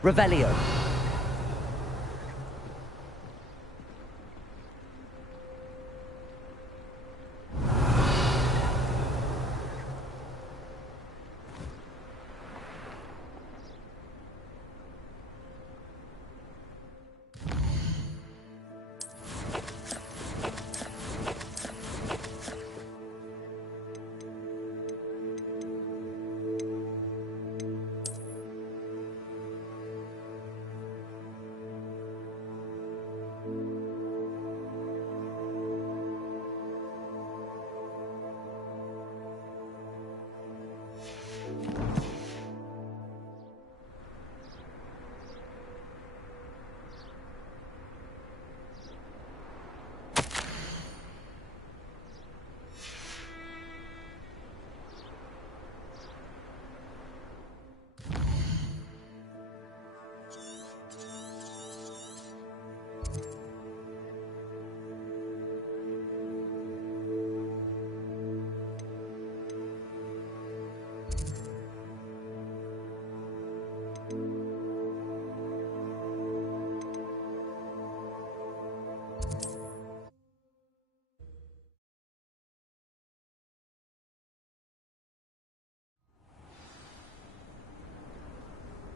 Revelio.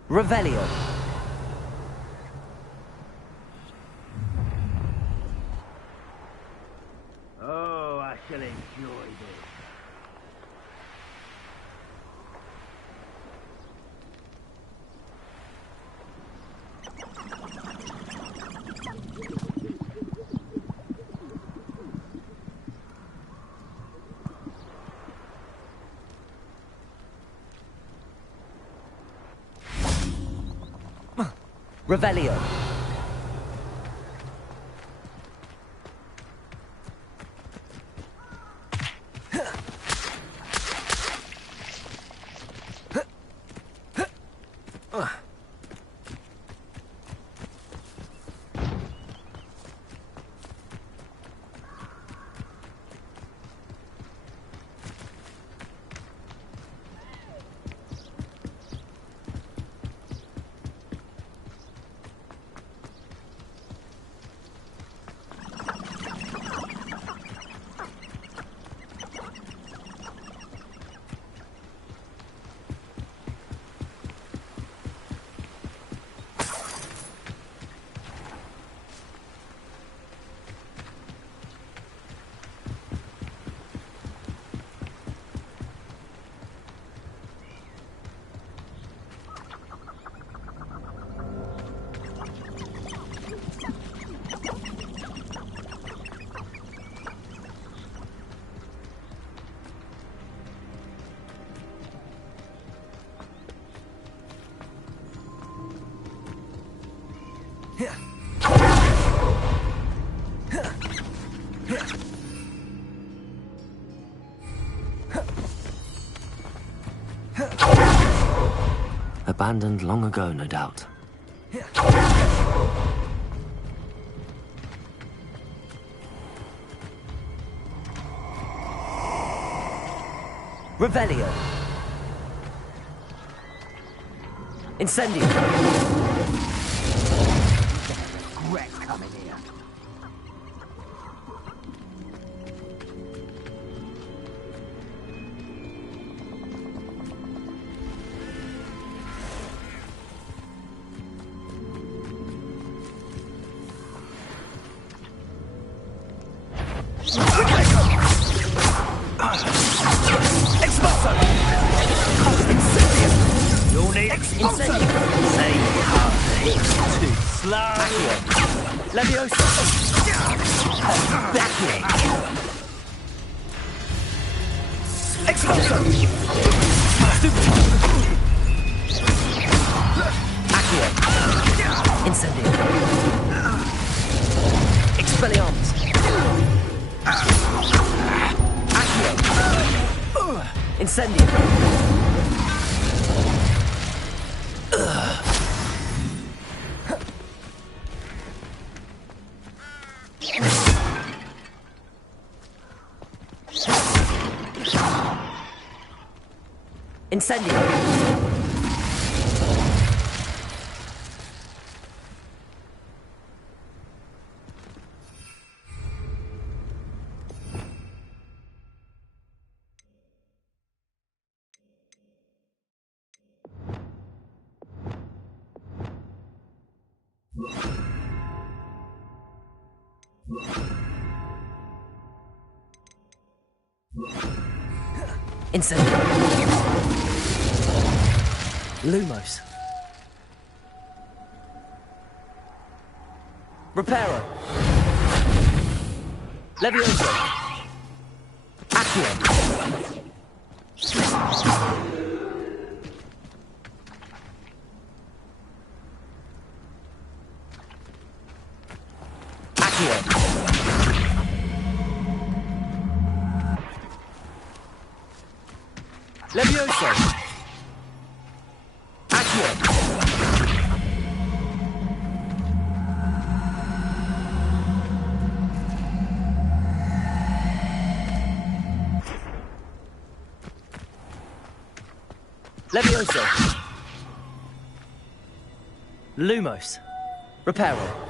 Revelio. Oh, I shall enjoy this. Revelio. Abandoned long ago, no doubt. Revelio. Incendio. Regret coming here. Leviosa! Baccio! Expulso! Accio! Incendio! Expelliarmus! Accio! Incendio! Incendio! Incendio! Lumos. Reparo. Levioso. Accio. Accio. Levioso. Accio. Levioso. Lumos. Reparo.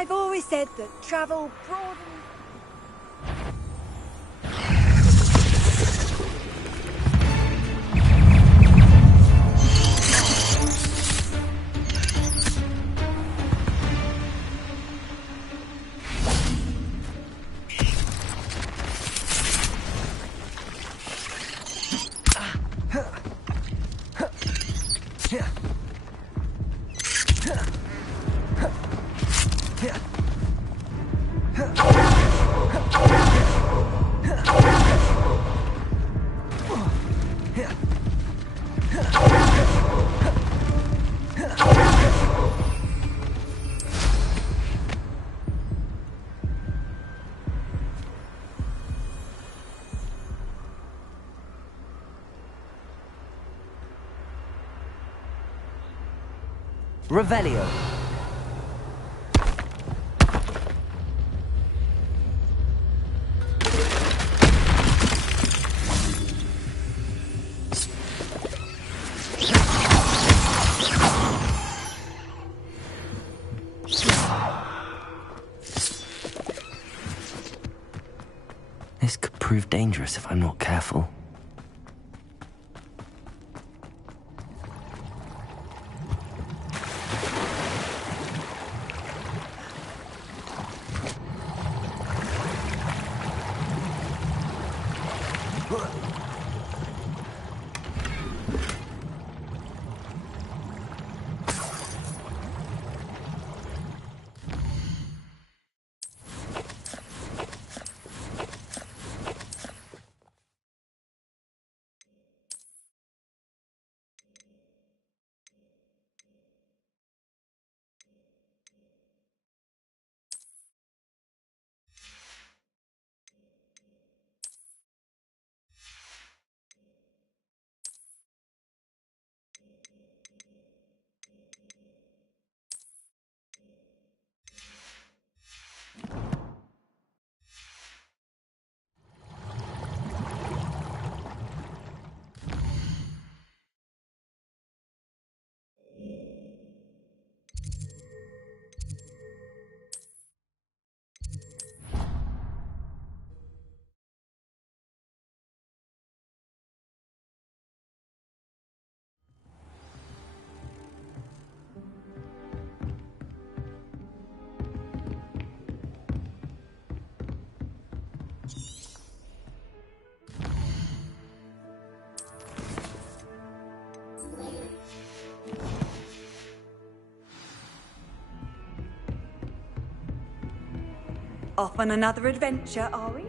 I've always said that travel broadens... Revelio. This could prove dangerous if I'm not careful. Off on another adventure, are we?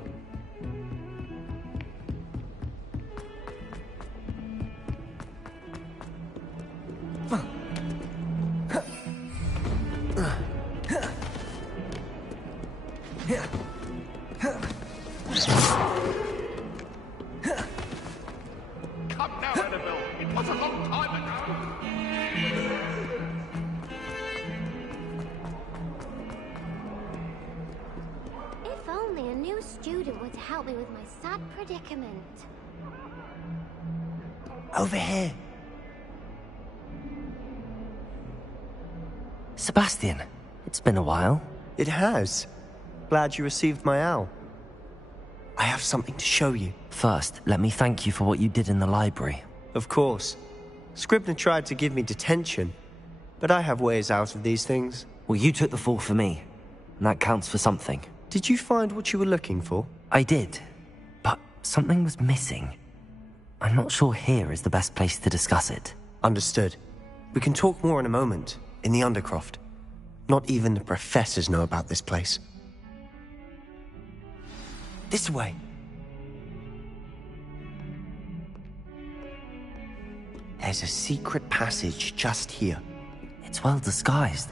Come now, Annabelle. It was a long time ago. If only a new student would help me with my sad predicament. Over here. Sebastian, it's been a while. It has. Glad you received my owl. I have something to show you. First, let me thank you for what you did in the library. Of course. Scribner tried to give me detention, but I have ways out of these things. Well, you took the fall for me, and that counts for something. Did you find what you were looking for? I did, but something was missing. I'm not sure here is the best place to discuss it. Understood. We can talk more in a moment, in the Undercroft. Not even the professors know about this place. This way. There's a secret passage just here. It's well disguised.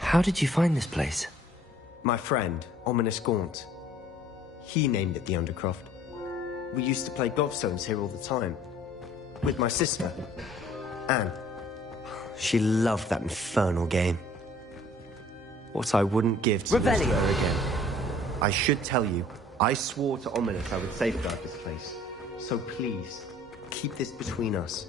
How did you find this place? My friend, Ominous Gaunt. He named it the Undercroft. We used to play gobstones here all the time. With my sister, Anne. She loved that infernal game. What I wouldn't give to visit her again. I should tell you, I swore to Ominous I would safeguard this place. So please, keep this between us.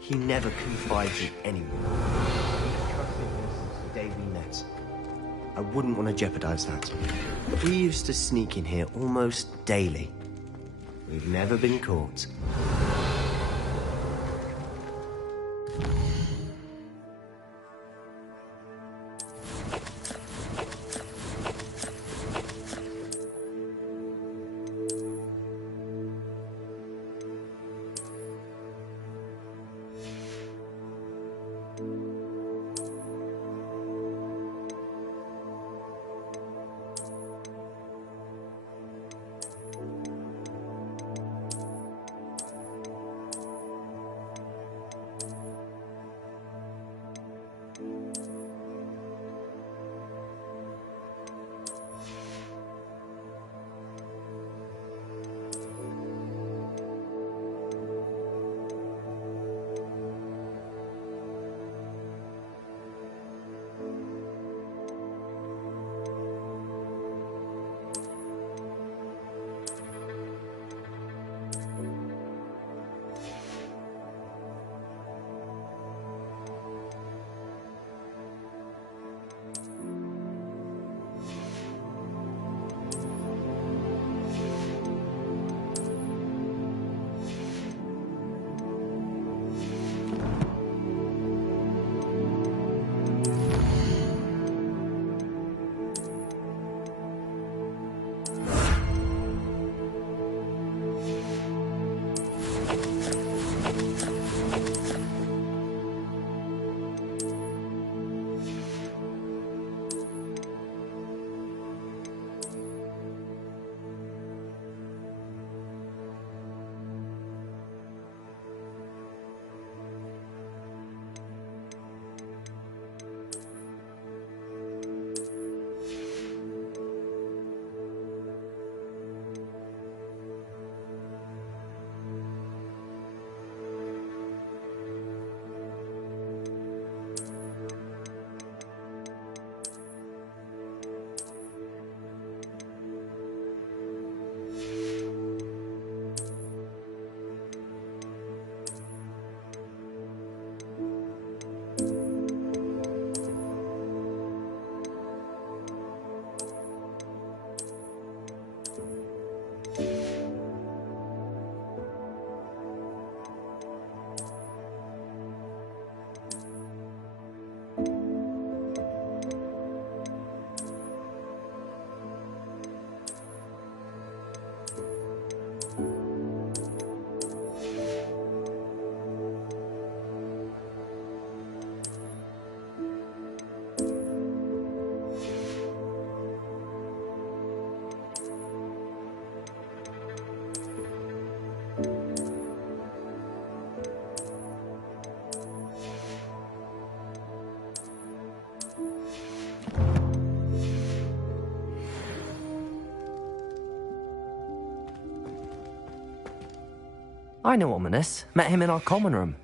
He never confided in anyone. He trusted me since the day we met. I wouldn't want to jeopardize that. We used to sneak in here almost daily. We've never been caught. I know Ominous. Met him in our common room.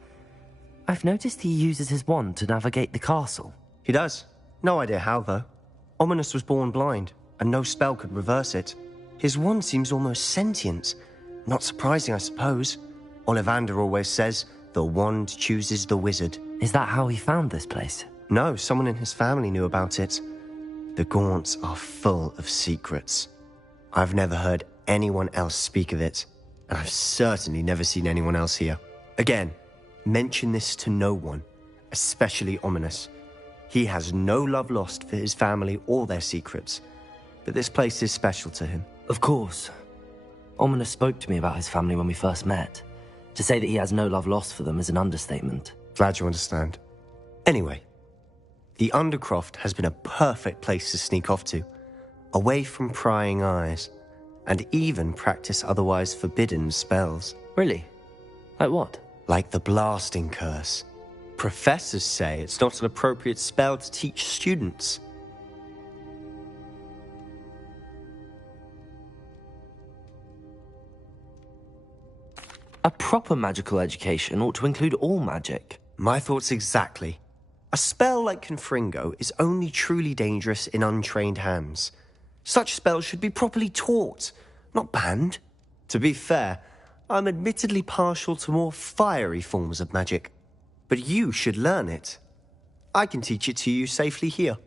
I've noticed he uses his wand to navigate the castle. He does. No idea how, though. Ominous was born blind, and no spell could reverse it. His wand seems almost sentient. Not surprising, I suppose. Ollivander always says, the wand chooses the wizard. Is that how he found this place? No, someone in his family knew about it. The Gaunts are full of secrets. I've never heard anyone else speak of it, and I've certainly never seen anyone else here. Again, mention this to no one, especially Ominous. He has no love lost for his family or their secrets, but this place is special to him. Of course. Ominous spoke to me about his family when we first met. To say that he has no love lost for them is an understatement. Glad you understand. Anyway, the Undercroft has been a perfect place to sneak off to, away from prying eyes, and even practice otherwise forbidden spells. Really? Like what? Like the blasting curse. Professors say it's not an appropriate spell to teach students. A proper magical education ought to include all magic. My thoughts exactly. A spell like Confringo is only truly dangerous in untrained hands. Such spells should be properly taught, not banned. To be fair, I'm admittedly partial to more fiery forms of magic. But you should learn it. I can teach it to you safely here.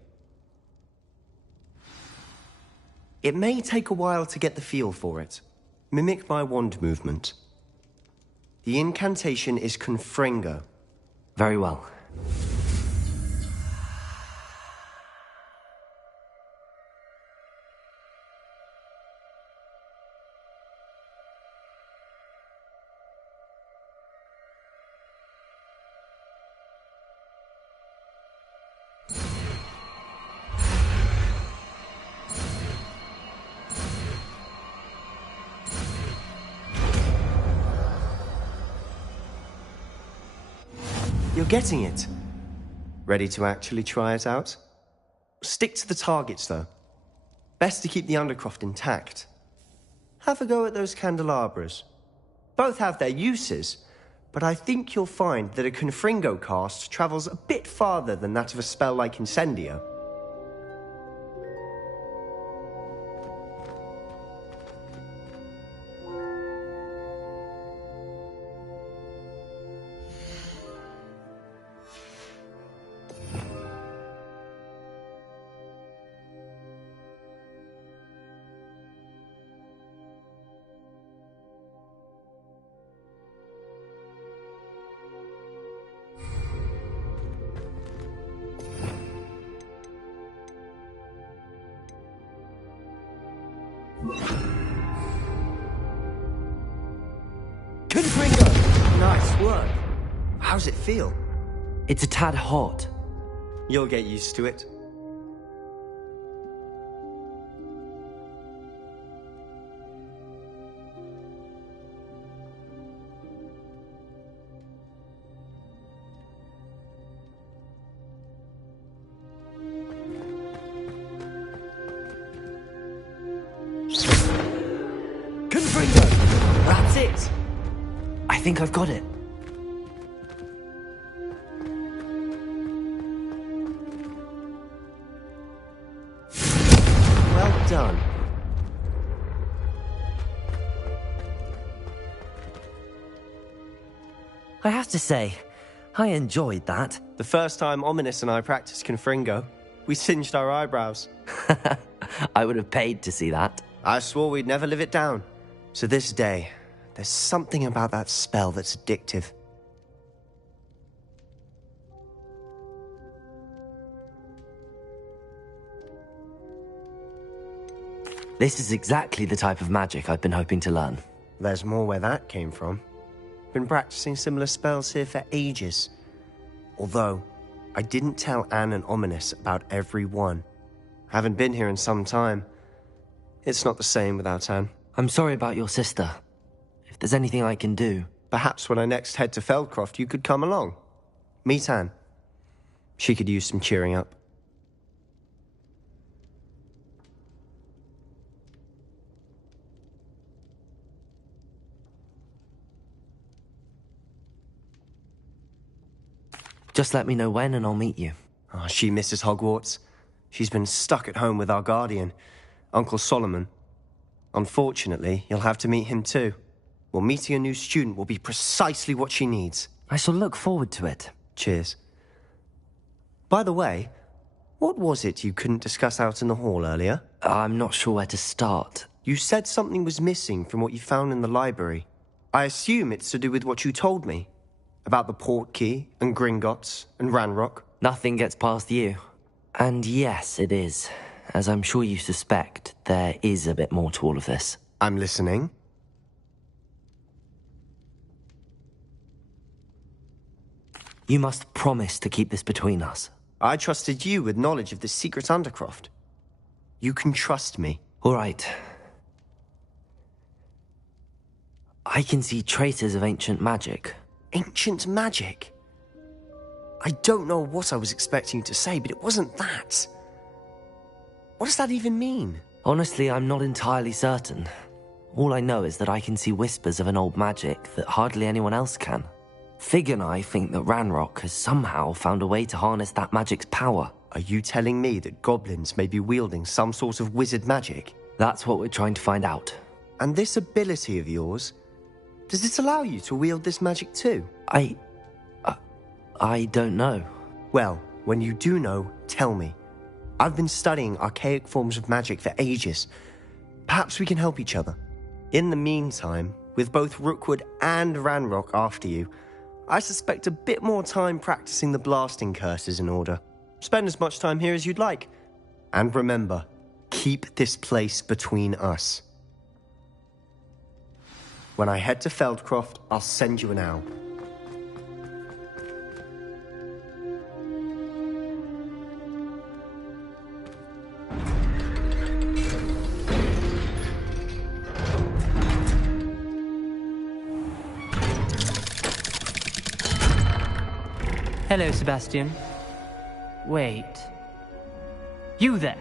It may take a while to get the feel for it. Mimic my wand movement. The incantation is Confringo. Very well. You're getting it. Ready to actually try it out? Stick to the targets, though. Best to keep the Undercroft intact. Have a go at those candelabras. Both have their uses, but I think you'll find that a Confringo cast travels a bit farther than that of a spell like Incendio. Confringo! Nice work. How's it feel? It's a tad hot. You'll get used to it. Confringo! That's it! I think I've got it. Well done. I have to say, I enjoyed that. The first time Ominous and I practiced Confringo, we singed our eyebrows. I would have paid to see that. I swore we'd never live it down. To this day, there's something about that spell that's addictive. This is exactly the type of magic I've been hoping to learn. There's more where that came from. Been practicing similar spells here for ages. Although, I didn't tell Anne and Ominous about every one. Haven't been here in some time. It's not the same without Anne. I'm sorry about your sister. If there's anything I can do... Perhaps when I next head to Feldcroft, you could come along. Meet Anne. She could use some cheering up. Just let me know when and I'll meet you. Oh, she misses Hogwarts. She's been stuck at home with our guardian, Uncle Solomon. Unfortunately, you'll have to meet him too. Well, meeting a new student will be precisely what she needs. I shall look forward to it. Cheers. By the way, what was it you couldn't discuss out in the hall earlier? I'm not sure where to start. You said something was missing from what you found in the library. I assume it's to do with what you told me. About the Portkey, and Gringotts, and Ranrock. Nothing gets past you. And yes, it is. As I'm sure you suspect, there is a bit more to all of this. I'm listening. You must promise to keep this between us. I trusted you with knowledge of the secret Undercroft. You can trust me. All right. I can see traces of ancient magic. Ancient magic? I don't know what I was expecting you to say, but it wasn't that. What does that even mean? Honestly, I'm not entirely certain. All I know is that I can see whispers of an old magic that hardly anyone else can. Fig and I think that Ranrock has somehow found a way to harness that magic's power. Are you telling me that goblins may be wielding some sort of wizard magic? That's what we're trying to find out. And this ability of yours, does it allow you to wield this magic too? I don't know. Well, when you do know, tell me. I've been studying archaic forms of magic for ages. Perhaps we can help each other. In the meantime, with both Rookwood and Ranrock after you, I suspect a bit more time practicing the blasting curse is in order. Spend as much time here as you'd like. And remember, keep this place between us. When I head to Feldcroft, I'll send you an owl. Hello, Sebastian. Wait. You there?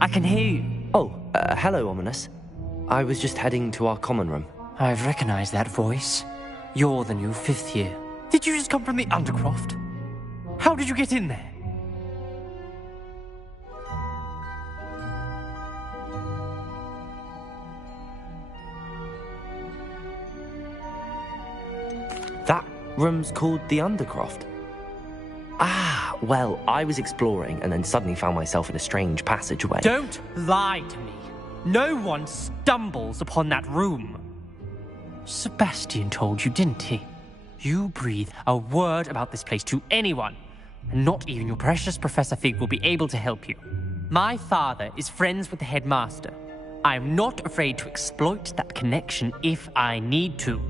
I can hear you. Oh, hello, Ominous. I was just heading to our common room. I've recognized that voice. You're the new 5th year. Did you just come from the Undercroft? How did you get in there? That room's called the Undercroft. Ah, well, I was exploring and then suddenly found myself in a strange passageway. Don't lie to me. No one stumbles upon that room. Sebastian told you, didn't he? You breathe a word about this place to anyone, and not even your precious Professor Fig will be able to help you. My father is friends with the headmaster. I am not afraid to exploit that connection if I need to.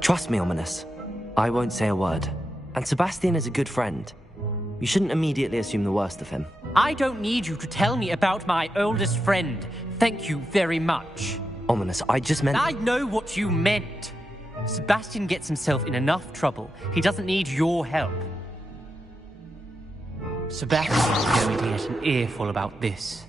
Trust me, Ominous. I won't say a word. And Sebastian is a good friend. You shouldn't immediately assume the worst of him. I don't need you to tell me about my oldest friend. Thank you very much. Ominous, I just meant... I know what you meant. Sebastian gets himself in enough trouble. He doesn't need your help. Sebastian's going to get an earful about this.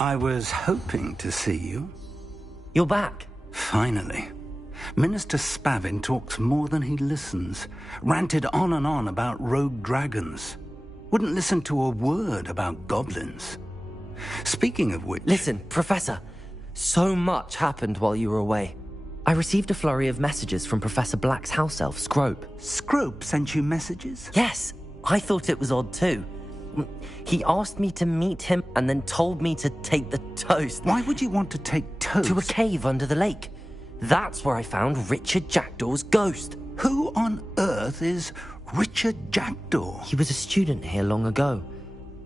I was hoping to see you. You're back. Finally. Minister Spavin talks more than he listens. Ranted on and on about rogue dragons. Wouldn't listen to a word about goblins. Speaking of which... Listen, Professor. So much happened while you were away. I received a flurry of messages from Professor Black's house elf, Scrope. Scrope sent you messages? Yes. I thought it was odd too. He asked me to meet him and then told me to take the toast. Why would you want to take toast? To a cave under the lake. That's where I found Richard Jackdaw's ghost. Who on earth is Richard Jackdaw. He was a student here long ago.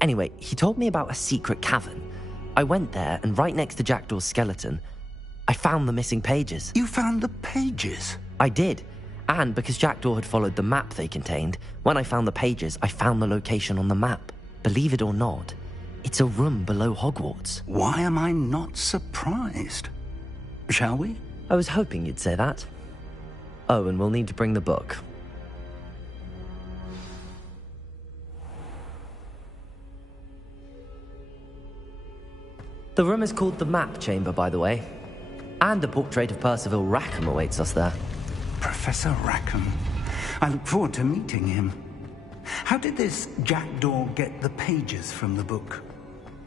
Anyway, he told me about a secret cavern. I went there, and right next to Jackdaw's skeleton, I found the missing pages. You found the pages? I did. And because Jackdaw had followed the map they contained, when I found the pages, I found the location on the map. Believe it or not, it's a room below Hogwarts. Why am I not surprised? Shall we? I was hoping you'd say that. Oh, and we'll need to bring the book. The room is called the Map Chamber, by the way. And a portrait of Percival Rackham awaits us there. Professor Rackham. I look forward to meeting him. How did this Jackdaw get the pages from the book?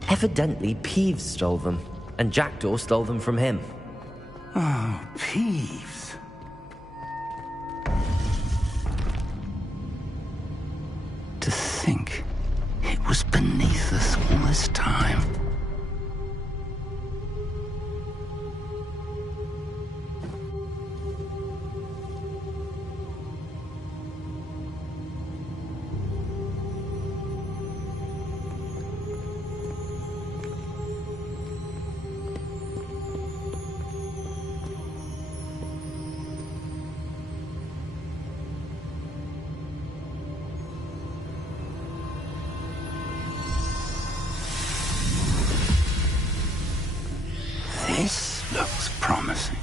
Evidently, Peeves stole them, and Jackdaw stole them from him. Oh, Peeves. To think it was beneath us all this time. This looks promising.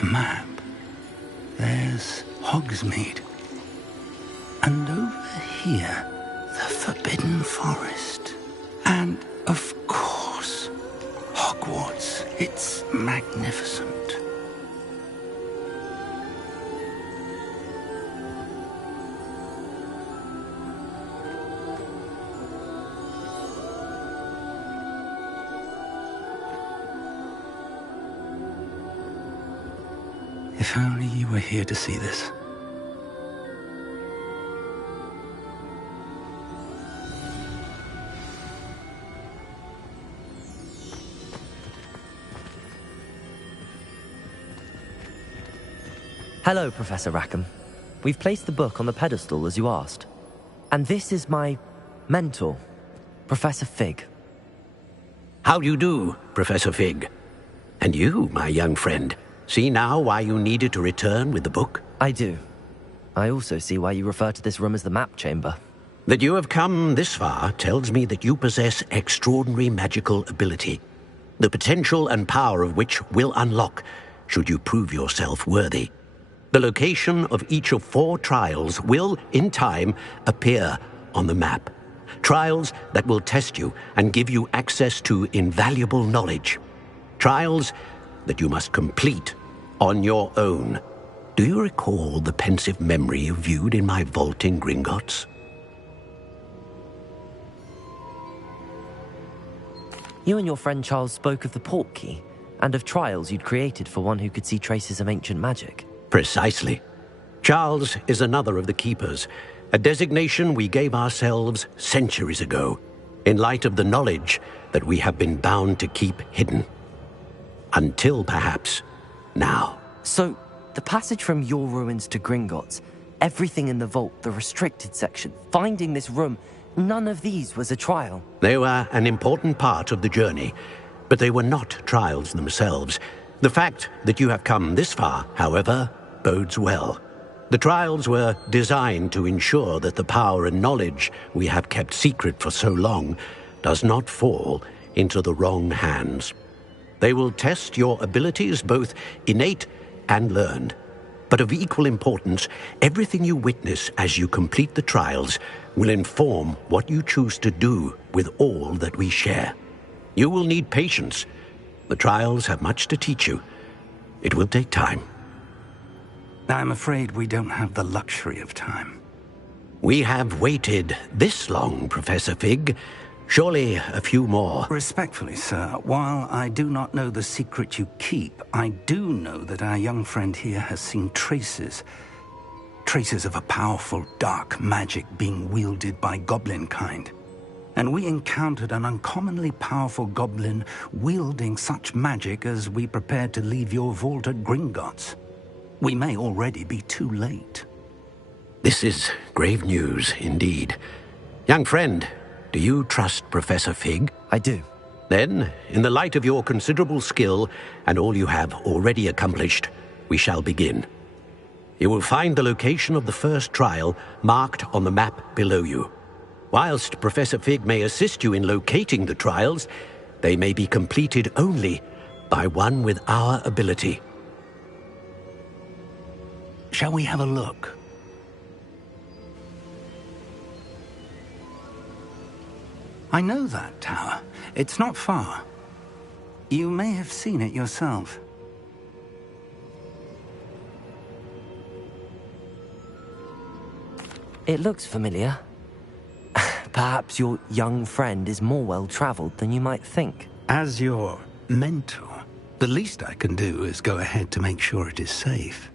A map. There's Hogsmeade. And over here, the Forbidden Forest. And, of course, Hogwarts. It's magnificent. If only you were here to see this. Hello, Professor Rackham. We've placed the book on the pedestal as you asked. And this is my mentor, Professor Fig. How do you do, Professor Fig? And you, my young friend, see now why you needed to return with the book? I do. I also see why you refer to this room as the Map Chamber. That you have come this far tells me that you possess extraordinary magical ability, the potential and power of which will unlock should you prove yourself worthy. The location of each of 4 trials will, in time, appear on the map. Trials that will test you and give you access to invaluable knowledge. Trials that you must complete on your own. Do you recall the pensive memory you viewed in my vault in Gringotts? You and your friend Charles spoke of the Portkey, and of trials you'd created for one who could see traces of ancient magic. Precisely. Charles is another of the Keepers, a designation we gave ourselves centuries ago, in light of the knowledge that we have been bound to keep hidden. Until, perhaps, now. So, the passage from your ruins to Gringotts, everything in the vault, the restricted section, finding this room, none of these was a trial. They were an important part of the journey, but they were not trials themselves. The fact that you have come this far, however, bodes well. The trials were designed to ensure that the power and knowledge we have kept secret for so long does not fall into the wrong hands. They will test your abilities, both innate and learned. But of equal importance, everything you witness as you complete the trials will inform what you choose to do with all that we share. You will need patience. The trials have much to teach you. It will take time. I'm afraid we don't have the luxury of time. We have waited this long, Professor Fig. Surely a few more. Respectfully, sir, while I do not know the secret you keep, I do know that our young friend here has seen traces of a powerful dark magic being wielded by goblin kind. And we encountered an uncommonly powerful goblin wielding such magic as we prepared to leave your vault at Gringotts. We may already be too late. This is grave news indeed. Young friend, do you trust Professor Fig? I do. Then, in the light of your considerable skill and all you have already accomplished, we shall begin. You will find the location of the first trial marked on the map below you. Whilst Professor Fig may assist you in locating the trials, they may be completed only by one with our ability. Shall we have a look? I know that tower. It's not far. You may have seen it yourself. It looks familiar. Perhaps your young friend is more well-traveled than you might think. As your mentor, the least I can do is go ahead to make sure it is safe.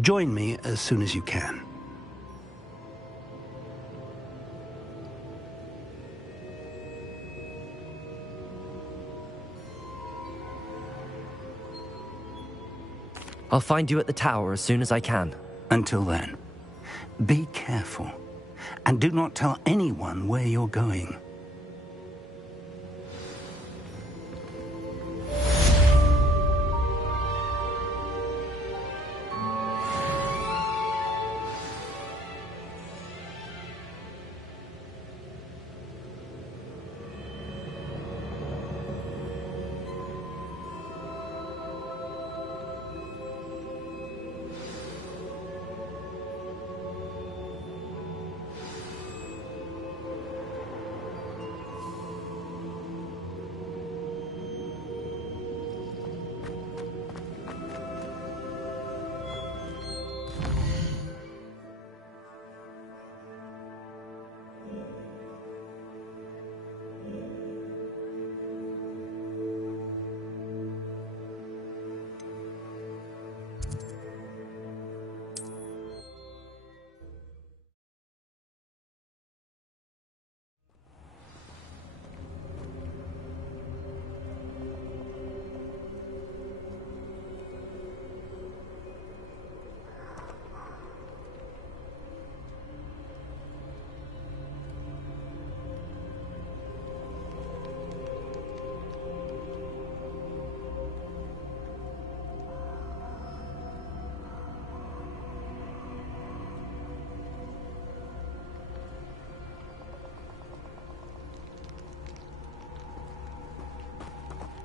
Join me as soon as you can. I'll find you at the tower as soon as I can. Until then, be careful, and do not tell anyone where you're going.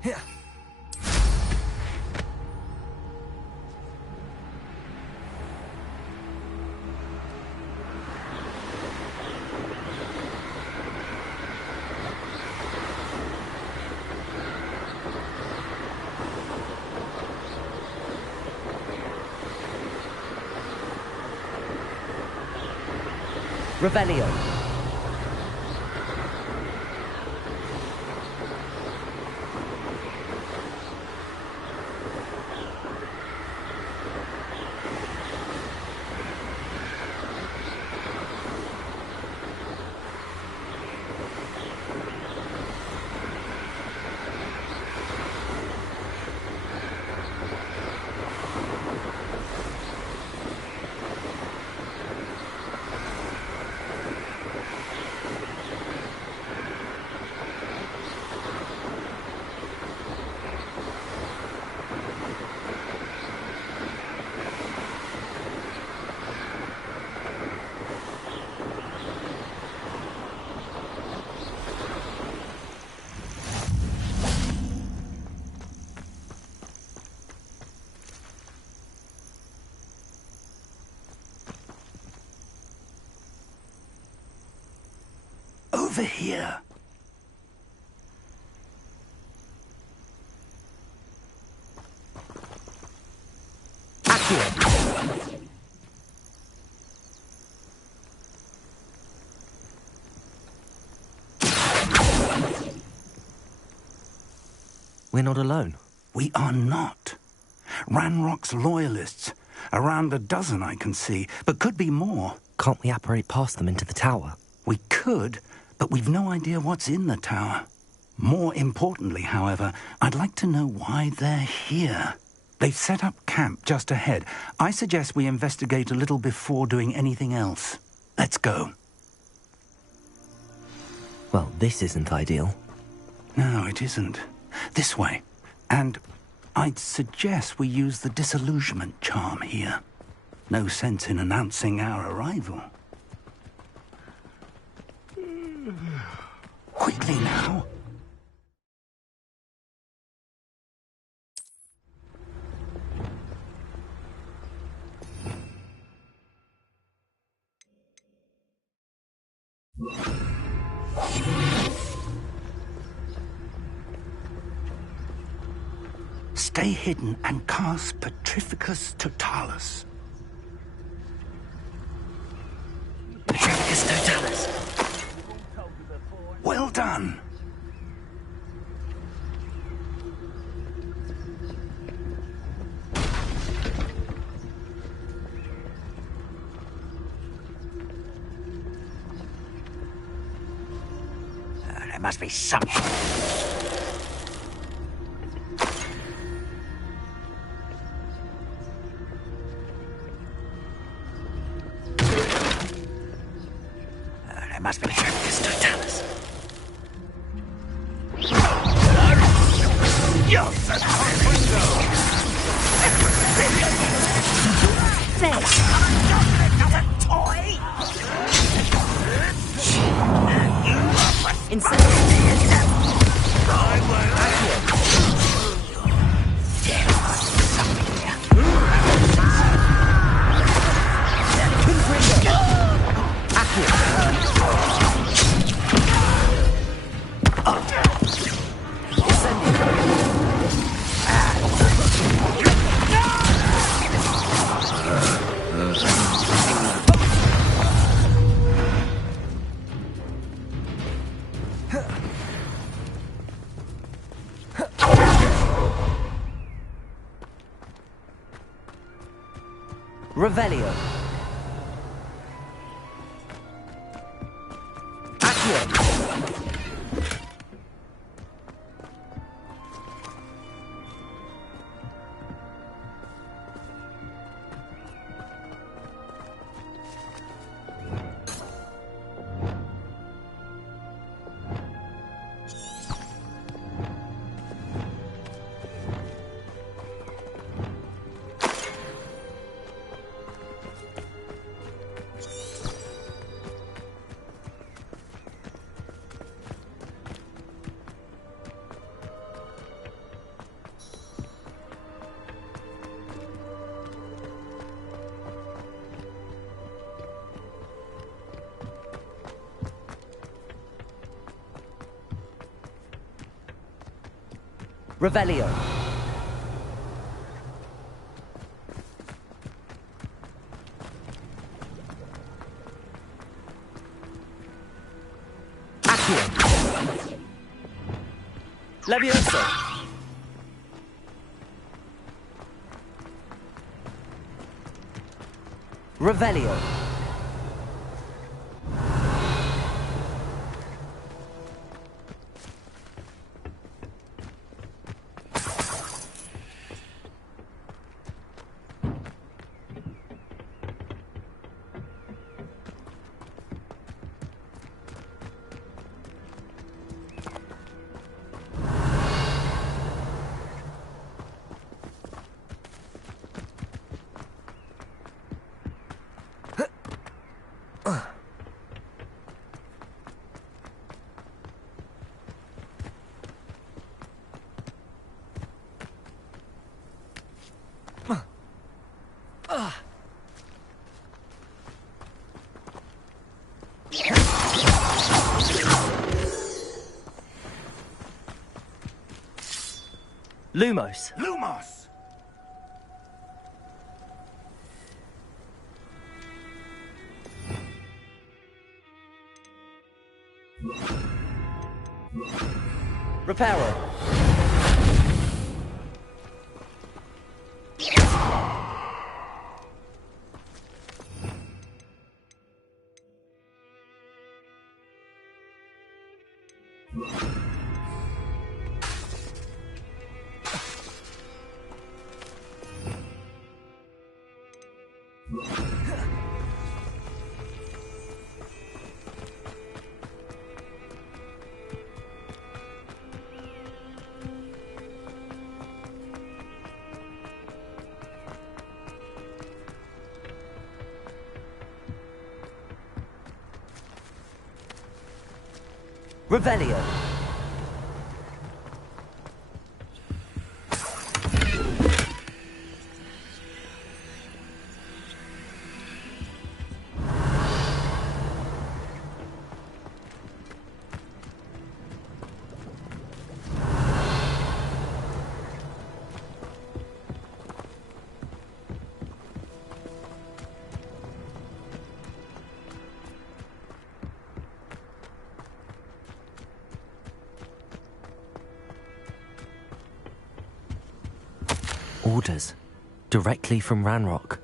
Here. Revelio. Over here. Accio. We're not alone. We are not. Ranrock's loyalists. Around a dozen I can see, but could be more. Can't we apparate past them into the tower? We could, but we've no idea what's in the tower. More importantly, however, I'd like to know why they're here. They've set up camp just ahead. I suggest we investigate a little before doing anything else. Let's go. Well, this isn't ideal. No, it isn't. This way. And I'd suggest we use the disillusionment charm here. No sense in announcing our arrival. Quickly now. Stay hidden and cast Petrificus Totalis. Petrificus Totalis. Well done. There must be something. There must be Petrificus Totalis. Yes, that's my window! Not a toy! Revelio. Accio. Revelio. Accio. Levioso. Revelio. Lumos. Lumos! Reparo. Revelio. Orders. Directly from Ranrock.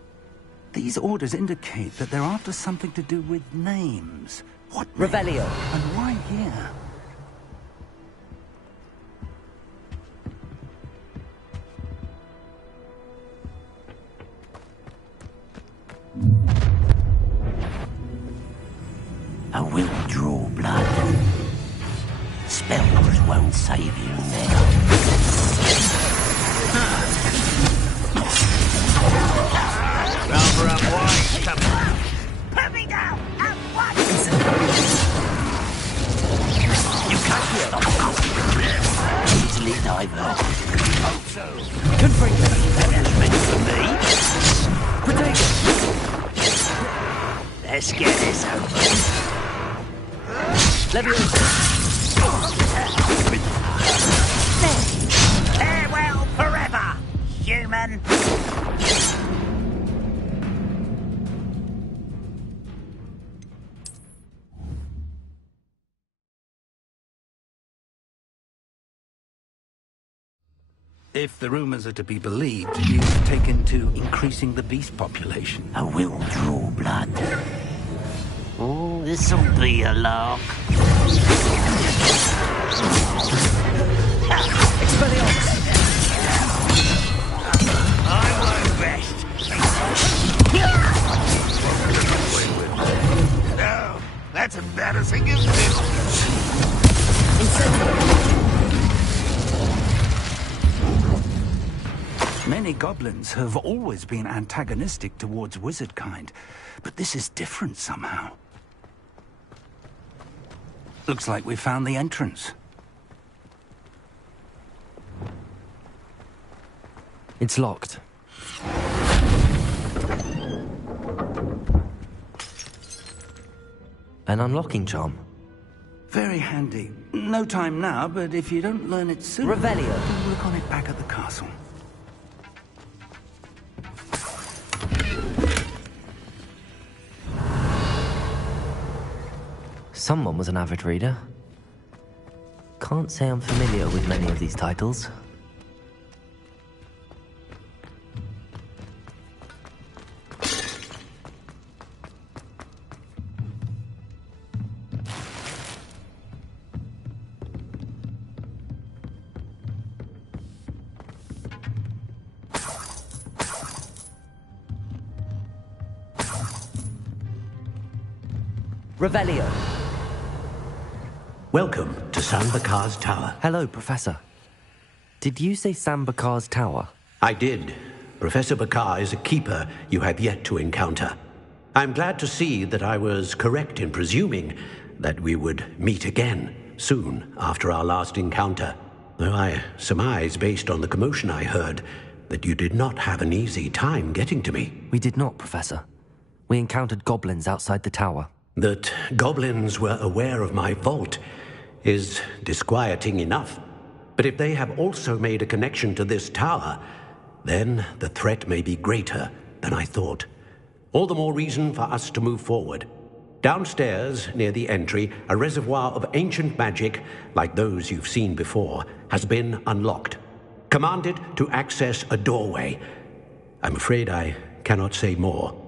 These orders indicate that they're after something to do with names. What names? Revelio. And why here? I will draw blood. Spells won't save you now. Rather unwise, come. Put me down at once! You can't hear them. Easily diverted. Hope so. Confront me. That is meant for me. Let's get this over. Farewell forever, human. If the rumors are to be believed, you've taken to increasing the beast population. I will draw blood. Oh, this'll be a lark. I work best. No, that's embarrassing, isn't it? Many goblins have always been antagonistic towards wizard kind, but this is different somehow. Looks like we found the entrance. It's locked. An unlocking charm. Very handy. No time now, but if you don't learn it soon... Revelio. We'll work on it back at the castle. Someone was an avid reader. Can't say I'm familiar with many of these titles. Revelio. Welcome to Sambakar's Tower. Hello, Professor. Did you say Sambakar's Tower? I did. Professor Bakar is a keeper you have yet to encounter. I'm glad to see that I was correct in presuming that we would meet again soon after our last encounter. Though I surmise, based on the commotion I heard, that you did not have an easy time getting to me. We did not, Professor. We encountered goblins outside the tower. That goblins were aware of my vault is disquieting enough. But if they have also made a connection to this tower, then the threat may be greater than I thought. All the more reason for us to move forward. Downstairs, near the entry, a reservoir of ancient magic, like those you've seen before, has been unlocked. Commanded to access a doorway. I'm afraid I cannot say more.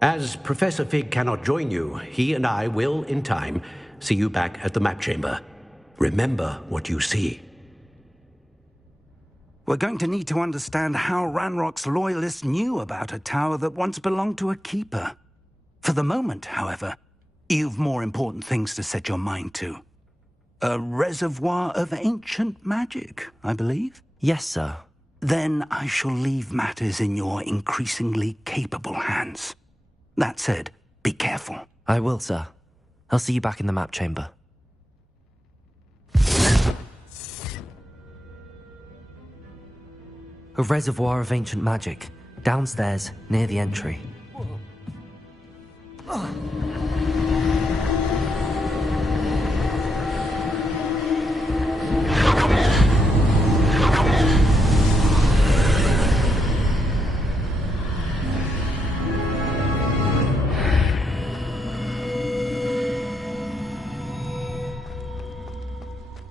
As Professor Fig cannot join you, he and I will, in time, see you back at the map chamber. Remember what you see. We're going to need to understand how Ranrock's loyalists knew about a tower that once belonged to a keeper. For the moment, however, you've more important things to set your mind to. A reservoir of ancient magic, I believe? Yes, sir. Then I shall leave matters in your increasingly capable hands. That said, be careful. I will, sir. I'll see you back in the map chamber. A reservoir of ancient magic, downstairs near the entry.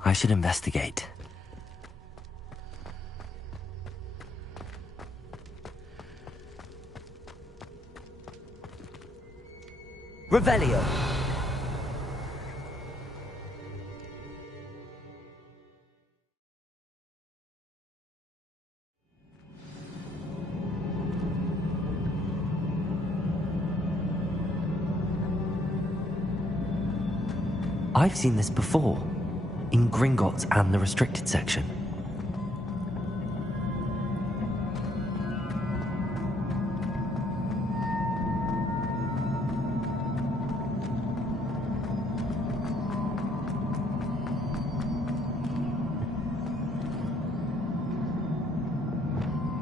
I should investigate. Revelio. I've seen this before, in Gringotts and the restricted section.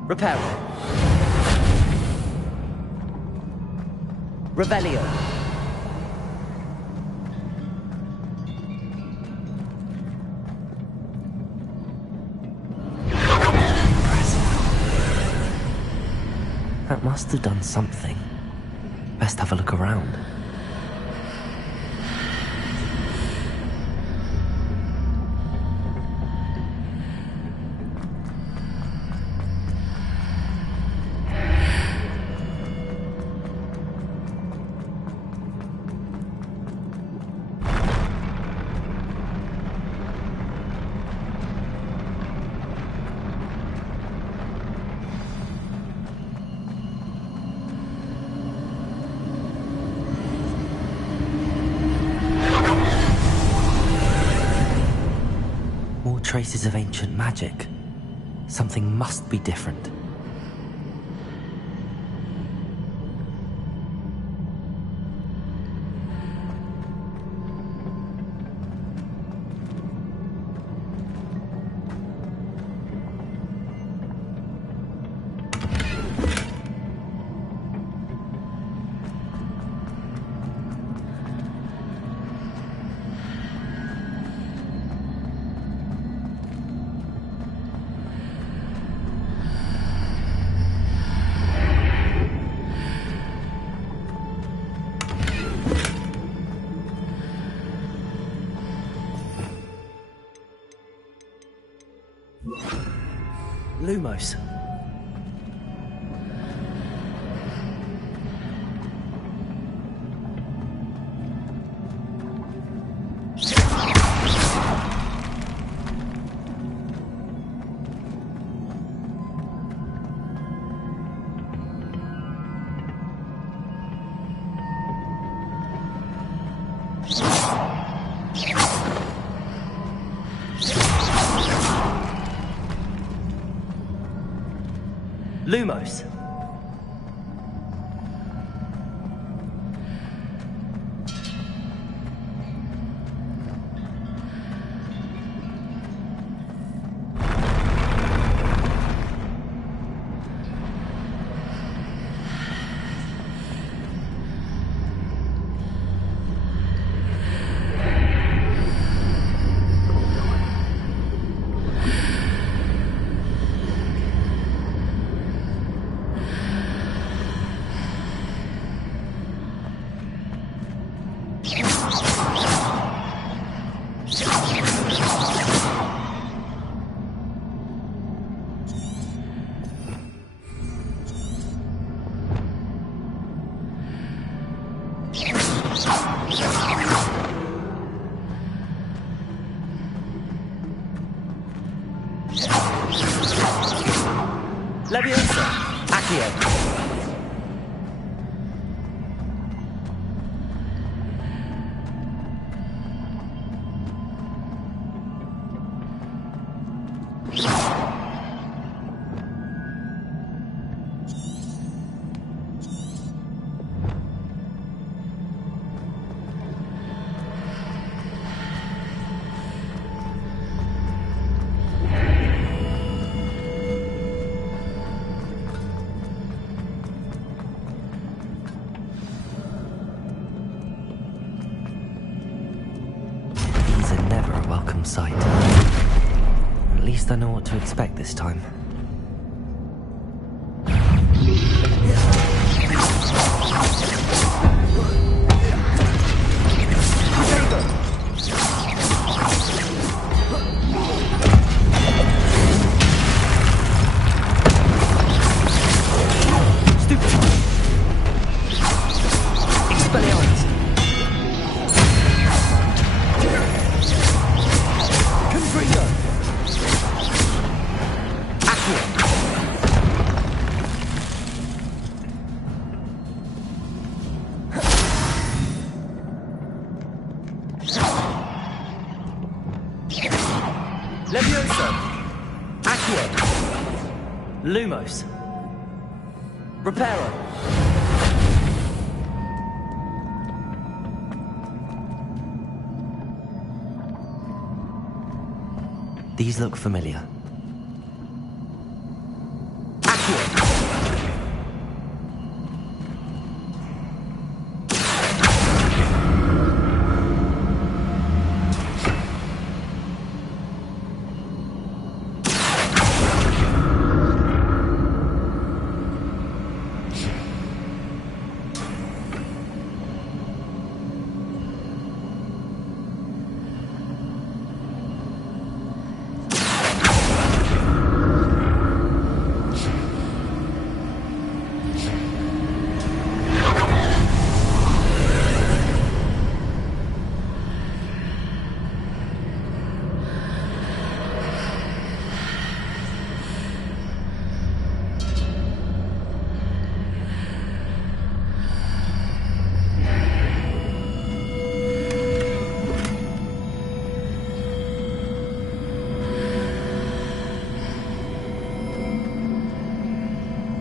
Repair it. Revelio. That must have done something. Best have a look around. Traces of ancient magic. Something must be different. Lumos. Lumos. Leviosa. Accio. least I know what to expect this time. Lumos. Reparo. These look familiar.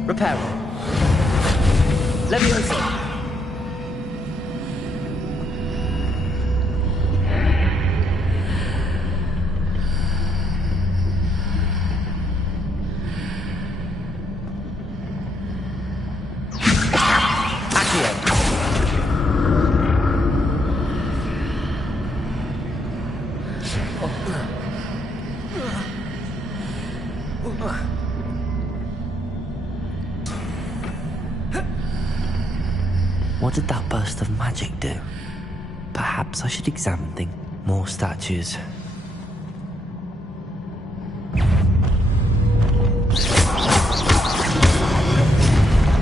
Reparo. Levioso. What did that burst of magic do? Perhaps I should examine things. More statues.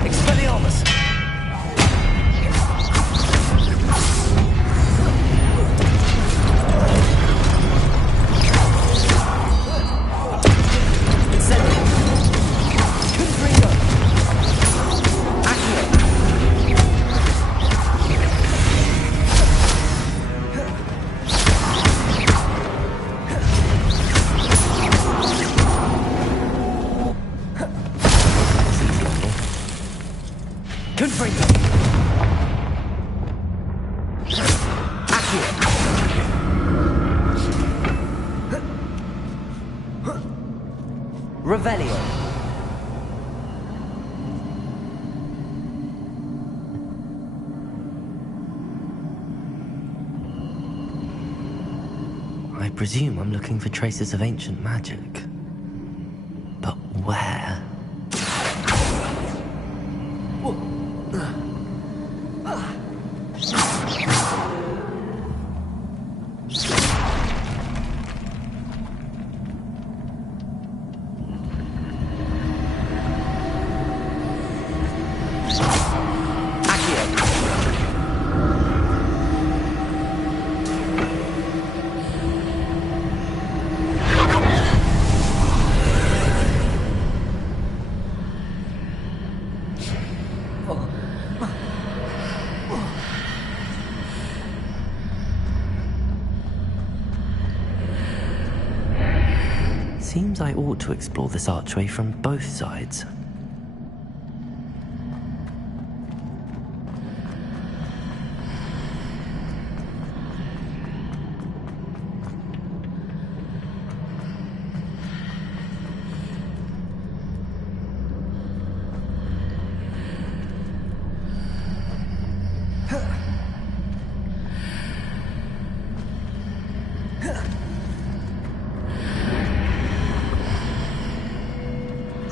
Expelliarmus! Revelio. I presume I'm looking for traces of ancient magic. But where? Seems I ought to explore this archway from both sides.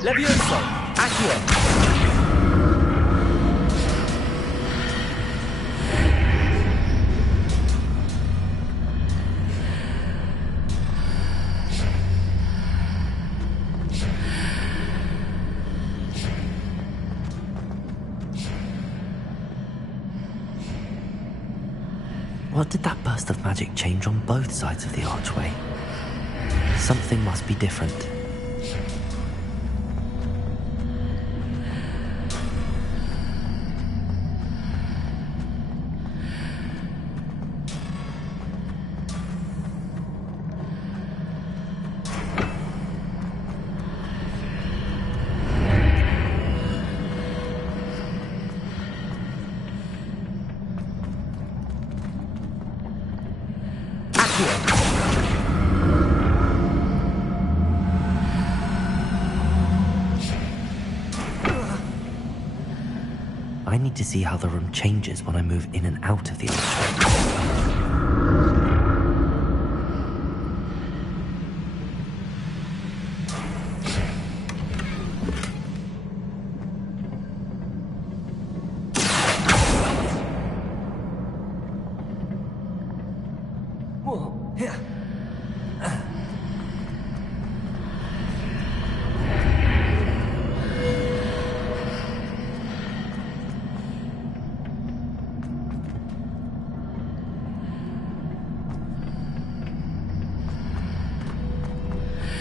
Levioso! Accio! What did that burst of magic change on both sides of the archway? Something must be different. I need to see how the room changes when I move in and out of the archway.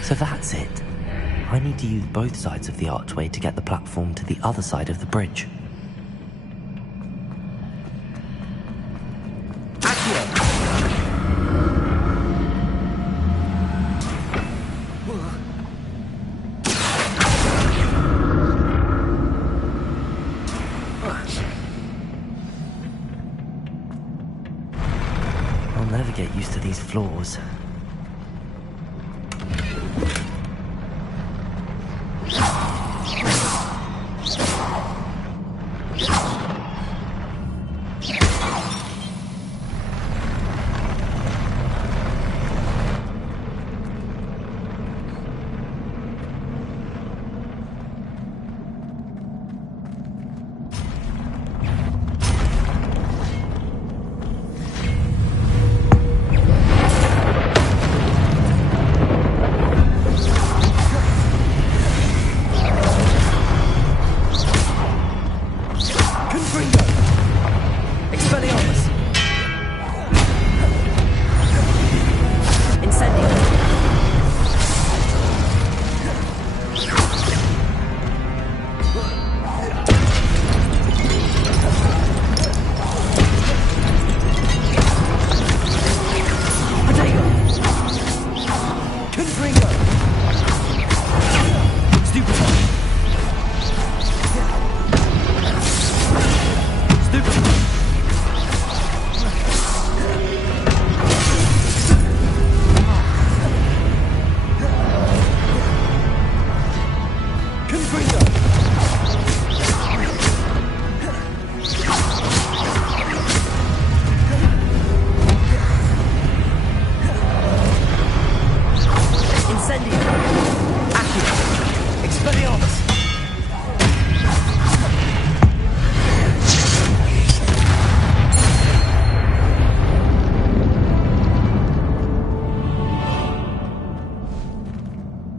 So that's it. I need to use both sides of the archway to get the platform to the other side of the bridge. I'll never get used to these floors.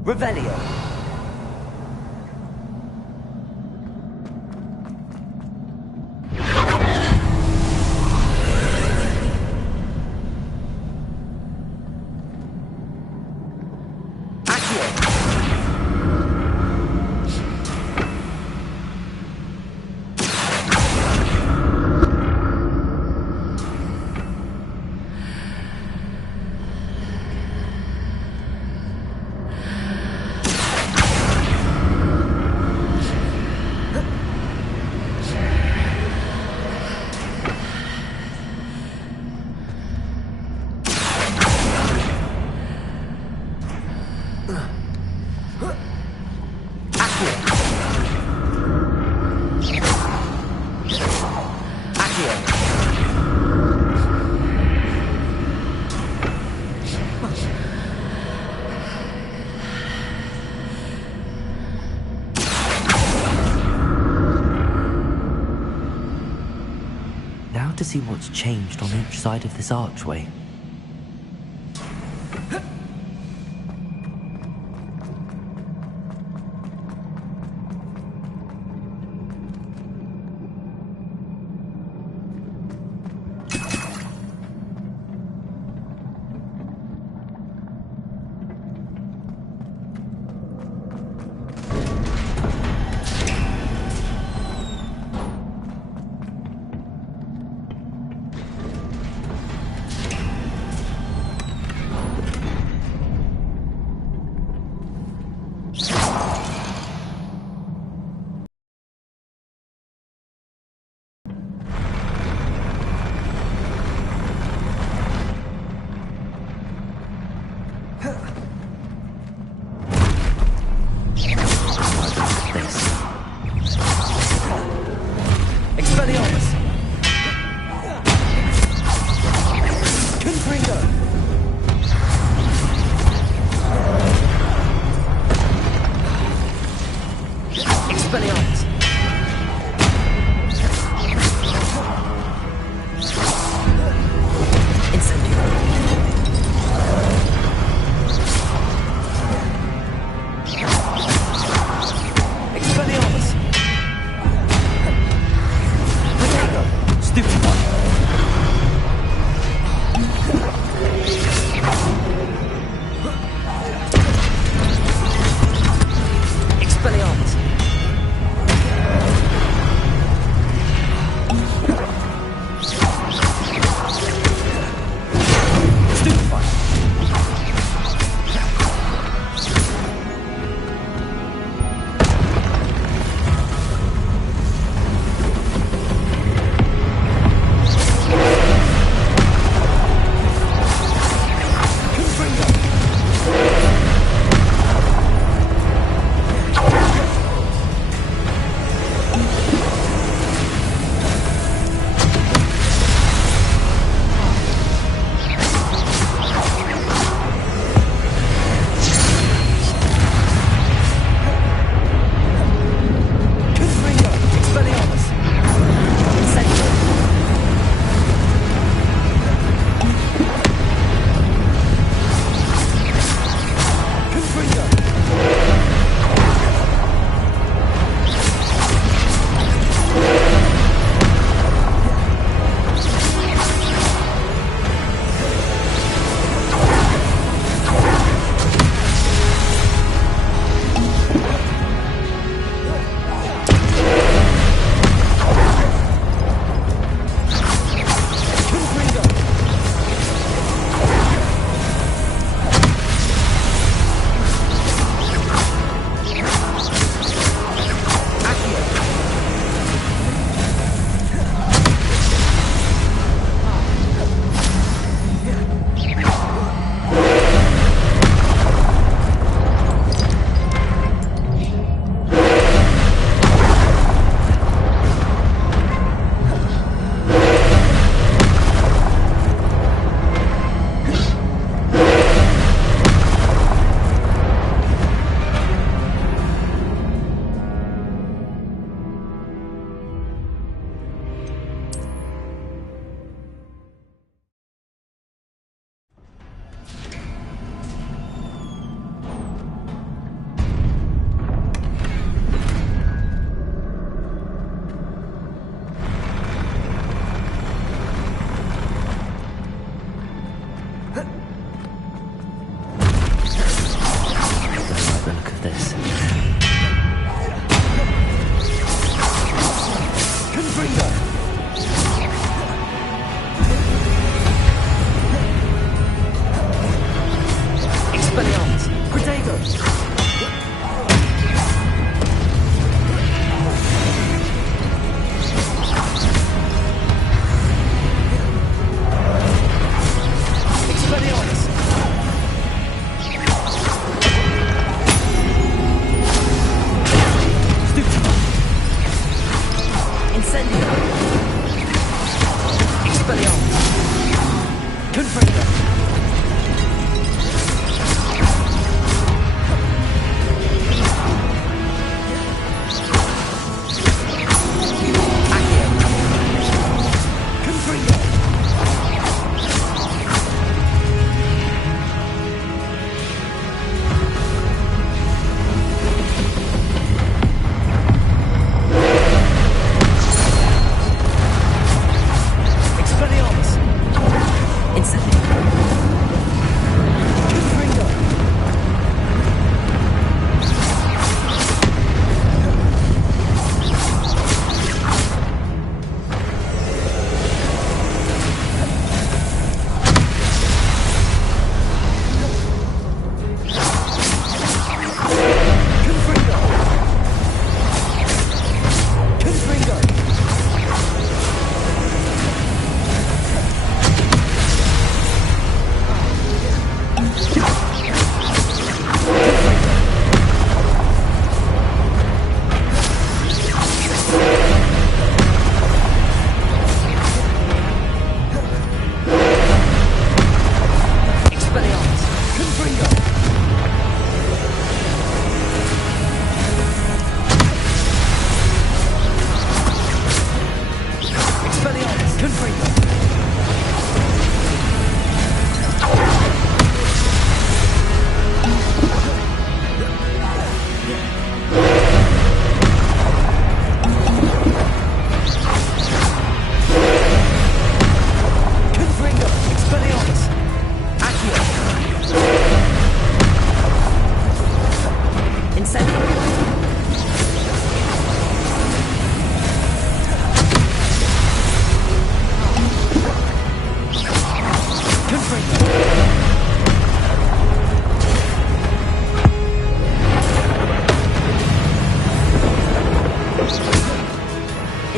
Revelio. to see what's changed on each side of this archway.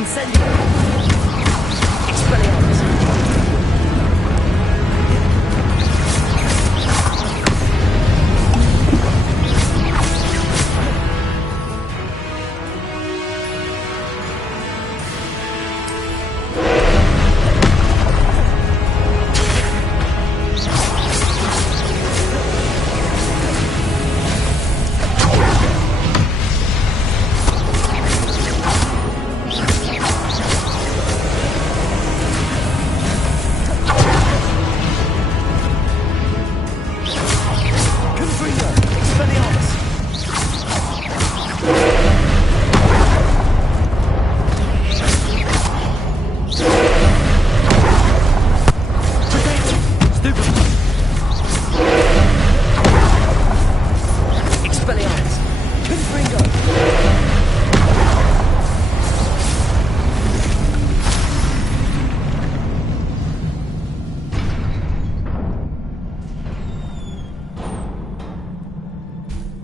Incendio! Expelliarmus!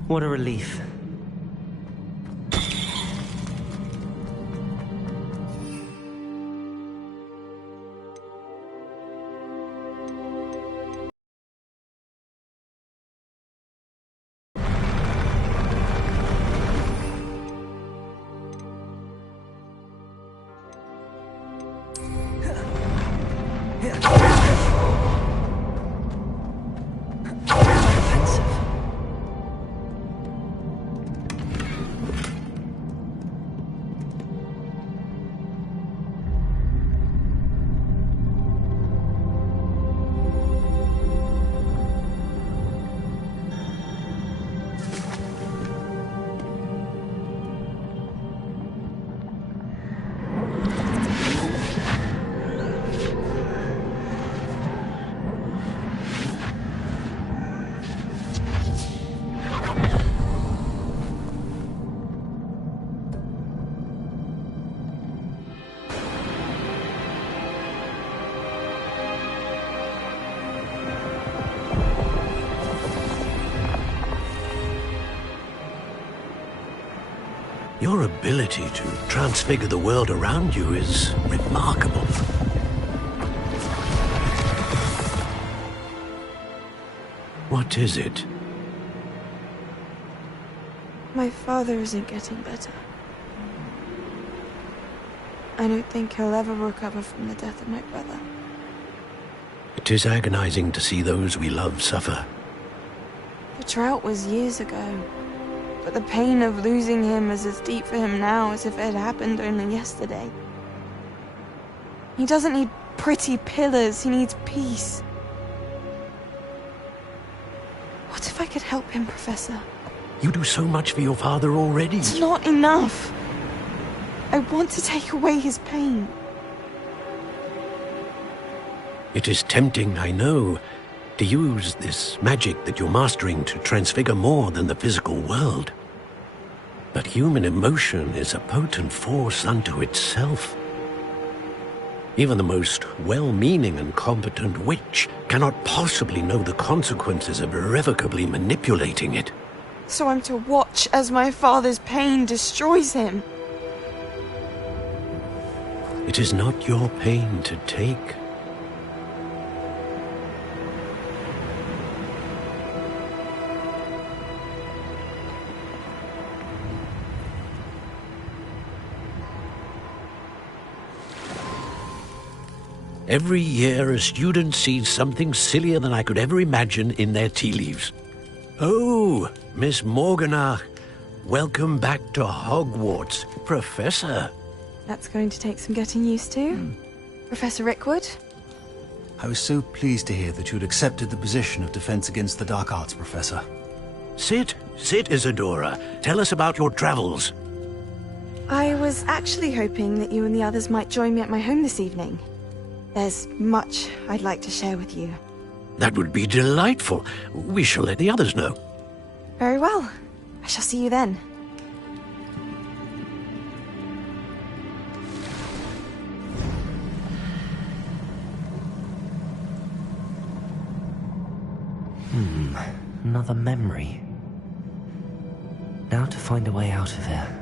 What a relief. Your ability to transfigure the world around you is remarkable. What is it? My father isn't getting better. I don't think he'll ever recover from the death of my brother. It is agonizing to see those we love suffer. The drought was years ago, but the pain of losing him is as deep for him now as if it had happened only yesterday. He doesn't need pretty pillars, he needs peace. What if I could help him, Professor? You do so much for your father already. It's not enough. I want to take away his pain. It is tempting, I know, to use this magic that you're mastering to transfigure more than the physical world. But human emotion is a potent force unto itself. Even the most well-meaning and competent witch cannot possibly know the consequences of irrevocably manipulating it. So I'm to watch as my father's pain destroys him. It is not your pain to take. Every year, a student sees something sillier than I could ever imagine in their tea leaves. Oh, Miss Morganach, welcome back to Hogwarts, Professor. That's going to take some getting used to. Professor Rickwood? I was so pleased to hear that you'd accepted the position of Defense Against the Dark Arts, Professor. Sit, Isadora. Tell us about your travels. I was actually hoping that you and the others might join me at my home this evening. There's much I'd like to share with you. That would be delightful. We shall let the others know. Very well. I shall see you then. Another memory. Now to find a way out of here.